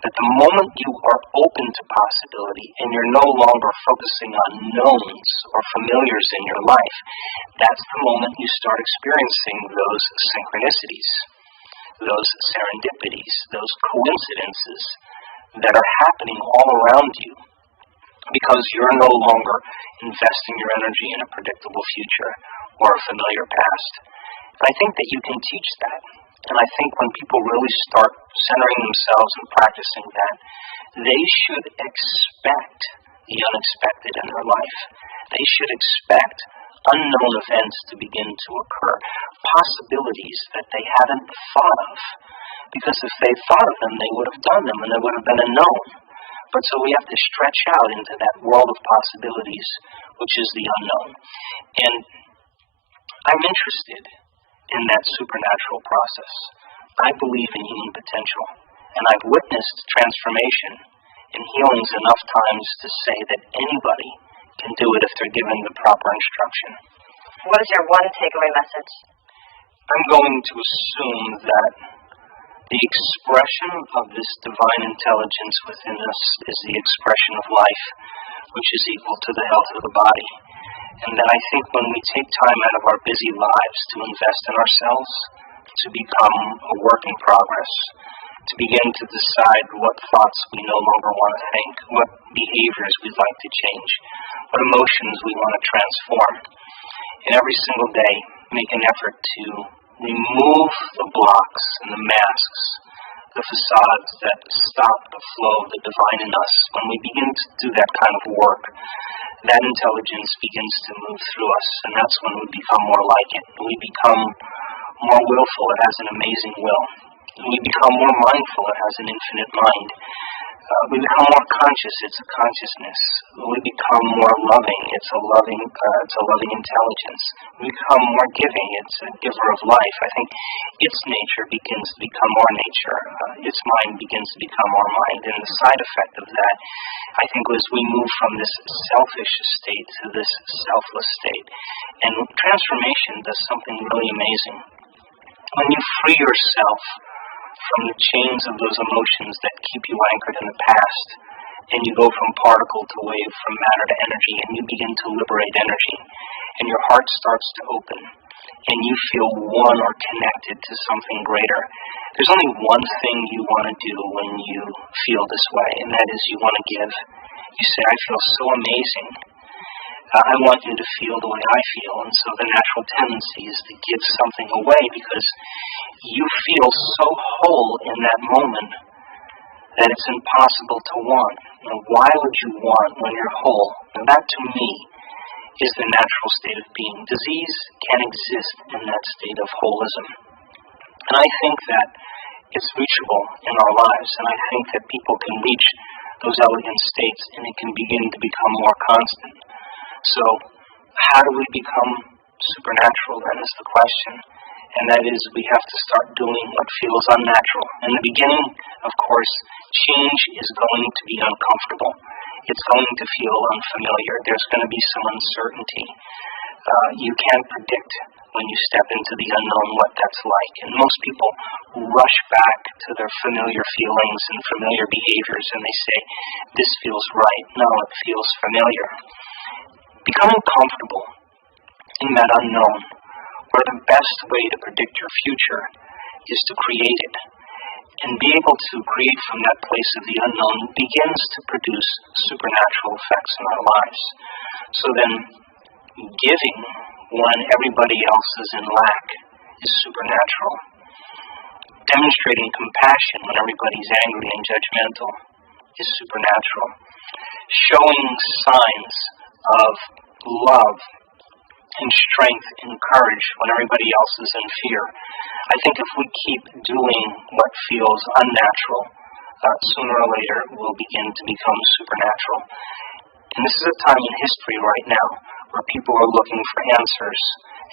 that the moment you are open to possibility and you're no longer focusing on knowns or familiars in your life, that's the moment you start experiencing those synchronicities, those serendipities, those coincidences that are happening all around you, because you're no longer investing your energy in a predictable future or a familiar past. And I think that you can teach that. And I think when people really start centering themselves and practicing that, they should expect the unexpected in their life. They should expect unknown events to begin to occur, possibilities that they hadn't thought of. Because if they thought of them, they would have done them, and they would have been a known. But so we have to stretch out into that world of possibilities, which is the unknown. And I'm interested in that supernatural process. I believe in human potential, and I've witnessed transformation and healings enough times to say that anybody can do it if they're given the proper instruction. What is your one takeaway message? I'm going to assume that the expression of this divine intelligence within us is the expression of life, which is equal to the health of the body. And that I think when we take time out of our busy lives to invest in ourselves, to become a work in progress, to begin to decide what thoughts we no longer want to think, what behaviors we'd like to change, what emotions we want to transform, and every single day make an effort to remove the blocks and the masks, the facades that stop the flow of the divine in us. When we begin to do that kind of work, that intelligence begins to move through us, and that's when we become more like it. We become more willful. It has an amazing will. We become more mindful. It has an infinite mind. We become more conscious. It's a consciousness. We become more loving. It's a loving intelligence. We become more giving. It's a giver of life. I think its nature begins to become our nature. Its mind begins to become our mind. And the side effect of that, I think, was we move from this selfish state to this selfless state. And transformation does something really amazing. When you free yourself from the chains of those emotions that keep you anchored in the past, and you go from particle to wave, from matter to energy, and you begin to liberate energy, and your heart starts to open, and you feel one or connected to something greater. There's only one thing you want to do when you feel this way, and that is you want to give. You say, I feel so amazing. I want you to feel the way I feel. And so the natural tendency is to give something away because you feel so whole in that moment that it's impossible to want. Now, why would you want when you're whole? And that, to me, is the natural state of being. Disease can exist in that state of holism. And I think that it's reachable in our lives, and I think that people can reach those elegant states, and it can begin to become more constant. So, how do we become supernatural, then, is the question. And that is, we have to start doing what feels unnatural. In the beginning, of course, change is going to be uncomfortable. It's going to feel unfamiliar. There's going to be some uncertainty. You can't predict when you step into the unknown what that's like. And most people rush back to their familiar feelings and familiar behaviors, and they say, this feels right. No, it feels familiar. Becoming comfortable in that unknown, where the best way to predict your future is to create it. And be able to create from that place of the unknown begins to produce supernatural effects in our lives. So then, giving when everybody else is in lack is supernatural. Demonstrating compassion when everybody's angry and judgmental is supernatural. Showing signs of love and strength and courage when everybody else is in fear. I think if we keep doing what feels unnatural, sooner or later we'll begin to become supernatural. And this is a time in history right now where people are looking for answers,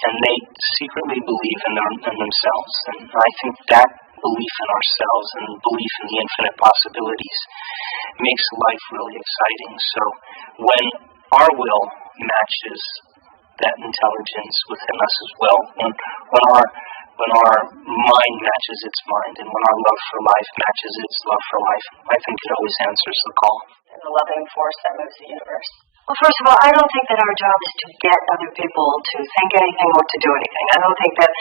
and they secretly believe in themselves. And I think that belief in ourselves and belief in the infinite possibilities makes life really exciting. So when our will matches that intelligence within us as well, when our when our mind matches its mind, and when our love for life matches its love for life, I think it always answers the call. And the loving force that moves the universe. Well, first of all, I don't think that our job is to get other people to think anything or to do anything. I don't think that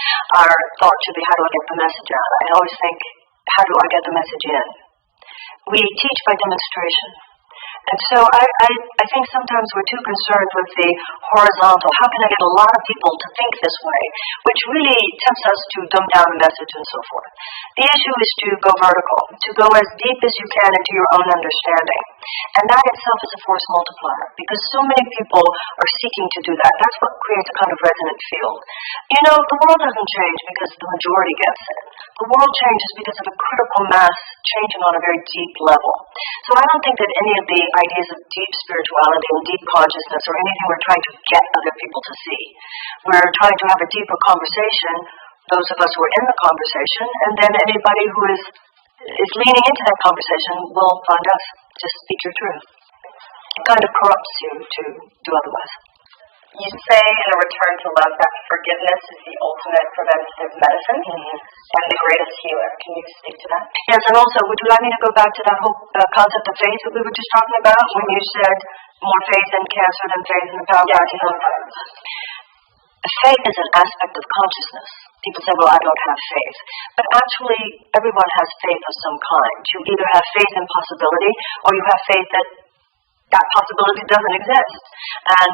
our thought should be, how do I get the message out? I always think, how do I get the message in? We teach by demonstration. And so I think sometimes we're too concerned with the horizontal. How can I get a lot of people to think this way? Which really tempts us to dumb down the message and so forth. The issue is to go vertical, to go as deep as you can into your own understanding. And that itself is a force multiplier, because so many people are seeking to do that. That's what creates a kind of resonant field. You know, the world doesn't change because the majority gets it. The world changes because of a critical mass changing on a very deep level. So I don't think that any of the ideas of deep spirituality and deep consciousness or anything we're trying to get other people to see. We're trying to have a deeper conversation, those of us who are in the conversation, and then anybody who is leaning into that conversation will find us. Just speak your truth. It kind of corrupts you to do otherwise. You say in A Return to Love that forgiveness is the ultimate preventative medicine and the greatest healer. Can you speak to that? Yes, and also, would you like me to go back to that whole concept of faith that we were just talking about when you said more faith in cancer than faith in the power of God to heal? Faith is an aspect of consciousness. People say, well, I don't have faith. But actually, everyone has faith of some kind. You either have faith in possibility, or you have faith that that possibility doesn't exist. And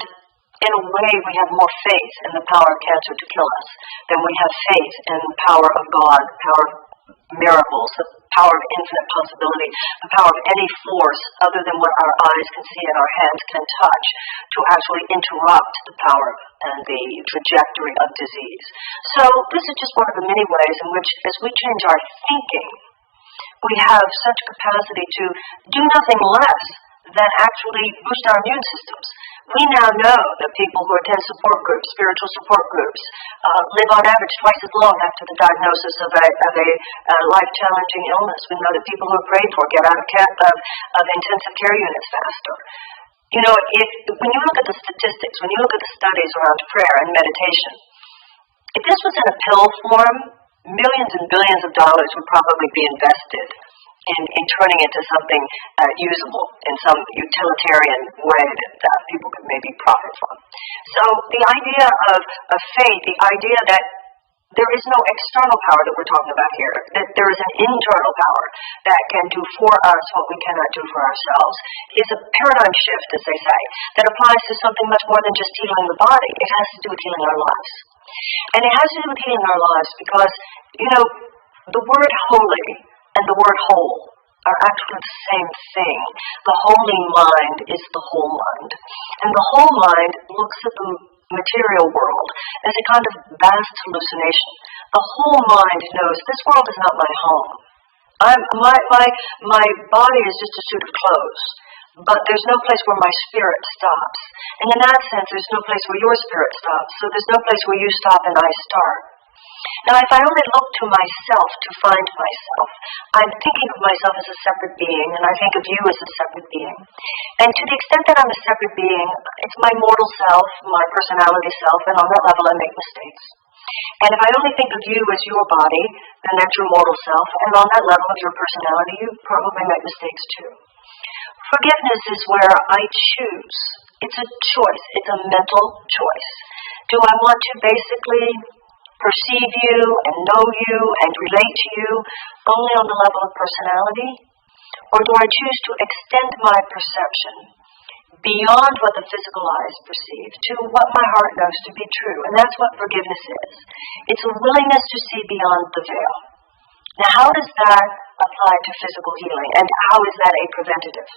in a way, we have more faith in the power of cancer to kill us than we have faith in the power of God, the power of miracles, the power of infinite possibility, the power of any force other than what our eyes can see and our hands can touch to actually interrupt the power and the trajectory of disease. So this is just one of the many ways in which, as we change our thinking, we have such capacity to do nothing less than actually boost our immune systems. We now know that people who attend support groups, spiritual support groups, live on average twice as long after the diagnosis of a life-challenging illness. We know that people who are prayed for get out of intensive care units faster. You know, when you look at the statistics, when you look at the studies around prayer and meditation, if this was in a pill form, millions and billions of dollars would probably be invested in turning it into something usable in some utilitarian way that people could maybe profit from. So the idea of faith, the idea that there is no external power that we're talking about here, that there is an internal power that can do for us what we cannot do for ourselves, is a paradigm shift, as they say, that applies to something much more than just healing the body. It has to do with healing our lives. And it has to do with healing our lives because, you know, the word holy and the word whole are actually the same thing. The holy mind is the whole mind. And the whole mind looks at the material world as a kind of vast hallucination. The whole mind knows this world is not my home. My body is just a suit of clothes. But there's no place where my spirit stops. And in that sense, there's no place where your spirit stops. So there's no place where you stop and I start. Now, if I only look to myself to find myself, I'm thinking of myself as a separate being, and I think of you as a separate being. And to the extent that I'm a separate being, it's my mortal self, my personality self, and on that level I make mistakes. And if I only think of you as your body, then that's your mortal self, and on that level of your personality, you probably make mistakes too. Forgiveness is where I choose. It's a choice. It's a mental choice. Do I want to basically perceive you and know you and relate to you only on the level of personality? Or do I choose to extend my perception beyond what the physical eyes perceive to what my heart knows to be true? And that's what forgiveness is. It's a willingness to see beyond the veil. Now, how does that apply to physical healing? And how is that a preventative?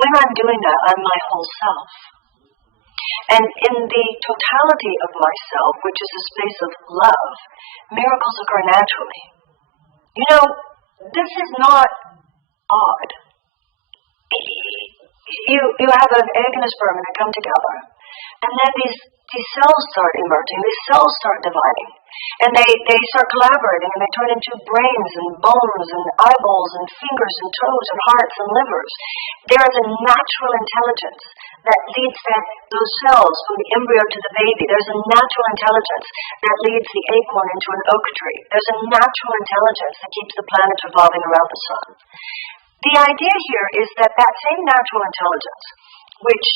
When I'm doing that, I'm my whole self. And in the totality of myself, which is a space of love, miracles occur naturally. You know, this is not odd. You have an egg and a sperm and they come together. And then these cells start emerging, these cells start dividing, and they start collaborating, and they turn into brains and bones and eyeballs and fingers and toes and hearts and livers. There is a natural intelligence that leads those cells from the embryo to the baby. There's a natural intelligence that leads the acorn into an oak tree. There's a natural intelligence that keeps the planet revolving around the sun. The idea here is that that same natural intelligence, which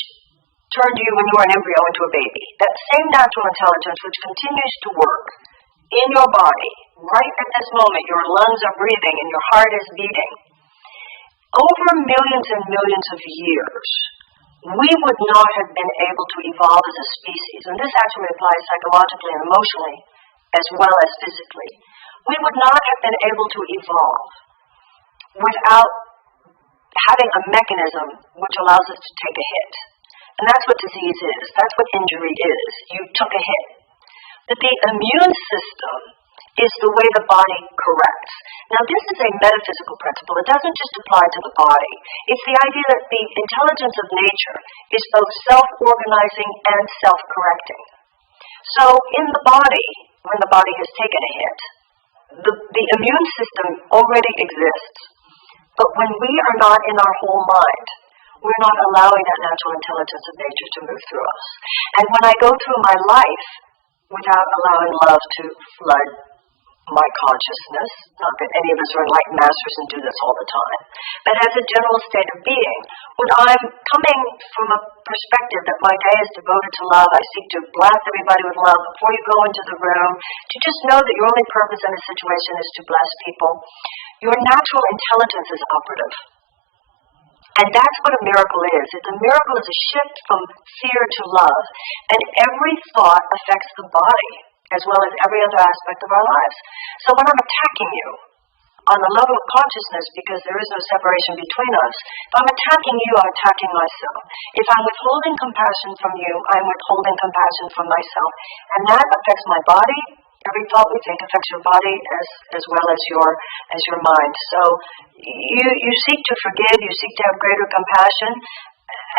turned you when you were an embryo into a baby, that same natural intelligence which continues to work in your body, right at this moment, your lungs are breathing and your heart is beating, over millions and millions of years, we would not have been able to evolve as a species, and this actually applies psychologically and emotionally as well as physically. We would not have been able to evolve without having a mechanism which allows us to take a hit. And that's what disease is. That's what injury is. You took a hit. But the immune system is the way the body corrects. Now, this is a metaphysical principle. It doesn't just apply to the body. It's the idea that the intelligence of nature is both self-organizing and self-correcting. So in the body, when the body has taken a hit, the immune system already exists. But when we are not in our whole mind, we're not allowing that natural intelligence of nature to move through us. And when I go through my life without allowing love to flood my consciousness, not that any of us are enlightened masters and do this all the time, but as a general state of being, when I'm coming from a perspective that my day is devoted to love, I seek to bless everybody with love before you go into the room, to just know that your only purpose in a situation is to bless people. Your natural intelligence is operative. And that's what a miracle is. A miracle is a shift from fear to love. And every thought affects the body, as well as every other aspect of our lives. So when I'm attacking you on the level of consciousness, because there is no separation between us, if I'm attacking you, I'm attacking myself. If I'm withholding compassion from you, I'm withholding compassion from myself. And that affects my body. Every thought we think affects your body as well as your mind. So you seek to forgive, you seek to have greater compassion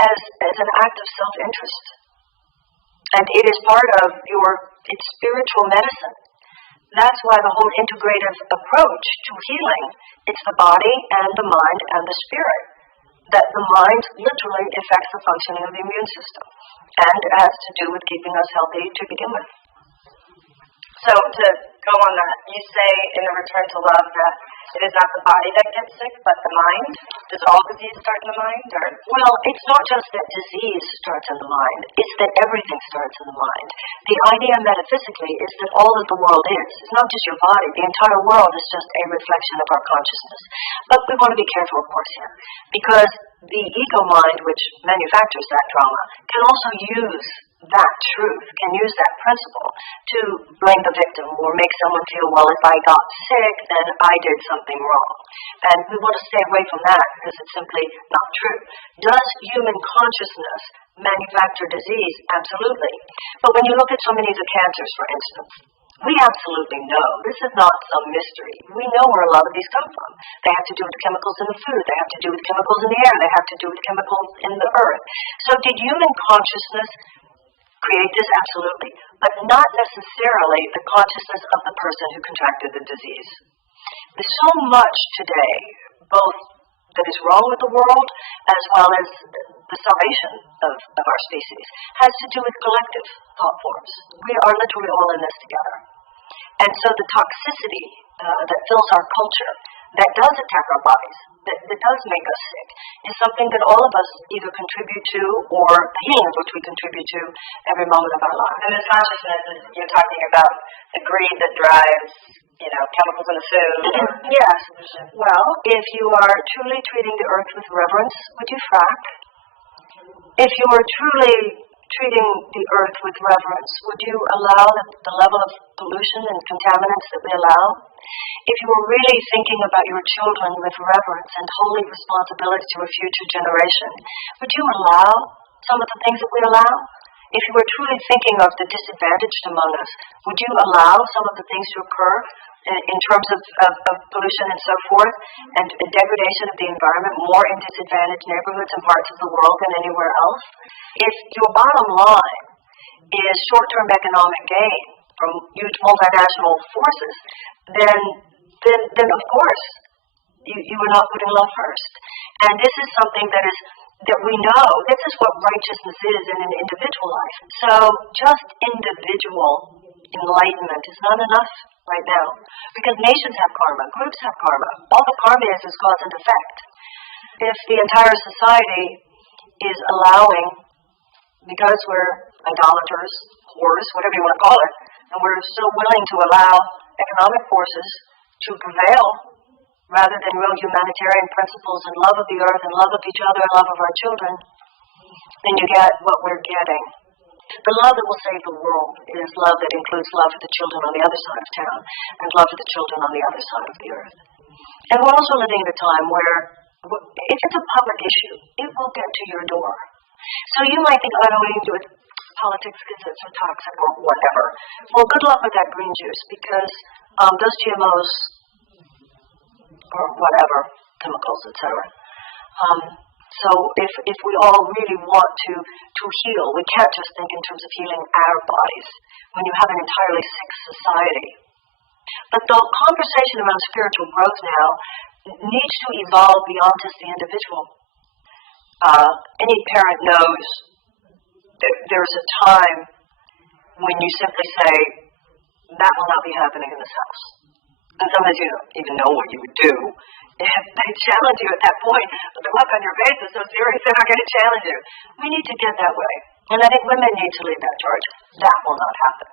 as an act of self-interest. And it is part of it's spiritual medicine. That's why the whole integrative approach to healing, it's the body and the mind and the spirit. That the mind literally affects the functioning of the immune system. And it has to do with keeping us healthy to begin with. So to go on that, you say in the Return to Love that it is not the body that gets sick, but the mind. Does all disease start in the mind? Or? Well, it's not just that disease starts in the mind. It's that everything starts in the mind. The idea metaphysically is that all that the world is. It's not just your body. The entire world is just a reflection of our consciousness. But we want to be careful, of course, here. Because the ego mind, which manufactures that drama, can also use that truth, can use that principle to blame the victim or make someone feel, well, if I got sick, then I did something wrong. And we want to stay away from that because it's simply not true. Does human consciousness manufacture disease? Absolutely. But when you look at so many of the cancers, for instance, we absolutely know. This is not some mystery. We know where a lot of these come from. They have to do with chemicals in the food. They have to do with chemicals in the air. They have to do with chemicals in the earth. So did human consciousness create this? Absolutely. But not necessarily the consciousness of the person who contracted the disease. There's so much today, both that is wrong with the world, as well as the salvation of our species, has to do with collective thought forms. We are literally all in this together. And so the toxicity that fills our culture, that does attack our bodies, that does make us sick, is something that all of us either contribute to, or the healing of which we contribute to every moment of our lives. And this consciousness is, you're talking about the greed that drives, chemicals in the food. Yes. Well, if you are truly treating the earth with reverence, would you frack? If you are truly treating the earth with reverence, would you allow the level of pollution and contaminants that we allow? If you were really thinking about your children with reverence and holy responsibility to a future generation, would you allow some of the things that we allow? if you were truly thinking of the disadvantaged among us, would you allow some of the things to occur in terms of pollution and so forth, and degradation of the environment more in disadvantaged neighborhoods and parts of the world than anywhere else? If your bottom line is short-term economic gain from huge multinational forces, then of course you are not putting love first. And this is something that we know. This is what righteousness is in an individual life. So just individual enlightenment is not enough right now, because nations have karma, groups have karma. All the karma is cause and effect. If the entire society is allowing, because we're idolaters, whores, whatever you want to call it, and we're still willing to allow economic forces to prevail rather than real humanitarian principles and love of the earth and love of each other and love of our children, then you get what we're getting. The love that will save the world is love that includes love for the children on the other side of town and love for the children on the other side of the earth. And we're also living at a time where, if it's a public issue, it will get to your door. So you might think, oh, I don't want to do it politics because it's so toxic or whatever. Well, good luck with that green juice, because those GMOs or whatever, chemicals, etc. So if we all really want to heal, we can't just think in terms of healing our bodies when you have an entirely sick society. But the conversation around spiritual growth now needs to evolve beyond just the individual. Any parent knows that there's a time when you simply say, that will not be happening in this house. And sometimes you don't even know what you would do. If they challenge you at that point, but the look on your face is so serious, they're not going to challenge you. We need to get that way. And I think women need to lead that charge. That will not happen.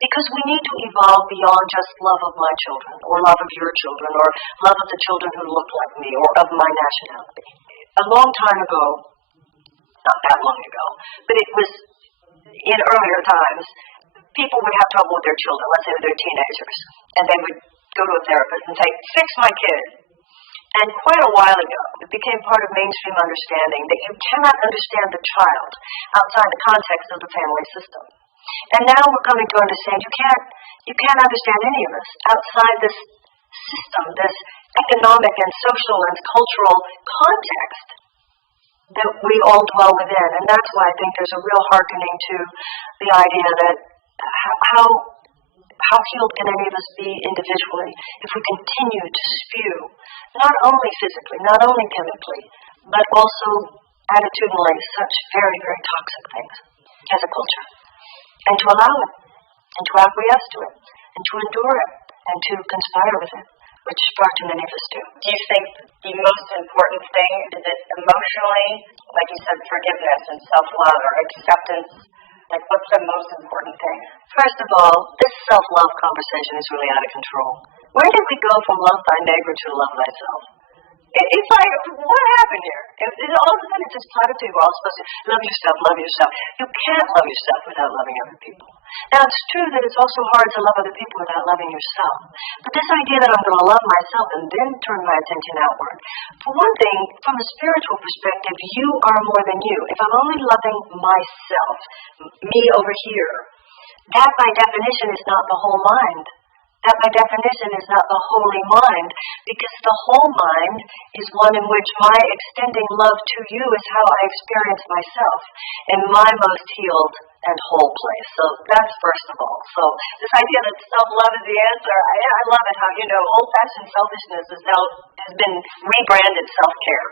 Because we need to evolve beyond just love of my children, or love of your children, or love of the children who look like me, or of my nationality. A long time ago, not that long ago, but it was in earlier times, people would have trouble with their children, let's say they're teenagers, and they would go to a therapist and say, fix my kid. And quite a while ago, it became part of mainstream understanding that you cannot understand the child outside the context of the family system. And now we're coming to understand you can't understand any of us outside this system, this economic and social and cultural context that we all dwell within. And that's why I think there's a real hearkening to the idea that how healed can any of us be individually if we continue to spew, not only physically, not only chemically, but also attitudinally, such very, very toxic things as a culture. And to allow it, and to acquiesce to it, and to endure it, and to conspire with it, which far too many of us do. Do you think the most important thing is it emotionally, like you said, forgiveness and self-love or acceptance? Like, what's the most important thing? First of all, this self-love conversation is really out of control. Where did we go from love thy neighbor to love thyself? It's like, what happened here? All of a sudden it's this platitude we're all supposed to love yourself, love yourself. You can't love yourself without loving other people. Now, it's true that it's also hard to love other people without loving yourself. But this idea that I'm going to love myself and then turn my attention outward. For one thing, from a spiritual perspective, you are more than you. If I'm only loving myself, me over here, that by definition is not the whole mind. That by definition is not the holy mind, because the whole mind is one in which my extending love to you is how I experience myself in my most healed and whole place. So that's first of all. So this idea that self-love is the answer, I love it how, old-fashioned selfishness has been rebranded self-care.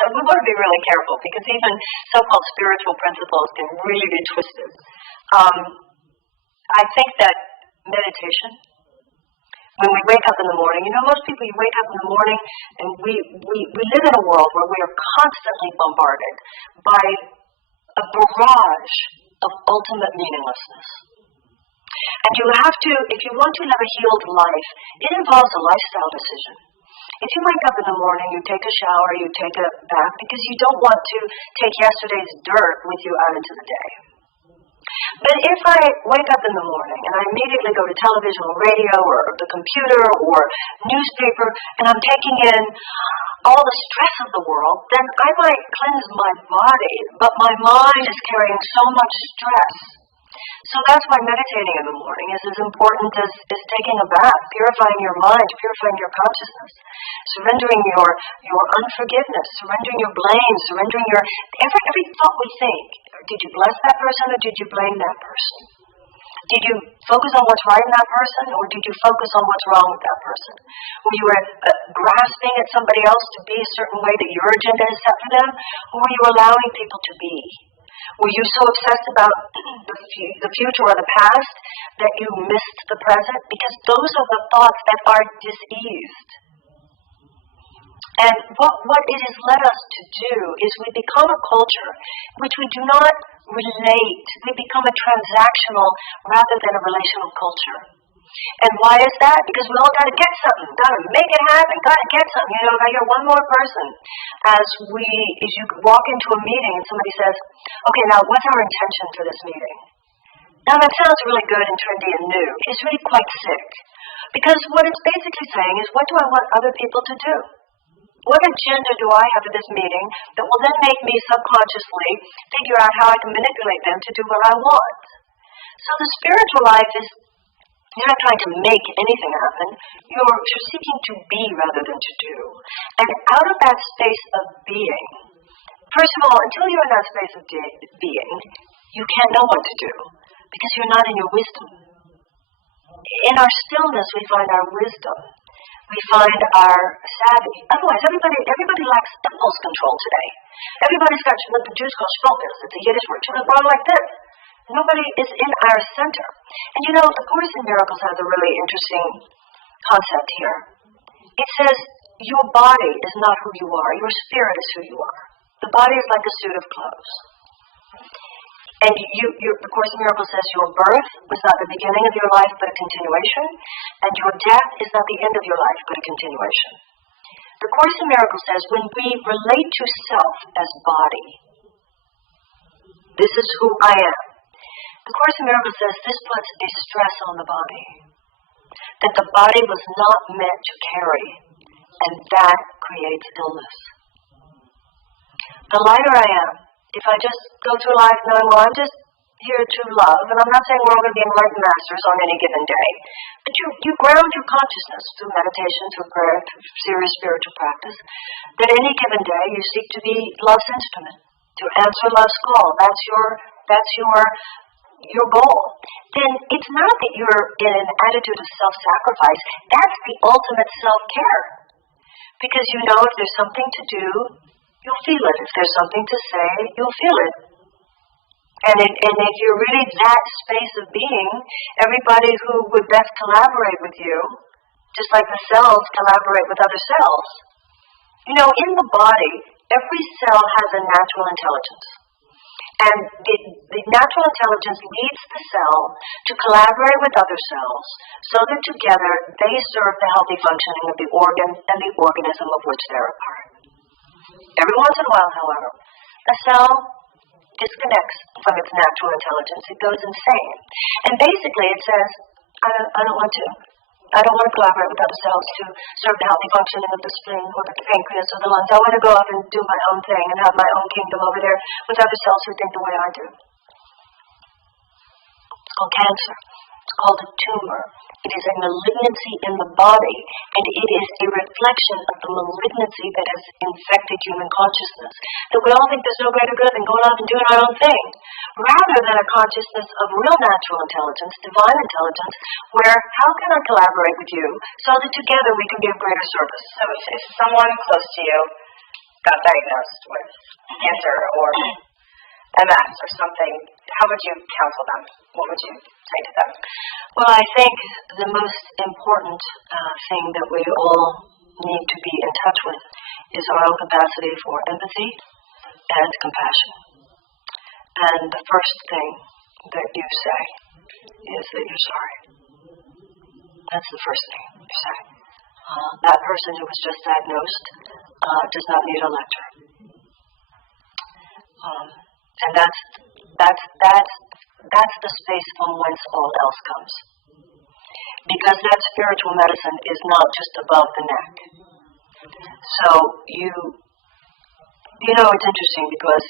So we want to be really careful, because even so-called spiritual principles can really be twisted. I think that meditation, when we wake up in the morning, most people, you wake up in the morning and we live in a world where we are constantly bombarded by a barrage of ultimate meaninglessness. And you have to, if you want to live a healed life, it involves a lifestyle decision. If you wake up in the morning, you take a shower, you take a bath, because you don't want to take yesterday's dirt with you out into the day. But if I wake up in the morning and I immediately go to television or radio or the computer or newspaper, and I'm taking in all the stress of the world, then I might cleanse my body, but my mind is carrying so much stress. So that's why meditating in the morning is as important as taking a bath, purifying your mind, purifying your consciousness, surrendering your unforgiveness, surrendering your blame, surrendering your every thought we think. Did you bless that person or did you blame that person? Did you focus on what's right in that person, or did you focus on what's wrong with that person? Were you grasping at somebody else to be a certain way that your agenda is set for them, or were you allowing people to be? Were you so obsessed about the future or the past that you missed the present? Because those are the thoughts that are diseased. And what it has led us to do is we become a culture which we do not relate. We become a transactional rather than a relational culture. And why is that? Because we all got to get something, got to make it happen, got to get something. You know, if I hear one more person, as you walk into a meeting and somebody says, okay, now what's our intention for this meeting? Now that sounds really good and trendy and new. It's really quite sick. Because what it's basically saying is, what do I want other people to do? What agenda do I have at this meeting that will then make me subconsciously figure out how I can manipulate them to do what I want? So the spiritual life is, you're not trying to make anything happen. You're seeking to be rather than to do. And out of that space of being, first of all, until you're in that space of being, you can't know what to do because you're not in your wisdom. In our stillness, we find our wisdom. We find our savvy. Otherwise, everybody lacks impulse control today. Everybody's got what the Jews call shpilkes. It's a Yiddish word. To run like this. Nobody is in our center. And you know, the Course in Miracles has a really interesting concept here. It says, your body is not who you are. Your spirit is who you are. The body is like a suit of clothes. And the Course in Miracles says your birth was not the beginning of your life, but a continuation. And your death is not the end of your life, but a continuation. The Course in Miracles says when we relate to self as body, this is who I am. The Course in Miracles says this puts a stress on the body. That the body was not meant to carry. And that creates illness. The lighter I am, if I just go through life knowing, well, I'm just here to love, and I'm not saying we're all going to be enlightened masters on any given day, but you ground your consciousnness through meditation, through prayer, through serious spiritual practice, that any given day you seek to be love's instrument, to answer love's call. That's your goal. Then it's not that you're in an attitude of self-sacrifice. That's the ultimate self-care. Because you know if there's something to do, you'll feel it. If there's something to say, you'll feel it. And if you're really that space of being, everybody who would best collaborate with you, just like the cells collaborate with other cells. You know, in the body, every cell has a natural intelligence. And the natural intelligence leads the cell to collaborate with other cells so that together they serve the healthy functioning of the organ and the organism of which they're a part. Every once in a while, however, a cell disconnects from its natural intelligence. It goes insane. And basically it says, I don't want to. I don't want to collaborate with other cells to serve the healthy functioning of the spleen or the pancreas or the lungs. I want to go off and do my own thing and have my own kingdom over there with other cells who think the way I do. It's called cancer. It's called a tumor. It is a malignancy in the body, and it is a reflection of the malignancy that has infected human consciousness. That we all think there's no greater good than going off and doing our own thing, rather than a consciousness of real natural intelligence, divine intelligence, where how can I collaborate with you so that together we can be of greater service? So if someone close to you got diagnosed with cancer or MS or something, how would you counsel them? What would you say to them? Well, I think the most important thing that we all need to be in touch with is our own capacity for empathy and compassion. And the first thing that you say is that you're sorry. That's the first thing you say. That person who was just diagnosed does not need a lecture. And that's the space from whence all else comes. Because that spiritual medicine is not just above the neck. So you know, it's interesting because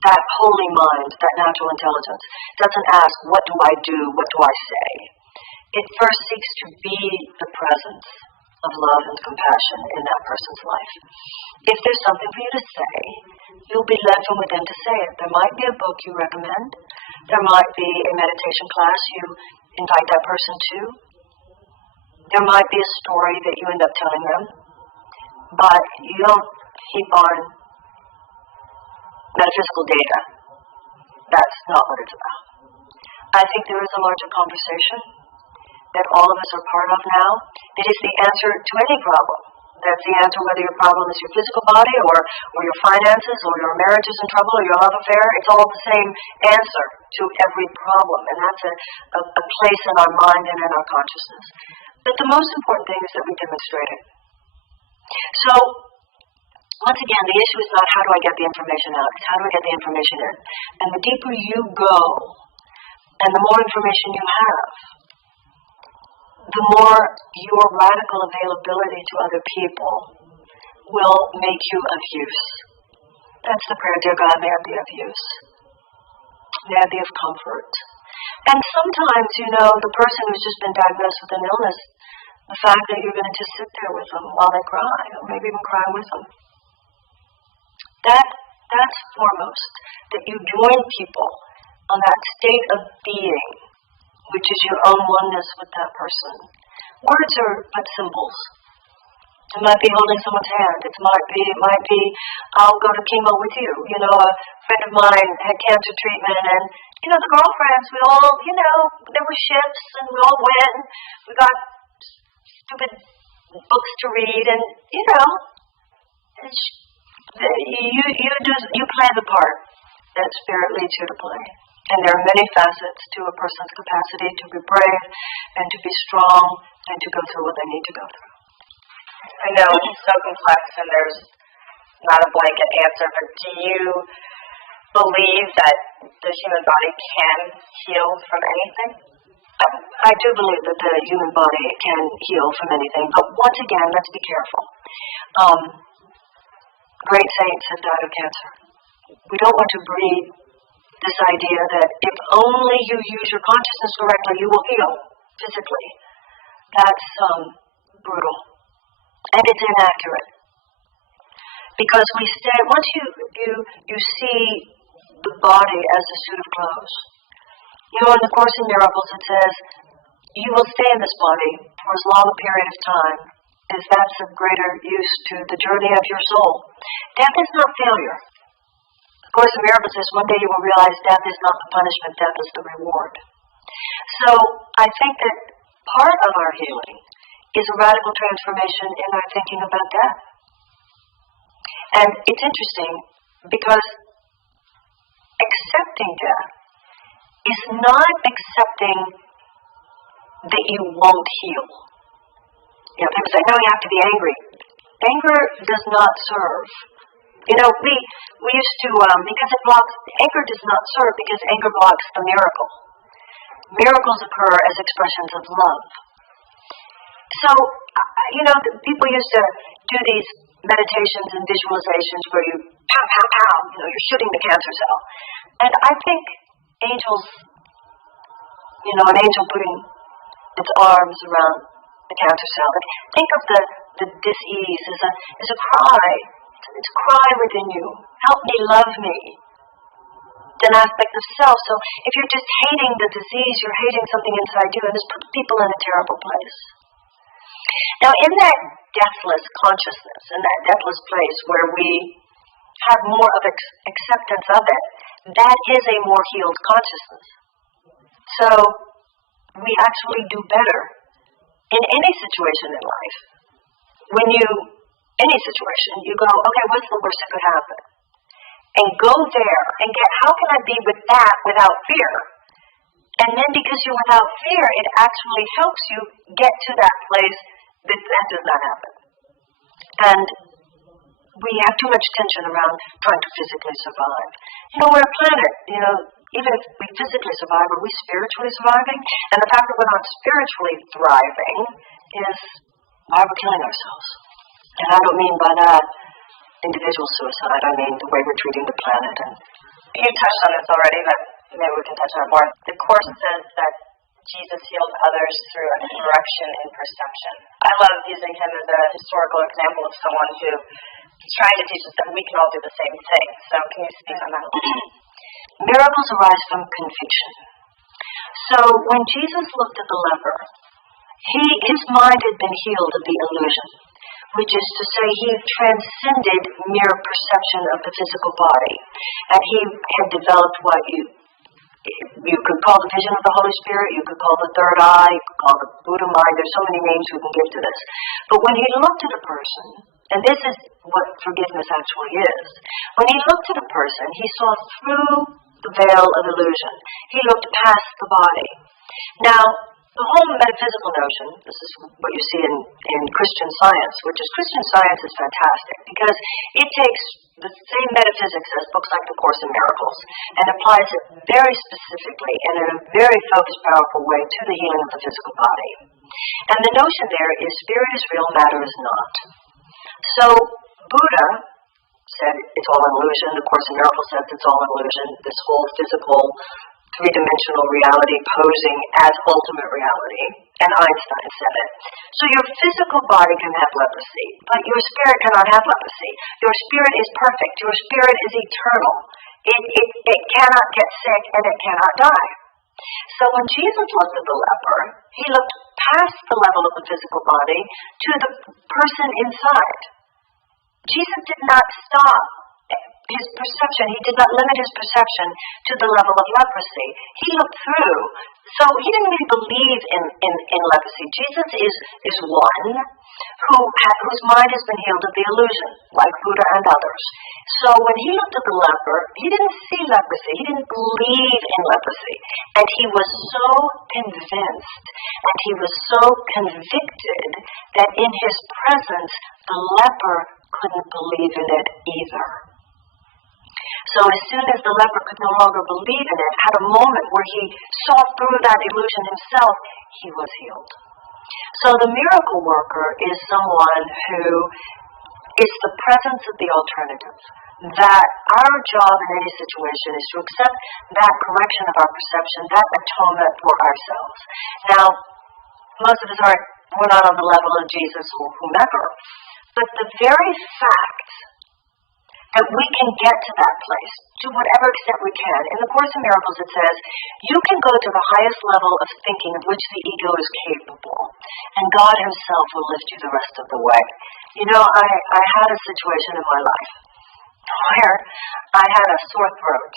that holy mind, that natural intelligence, doesn't ask, what do I do, what do I say? It first seeks to be the presence of love and compassion in that person's life. If there's something for you to say, you'll be led from within to say it. There might be a book you recommend. There might be a meditation class you invite that person to. There might be a story that you end up telling them. But you don't heap on metaphysical data. That's not what it's about. I think there is a larger conversation that all of us are part of now. It is the answer to any problem. That's the answer whether your problem is your physical body or your finances or your marriage is in trouble or your love affair. It's all the same answer to every problem. And that's a place in our mind and in our consciousness. But the most important thing is that we demonstrate it. So, once again, the issue is not how do I get the information out, it's how do I get the information in. And the deeper you go, and the more information you have, the more your radical availability to other people will make you of use. That's the prayer, dear God, may I be of use. May I be of comfort. And sometimes, the person who's just been diagnosed with an illness, the fact that you're going to just sit there with them while they cry, or maybe even cry with them. That's foremost, that you join people on that state of being, which is your own oneness with that person. Words are but symbols. It might be holding someone's hand. It might be, I'll go to chemo with you. A friend of mine had cancer treatment, and the girlfriends, we all, there were shifts, and we all went. We got stupid books to read, and you play the part that Spirit leads you to play. And there are many facets to a person's capacity to be brave and to be strong and to go through what they need to go through. I know it's so complex and there's not a blanket answer, but do you believe that the human body can heal from anything? I do believe that the human body can heal from anything, but once again, let's be careful. Great saints have died of cancer. We don't want to breed this idea that if only you use your consciousness correctly, you will heal physically. That's brutal. And it's inaccurate. Because we say, once you see the body as a suit of clothes, in the Course in Miracles it says, you will stay in this body for as long a period of time as that's of greater use to the journey of your soul. Death is not failure. The Course in Miracles says, one day you will realize death is not the punishment, death is the reward. So I think that part of our healing is a radical transformation in our thinking about death. And it's interesting because accepting death is not accepting that you won't heal. People say, no, you have to be angry. Anger does not serve. We used to, because it blocks, anger does not serve because anger blocks the miracle. Miracles occur as expressions of love. So, people used to do these meditations and visualizations where you pow, pow, pow, you're shooting the cancer cell. And I think angels, an angel putting its arms around the cancer cell. Think of the dis-ease as a cry. It's a cry within you. Help me, love me. It's an aspect of self. So if you're just hating the disease, you're hating something inside you, and this puts people in a terrible place. Now, in that deathless consciousness, in that deathless place where we have more of acceptance of it, that is a more healed consciousness. So we actually do better in any situation in life. Any situation, you go, okay, what's the worst that could happen? And go there and get, how can I be with that without fear? And then because you're without fear, it actually helps you get to that place that does not happen. And we have too much tension around trying to physically survive. We're a planet, even if we physically survive, are we spiritually surviving? And the fact that we're not spiritually thriving is why we're killing ourselves. And I don't mean by that individual suicide. I mean the way we're treating the planet. And you touched on this already, but maybe we can touch on it more. The Course says that Jesus healed others through a correction in perception. I love using him as a historical example of someone who is trying to teach us that we can all do the same thing. So can you speak on that? Miracles arise from conviction. So when Jesus looked at the leper, his mind had been healed of the illusion, which is to say he transcended mere perception of the physical body. And he had developed what you could call the vision of the Holy Spirit, you could call the third eye, you could call the Buddha mind. There's so many names we can give to this. But when he looked at a person, and this is what forgiveness actually is, when he looked at a person, he saw through the veil of illusion. He looked past the body. Now, the whole metaphysical notion, this is what you see in Christian Science, which is Christian Science is fantastic because it takes the same metaphysics as books like The Course in Miracles and applies it very specifically and in a very focused, powerful way to the healing of the physical body. And the notion there is spirit is real, matter is not. So Buddha said it's all an illusion. The Course in Miracles says it's all an illusion. This whole physical three-dimensional reality posing as ultimate reality, and Einstein said it. So your physical body can have leprosy, but your spirit cannot have leprosy. Your spirit is perfect. Your spirit is eternal. It cannot get sick, and it cannot die. So when Jesus looked at the leper, he looked past the level of the physical body to the person inside. Jesus did not stop his perception. He did not limit his perception to the level of leprosy. He looked through. So he didn't really believe in leprosy. Jesus is one whose mind has been healed of the illusion, like Buddha and others. So when he looked at the leper, he didn't see leprosy. He didn't believe in leprosy. And he was so convinced, and he was so convicted that in his presence, the leper couldn't believe in it either. So as soon as the leper could no longer believe in it, at a moment where he saw through that illusion himself, he was healed. So the miracle worker is someone who is the presence of the alternative. That our job in any situation is to accept that correction of our perception, that atonement for ourselves. Now, most of us we're not on the level of Jesus or whomever, but the very fact that we can get to that place, to whatever extent we can. In the Course in Miracles it says, you can go to the highest level of thinking of which the ego is capable, and God himself will lift you the rest of the way. You know, I had a situation in my life where I had a sore throat,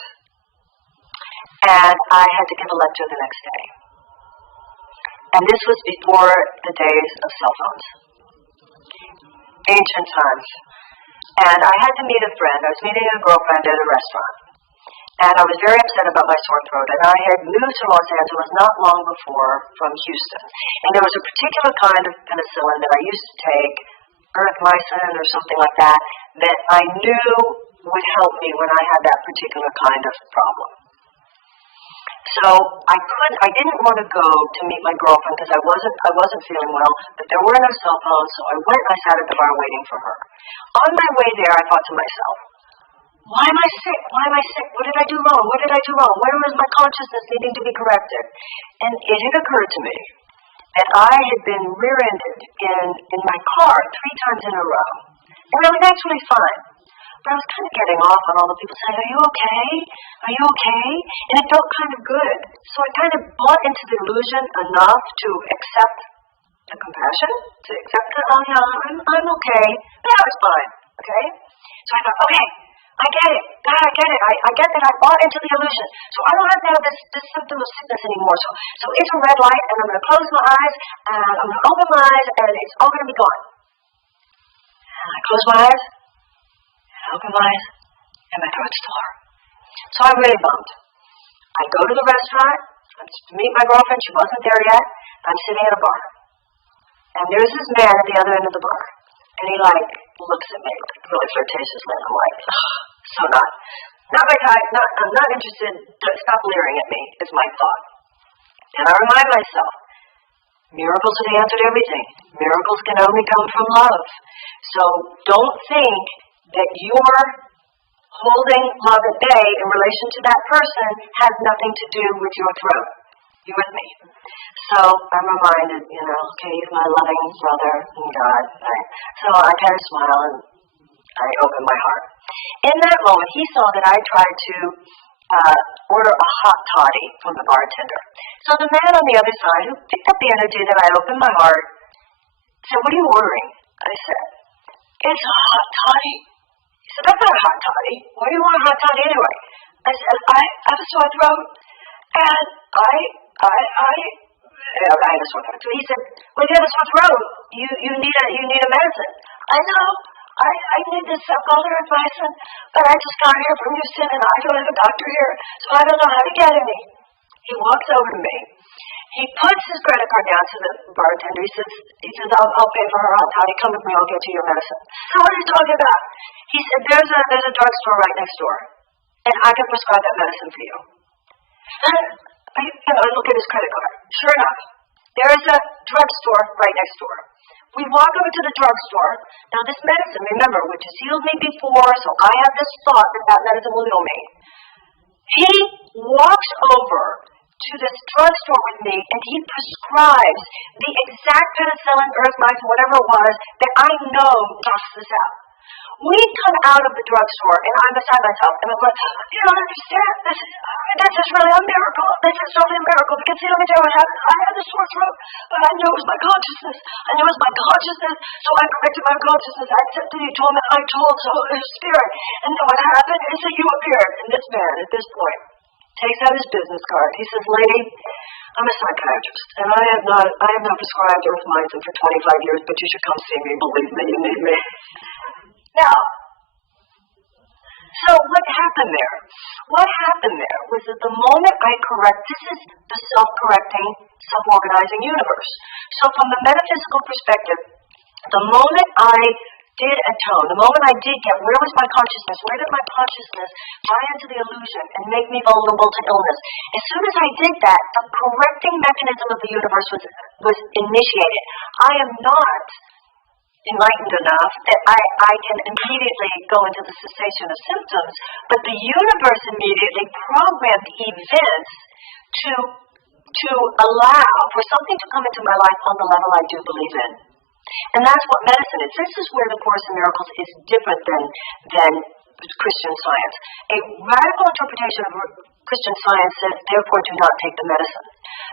and I had to give a lecture the next day. And this was before the days of cell phones. Ancient times. And I had to meet a friend. I was meeting a girlfriend at a restaurant. And I was very upset about my sore throat. And I had moved to Los Angeles not long before from Houston. And there was a particular kind of penicillin that I used to take, erythromycin or something like that I knew would help me when I had that particular kind of problem. So I didn't want to go to meet my girlfriend because I wasn't feeling well, but there were no cell phones, so I went and I sat at the bar waiting for her. On my way there, I thought to myself, why am I sick? Why am I sick? What did I do wrong? What did I do wrong? Where was my consciousness needing to be corrected? And it had occurred to me that I had been rear-ended in my car 3 times in a row. And I was actually fine. But I was kind of getting off on all the people saying, are you okay? Are you okay? And it felt kind of good. So I kind of bought into the illusion enough to accept the compassion, to accept that, oh yeah, I'm okay. But I was fine, okay? So I thought, okay, I get it. God, I get it. I get that I bought into the illusion. So I don't have to have this symptom of sickness anymore. So it's a red light, and I'm going to close my eyes, and I'm going to open my eyes, and it's all going to be gone. And I close my eyes, and I open my eyes, and my throat's sore. So I'm really bummed. I go to the restaurant. I'm to meet my girlfriend. She wasn't there yet. I'm sitting at a bar. And there's this man at the other end of the bar. And he looks at me really flirtatiously. And I'm like, so not my type, I'm not interested. Stop leering at me, is my thought. And I remind myself, Miracles are the answer to everything. Miracles can only come from love. So don't think that your holding love at bay in relation to that person has nothing to do with your throat. You with me? So I'm reminded, okay, he's my loving brother in God. So I kind of smile and I open my heart. In that moment, he saw that I tried to order a hot toddy from the bartender. So the man on the other side, who picked up the energy that I opened my heart, said, "What are you ordering?" I said, "It's a hot toddy." He said, "That's not a hot toddy. Why do you want a hot toddy anyway?" I said, "I have a sore throat, and I had a sore throat too." He said, "Well, if you have a sore throat, you need a medicine." I know. I need this other advice, but I just got here from Houston, and I don't have a doctor here, so I don't know how to get any. He walks over to me. He puts his credit card down to the bartender. He says, I'll pay for her hot toddy. Come with me, I'll get you your medicine. So what are you talking about? He said, there's a drugstore right next door, and I can prescribe that medicine for you. And I look at his credit card. Sure enough, there is a drugstore right next door. We walk over to the drugstore. Now this medicine, remember, which has healed me before, so I have this thought that medicine will heal me. He walks over to this drugstore with me, and he prescribes the exact penicillin, earth mites, whatever it was, that I know knocks this out. We come out of the drugstore, and I'm beside myself, and I'm going, you don't understand, this is really a miracle. This is really a miracle, because let me tell you what happened. I had a sore throat, but I knew it was my consciousness. So I corrected my consciousness. I accepted you told me, I told spirit. And then what happened is that you appeared. And this man, at this point, takes out his business card. He says, "Lady, I'm a psychiatrist, and I have not prescribed earth mites for 25 years, but you should come see me. Believe me, you need me." Now, so what happened there? What happened there was that the moment I this is the self-correcting, self-organizing universe. So from the metaphysical perspective, the moment I did atone, the moment I did get, where was my consciousness? Where did my consciousness buy into the illusion and make me vulnerable to illness? As soon as I did that, the correcting mechanism of the universe was initiated. I am not enlightened enough that I can immediately go into the cessation of symptoms, but the universe immediately programmed events to allow for something to come into my life on the level I do believe in. And that's what medicine is. This is where the Course in Miracles is different than Christian Science. A radical interpretation of Christian Science says, therefore do not take the medicine.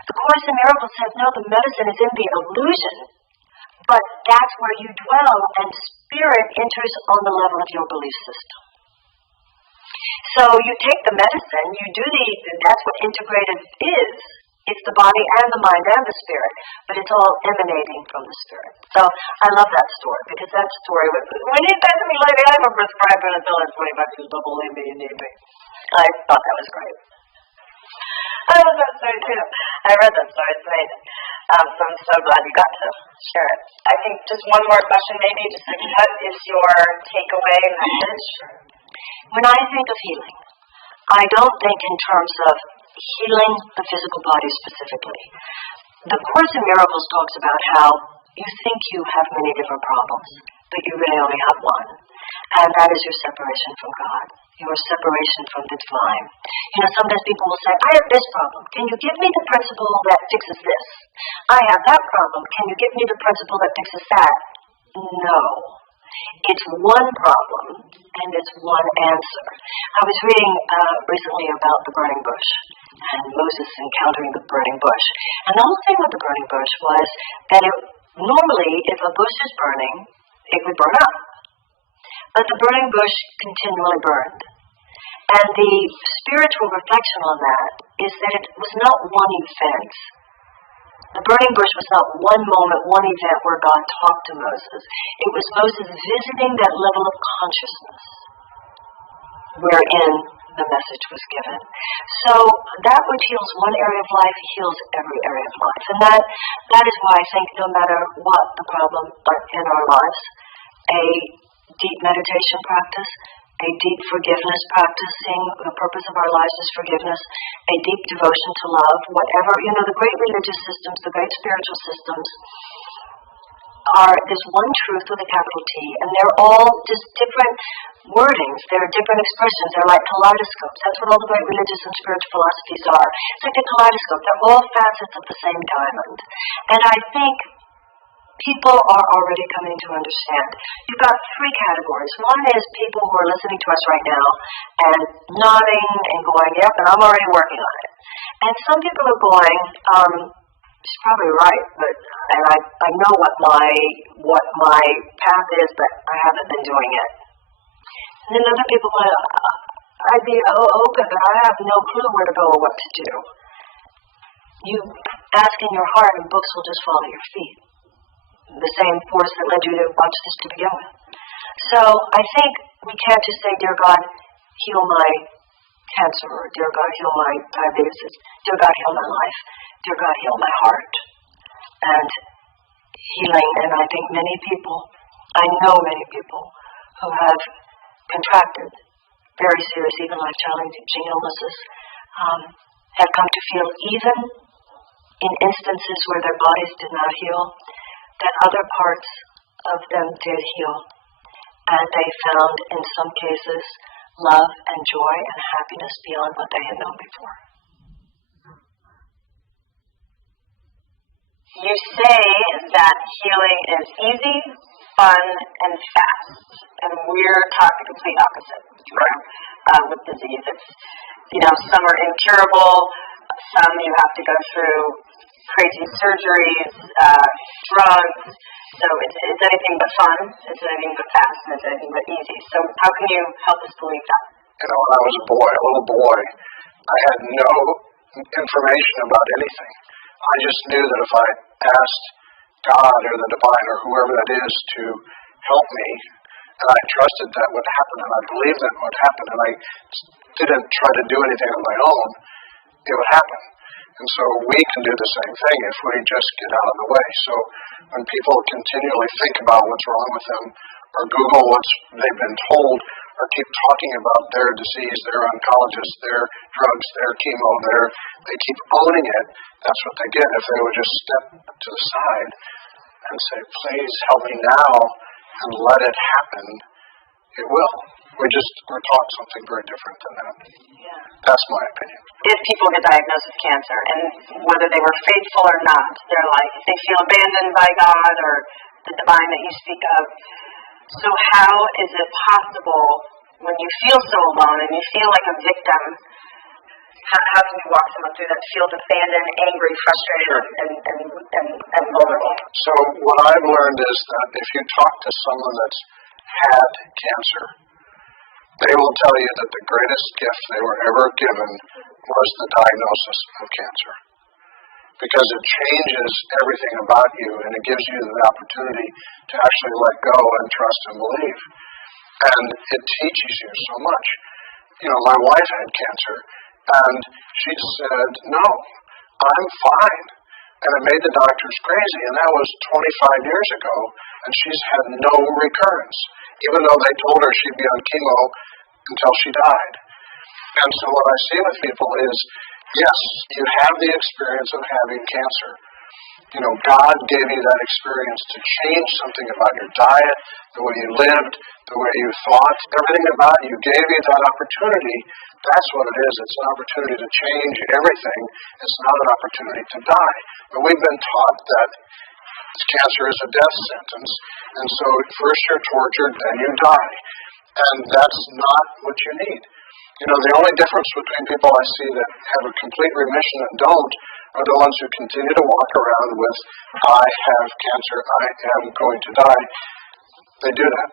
The Course in Miracles says, no, the medicine is in the illusion, but that's where you dwell, and spirit enters on the level of your belief system. So you take the medicine, that's what integrated is. It's the body and the mind and the spirit, but it's all emanating from the spirit. So I love that story, because that story was, when you said to me, lady, I'm a prescriber until it's $20, don't believe me, you need me. I thought that was great. I love that story too. I read that story, it's amazing. So I'm so glad you got to share it. I think just one more question maybe, just like, what is your takeaway message? When I think of healing, I don't think in terms of healing the physical body specifically. The Course in Miracles talks about how you think you have many different problems, but you really only have one. And that is your separation from God, your separation from the divine. Sometimes people will say, I have this problem. Can you give me the principle that fixes this? I have that problem. Can you give me the principle that fixes that? No. It's one problem, and it's one answer. I was reading recently about the burning bush, and Moses encountering the burning bush. And the whole thing with the burning bush was that normally, if a bush is burning, it would burn up. But the burning bush continually burned. And the spiritual reflection on that is that it was not one event. The burning bush was not one moment, one event where God talked to Moses. It was Moses visiting that level of consciousness wherein the message was given. So that which heals one area of life heals every area of life. And that is why I think no matter what the problem in our lives, a deep meditation practice a deep forgiveness practicing. The purpose of our lives is forgiveness, a deep devotion to love, whatever, the great religious systems, the great spiritual systems there's one truth with a capital T, and they're all just different wordings, they're different expressions, they're like kaleidoscopes. That's what all the great religious and spiritual philosophies are. It's like a kaleidoscope, they're all facets of the same diamond. And I think people are already coming to understand. You've got three categories. One is people who are listening to us right now and nodding and going, yep, and I'm already working on it. And some people are going, she's probably right, and I know what my path is, but I haven't been doing it. And then other people go, I'd be open, but I have no clue where to go or what to do. You ask in your heart, and books will just fall at your feet. The same force that led you to watch this to begin with. So I think we can't just say, dear God, heal my cancer, or dear God, heal my diabetes, dear God, heal my life, dear God, heal my heart. And healing, and I think I know many people who have contracted very serious, even life-challenging illnesses, have come to feel, even in instances where their bodies did not heal, that other parts of them did heal. And they found, in some cases, love and joy and happiness beyond what they had known before. You say that healing is easy, fun, and fast, and we're talking complete opposite. Right. With disease, it's some are incurable, some you have to go through crazy surgeries, drugs. So it's anything but fun, it's anything but fast, and it's anything but easy. So how can you help us believe that? When I was a little boy, I had no information about anything. I just knew that if I asked God or the divine or whoever that is to help me, and I trusted that would happen, and I believed that would happen, and I didn't try to do anything on my own, it would happen. And so we can do the same thing if we just get out of the way. So when people continually think about what's wrong with them, or Google what they've been told, or keep talking about their disease, their oncologist, their drugs, their chemo, they keep owning it, that's what they get. If they would just step to the side and say, please help me now, and let it happen, it will. We're taught something very different than that. Yeah. That's my opinion. If people get diagnosed with cancer, and whether they were faithful or not, they're like, they feel abandoned by God or the divine that you speak of. So how is it possible, when you feel so alone and you feel like a victim, how can you walk someone through that, feels abandoned, angry, frustrated, Sure. and vulnerable? So what I've learned is that if you talk to someone that's had cancer, they will tell you that the greatest gift they were ever given was the diagnosis of cancer. Because it changes everything about you, and it gives you the opportunity to actually let go and trust and believe. And it teaches you so much. My wife had cancer, and she said, no, I'm fine. And it made the doctors crazy, and that was 25 years ago, and she's had no recurrence, even though they told her she'd be on chemo until she died. And so what I see with people is, yes, you have the experience of having cancer. God gave you that experience to change something about your diet, the way you lived, the way you thought, everything about you gave you that opportunity. That's what it is. It's an opportunity to change everything. It's not an opportunity to die. But we've been taught that cancer is a death sentence, and so first you're tortured, then you die. And that's not what you need. The only difference between people I see that have a complete remission and don't are the ones who continue to walk around with, I have cancer, I am going to die. They do that.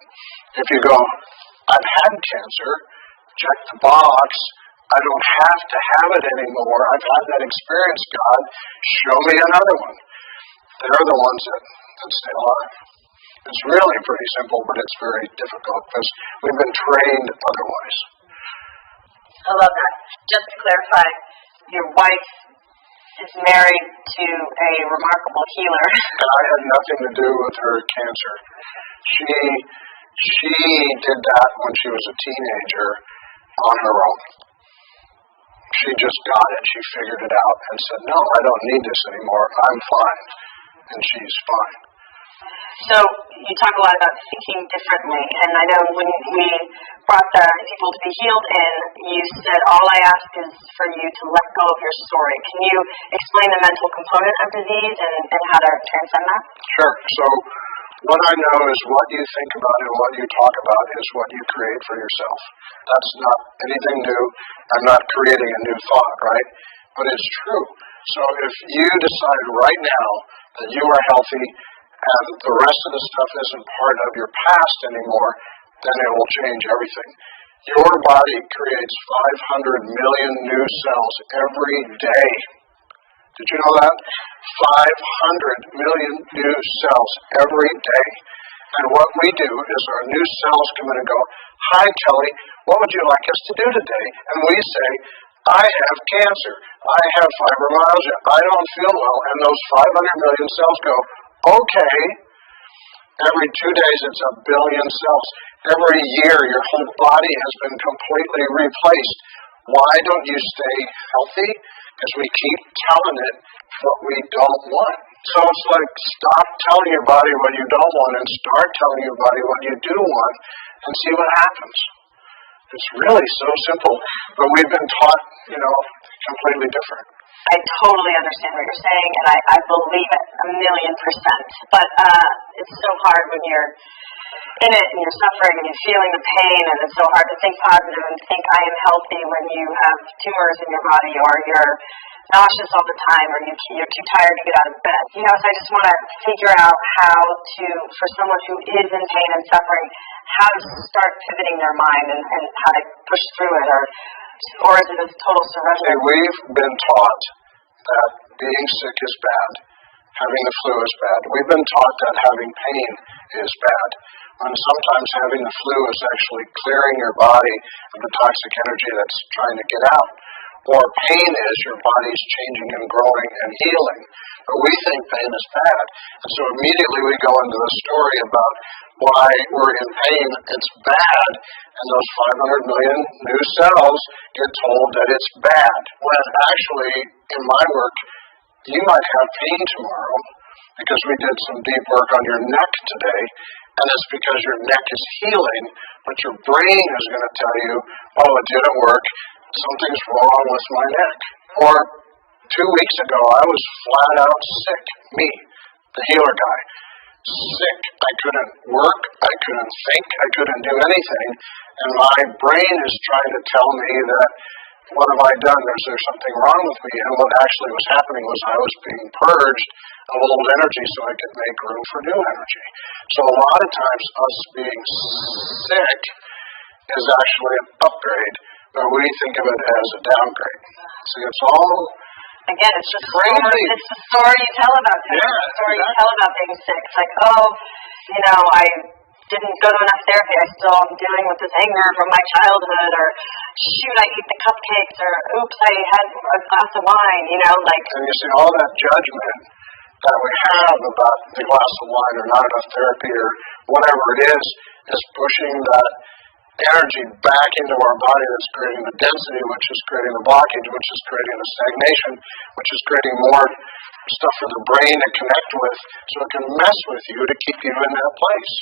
If you go, I've had cancer, check the box, I don't have to have it anymore, I've had that experience, God, show me another one. They're the ones that stay alive. It's really pretty simple, but it's very difficult because we've been trained otherwise. I love that. Just to clarify, your wife is married to a remarkable healer. And I had nothing to do with her cancer. She did that when she was a teenager on her own. She just got it. She figured it out and said, no, I don't need this anymore. I'm fine. And she's fine. So you talk a lot about thinking differently, and I know when we brought the people to be healed in, you said, all I ask is for you to let go of your story. Can you explain the mental component of disease and how to transcend that? Sure. So what I know is what you think about and what you talk about is what you create for yourself. That's not anything new. I'm not creating a new thought, right? But it's true. So if you decide right now that you are healthy and the rest of the stuff isn't part of your past anymore, then it will change everything. Your body creates 500 million new cells every day. Did you know that? 500 million new cells every day. And what we do is our new cells come in and go, hi, Kelly, what would you like us to do today? And we say, I have cancer. I have fibromyalgia. I don't feel well. And those 500 million cells go, okay. Every 2 days, it's 1 billion cells. Every year, your whole body has been completely replaced. Why don't you stay healthy? Because we keep telling it what we don't want. So it's like, stop telling your body what you don't want and start telling your body what you do want and see what happens. It's really so simple, but we've been taught, completely different. I totally understand what you're saying, and I believe it 1,000,000%. But it's so hard when you're in it and you're suffering and you're feeling the pain, and it's so hard to think positive and think I am healthy when you have tumors in your body or you're nauseous all the time or you're too tired to get out of bed. So I just want to figure out how to, for someone who is in pain and suffering, how to start pivoting their mind and how to push through it, or is it a total surrender? See, we've been taught that being sick is bad, having the flu is bad. We've been taught that having pain is bad, when sometimes having the flu is actually clearing your body of the toxic energy that's trying to get out. Or pain is your body's changing and growing and healing. But we think pain is bad. And so immediately we go into the story about why we're in pain, it's bad, and those 500 million new cells get told that it's bad. When actually, in my work, you might have pain tomorrow because we did some deep work on your neck today, and it's because your neck is healing, but your brain is going to tell you, oh, it didn't work, something's wrong with my neck. Or 2 weeks ago, I was flat out sick, me, the healer guy. Sick. I couldn't work, I couldn't think, I couldn't do anything, and my brain is trying to tell me that, what have I done? Is there something wrong with me? And what actually was happening was I was being purged of old energy so I could make room for new energy. So a lot of times us being sick is actually an upgrade, but we think of it as a downgrade. See, it's all... Again, it's the story you tell about things. Yeah, The story you tell about being sick. It's like, I didn't go to enough therapy. I still am dealing with this anger from my childhood, or shoot, I ate the cupcakes, or oops, I had a glass of wine, And you see, all that judgment that we have about the glass of wine or not enough therapy or whatever it is pushing that energy back into our body that's creating the density, which is creating the blockage, which is creating the stagnation, which is creating more stuff for the brain to connect with so it can mess with you to keep you in that place.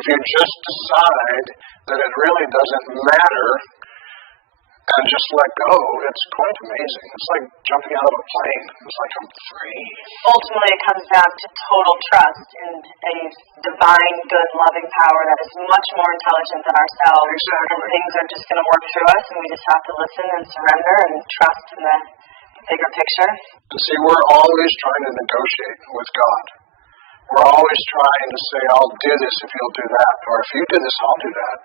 If you just decide that it really doesn't matter and just let go, it's quite amazing. It's like jumping out of a plane. It's like I'm free. Ultimately, it comes down to total trust in a divine, good, loving power that is much more intelligent than ourselves. Exactly. And things are just going to work through us, and we just have to listen and surrender and trust in the bigger picture. And see, we're always trying to negotiate with God. We're always trying to say, I'll do this if you'll do that, or if you do this, I'll do that.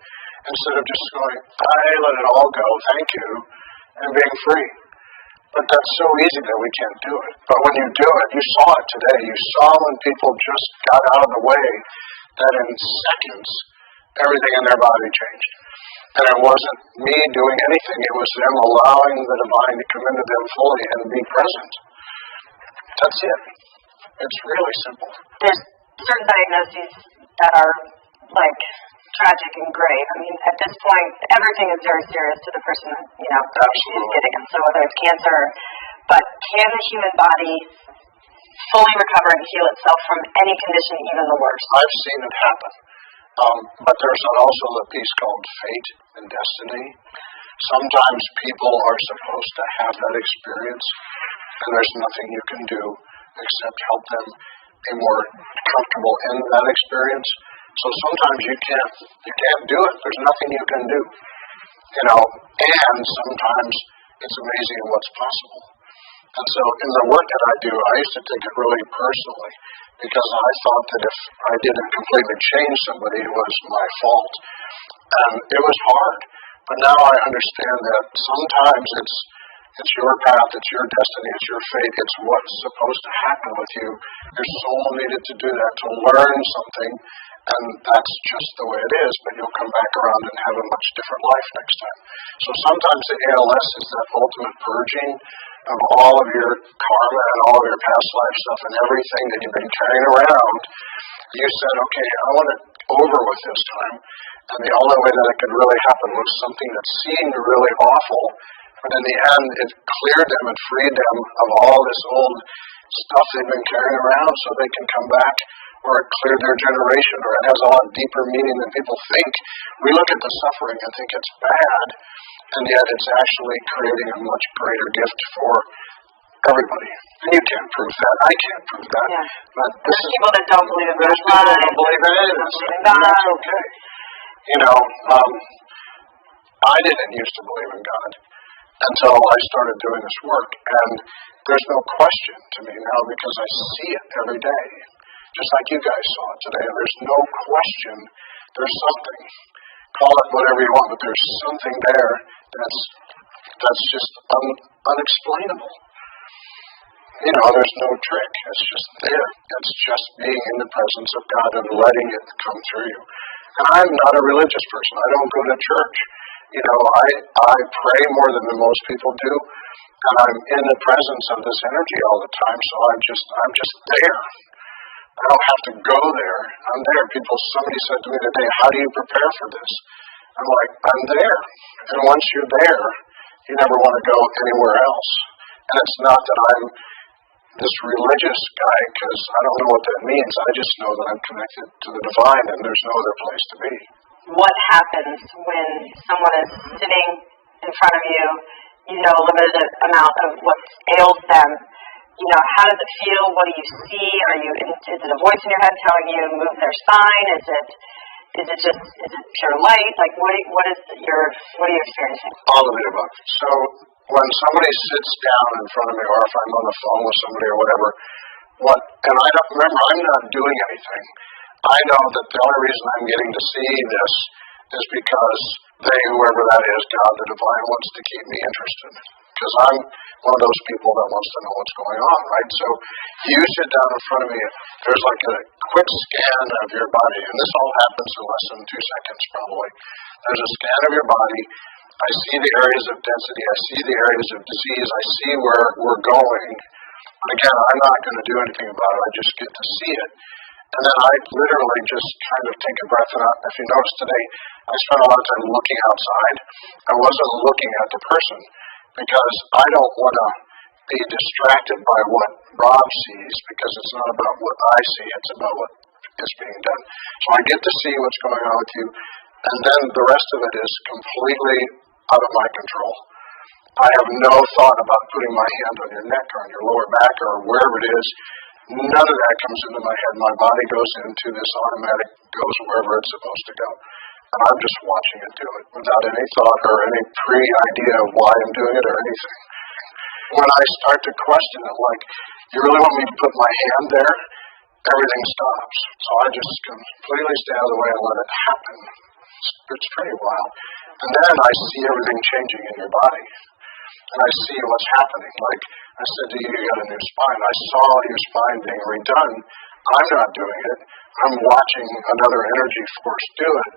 Instead of just going, I let it all go, thank you, and being free. But that's so easy that we can't do it. But when you do it, you saw it today. You saw when people just got out of the way that in seconds, everything in their body changed. And it wasn't me doing anything. It was them allowing the divine to come into them fully and be present. That's it. It's really simple. There's certain diagnoses that are like tragic and grave. I mean, at this point, everything is very serious to the person, you know, who's getting it. So whether it's cancer, but can the human body fully recover and heal itself from any condition, even the worst? I've seen it happen. But there's also the piece called fate and destiny. Sometimes people are supposed to have that experience, and there's nothing you can do except help them be more comfortable in that experience. So sometimes you can't do it. There's nothing you can do. You know, and sometimes it's amazing what's possible. And so in the work that I do, I used to take it really personally because I thought that if I didn't completely change somebody, it was my fault. And it was hard. But now I understand that sometimes it's your path, it's your destiny, it's your fate, it's what's supposed to happen with you. Your soul needed to do that, to learn something, and that's just the way it is, but you'll come back around and have a much different life next time. So sometimes the ALS is that ultimate purging of all of your karma and all of your past life stuff and everything that you've been carrying around. You said, okay, I want it over with this time. And the only way that it could really happen was something that seemed really awful, but in the end, it cleared them and freed them of all this old stuff they've been carrying around so they can come back, or it cleared their generation, or it has a lot deeper meaning than people think. We look at the suffering and think it's bad, and yet it's actually creating a much greater gift for everybody. And you can't prove that. I can't prove that. Yeah. But There's people that don't believe in there's people that don't believe in it, and that's okay. You know, I didn't used to believe in God until I started doing this work, and there's no question to me now because I see it every day, just like you guys saw it today. There's no question. There's something. Call it whatever you want, but there's something there that's just unexplainable. You know, there's no trick. It's just there. It's just being in the presence of God and letting it come through you. And I'm not a religious person. I don't go to church. You know, I pray more than most people do, and I'm in the presence of this energy all the time. So I'm just there. I don't have to go there. I'm there. Somebody said to me today, "How do you prepare for this?" I'm like, I'm there. And once you're there, you never want to go anywhere else. And it's not that I'm this religious guy, because I don't know what that means. I just know that I'm connected to the divine, and there's no other place to be. What happens when someone is sitting in front of you, you know, a limited amount of what ails them? You know, how does it feel? What do you see? Is it a voice in your head telling you to move their spine? Is it pure light? Like, what are you experiencing? All of the above. So when somebody sits down in front of me, or if I'm on the phone with somebody or whatever, and I don't remember, I'm not doing anything. I know that the only reason I'm getting to see this is because whoever that is, God, the divine, wants to keep me interested. Because I'm one of those people that wants to know what's going on, right? So you sit down in front of me, there's like a quick scan of your body, and this all happens in less than 2 seconds probably. There's a scan of your body. I see the areas of density. I see the areas of disease. I see where we're going. But again, I'm not going to do anything about it. I just get to see it. And then I literally just kind of take a breath out. If you notice today, I spent a lot of time looking outside. I wasn't looking at the person because I don't want to be distracted by what Rob sees, because it's not about what I see. It's about what is being done. So I get to see what's going on with you. And then the rest of it is completely out of my control. I have no thought about putting my hand on your neck or on your lower back or wherever it is. None of that comes into my head. My body goes into this automatic, goes wherever it's supposed to go. And I'm just watching it do it without any thought or any pre-idea of why I'm doing it or anything. When I start to question it, like, you really want me to put my hand there? Everything stops. So I just completely stay out of the way and let it happen. It's pretty wild. And then I see everything changing in your body. And I see what's happening. Like I said to you, you got a new spine. I saw your spine being redone. I'm not doing it. I'm watching another energy force do it,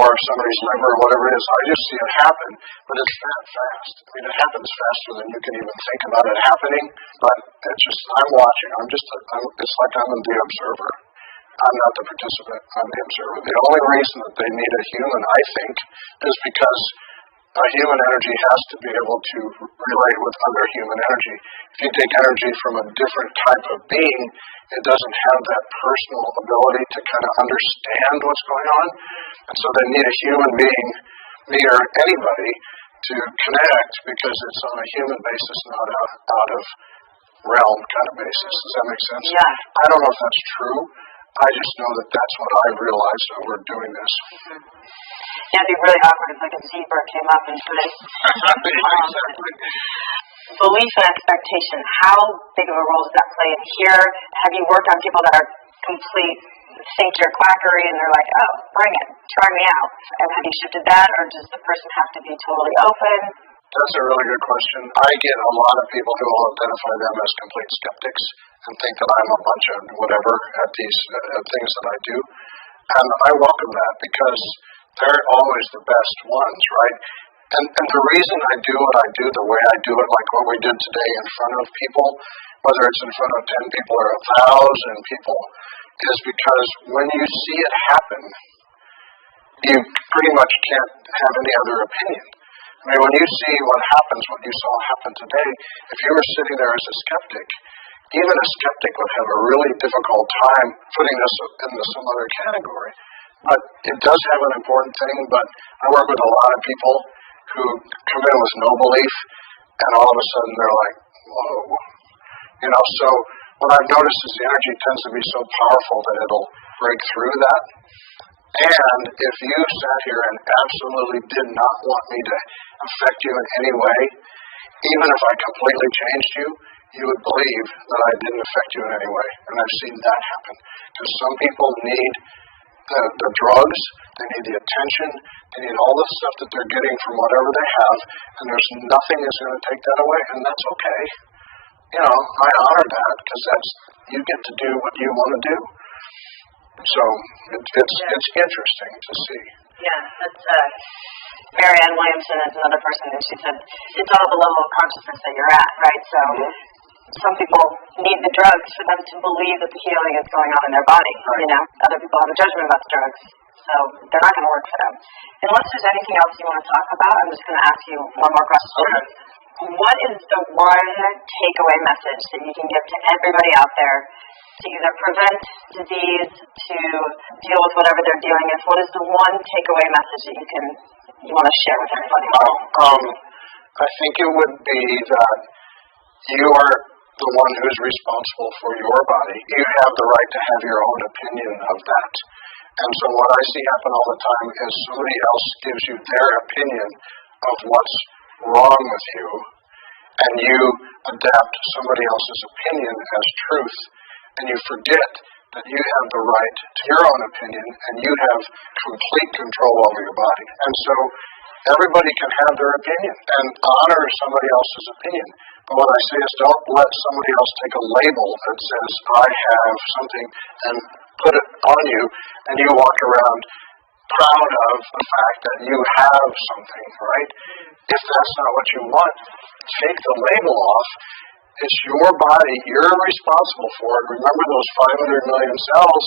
or somebody's liver, or whatever it is. I just see it happen, but it's that fast. I mean, it happens faster than you can even think about it happening, but it's just, I'm watching. It's like I'm the observer. I'm not the participant, I'm the observer. The only reason that they need a human, I think, is because a human energy has to be able to relate with other human energy. If you take energy from a different type of being, it doesn't have that personal ability to kind of understand what's going on. And so they need a human being, me or anybody, to connect because it's on a human basis, not out of realm kind of basis. Does that make sense? Yeah. I don't know if that's true. I just know that that's what I realized over doing this. Yeah, it'd be really awkward if like a zebra came up and put it. Exactly. Belief and expectation. How big of a role does that play in here? Have you worked on people that are complete think you're quackery and they're like, oh, bring it, try me out? And have you shifted that, or does the person have to be totally open? That's a really good question. I get a lot of people who will identify them as complete skeptics and think that I'm a bunch of whatever at these things that I do. And I welcome that because they're always the best ones, right? And the reason I do what I do, the way I do it, like what we did today in front of people, whether it's in front of 10 people or 1,000 people, is because when you see it happen, you pretty much can't have any other opinion. I mean, when you see what happens, what you saw happen today, if you were sitting there as a skeptic, even a skeptic would have a really difficult time putting this into some other category. But it does have an important thing, but I work with a lot of people who come in with no belief, and all of a sudden they're like, whoa. You know, so what I've noticed is the energy tends to be so powerful that it'll break through that. And if you sat here and absolutely did not want me to affect you in any way, even if I completely changed you, you would believe that I didn't affect you in any way. And I've seen that happen. Because some people need the drugs, they need the attention, they need all the stuff that they're getting from whatever they have, and there's nothing that's going to take that away, and that's okay. You know, I honor that because you get to do what you want to do. So it's interesting to see. Yeah, that's Marianne Williamson is another person, and she said it's all the level of consciousness that you're at, right? So some people need the drugs for them to believe that the healing is going on in their body. Right. You know, other people have a judgment about the drugs, so they're not going to work for them. Unless there's anything else you want to talk about, I'm just going to ask you one more question. Okay. What is the one takeaway message that you can give to everybody out there to either prevent disease, to deal with whatever they're dealing with? What is the one takeaway message that you want to share with everybody? I think it would be that you are the one who is responsible for your body. You have the right to have your own opinion of that. And so what I see happen all the time is somebody else gives you their opinion of what's wrong with you, and you adapt somebody else's opinion as truth, and you forget that you have the right to your own opinion, and you have complete control over your body. And so everybody can have their opinion and honor somebody else's opinion. But what I say is don't let somebody else take a label that says, I have something, and put it on you, and you walk around proud of the fact that you have something, right? If that's not what you want, take the label off. It's your body. You're responsible for it. Remember those 500 million cells,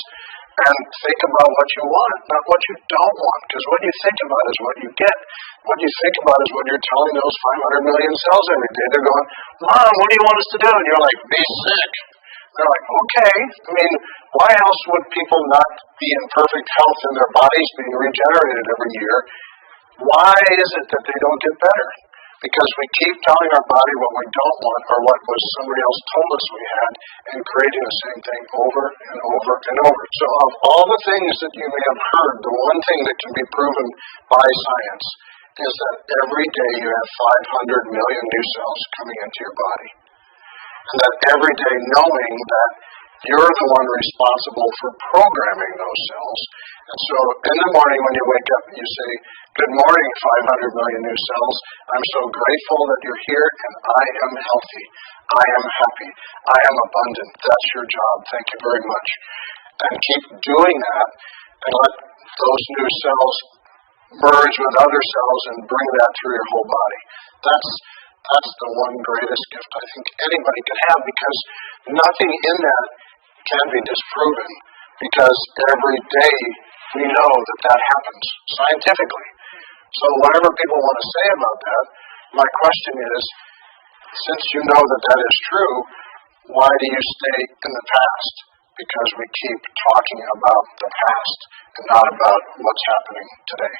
and think about what you want, not what you don't want. Because what you think about is what you get. What you think about is what you're telling those 500 million cells every day. They're going, Mom, what do you want us to do? And you're like, be sick. They're like, okay. I mean, why else would people not be in perfect health and their bodies being regenerated every year? Why is it that they don't get better? Because we keep telling our body what we don't want or what was somebody else told us we had, and creating the same thing over and over and over. So of all the things that you may have heard, the one thing that can be proven by science is that every day you have 500 million new cells coming into your body. And that every day knowing that you're the one responsible for programming those cells. And so in the morning when you wake up and you say, good morning, 500 million new cells. I'm so grateful that you're here, and I am healthy. I am happy. I am abundant. That's your job. Thank you very much. And keep doing that, and let those new cells merge with other cells and bring that through your whole body. That's the one greatest gift I think anybody can have, because nothing in that can be disproven because every day we know that that happens scientifically. So whatever people want to say about that, my question is, since you know that that is true, why do you stay in the past? Because we keep talking about the past and not about what's happening today.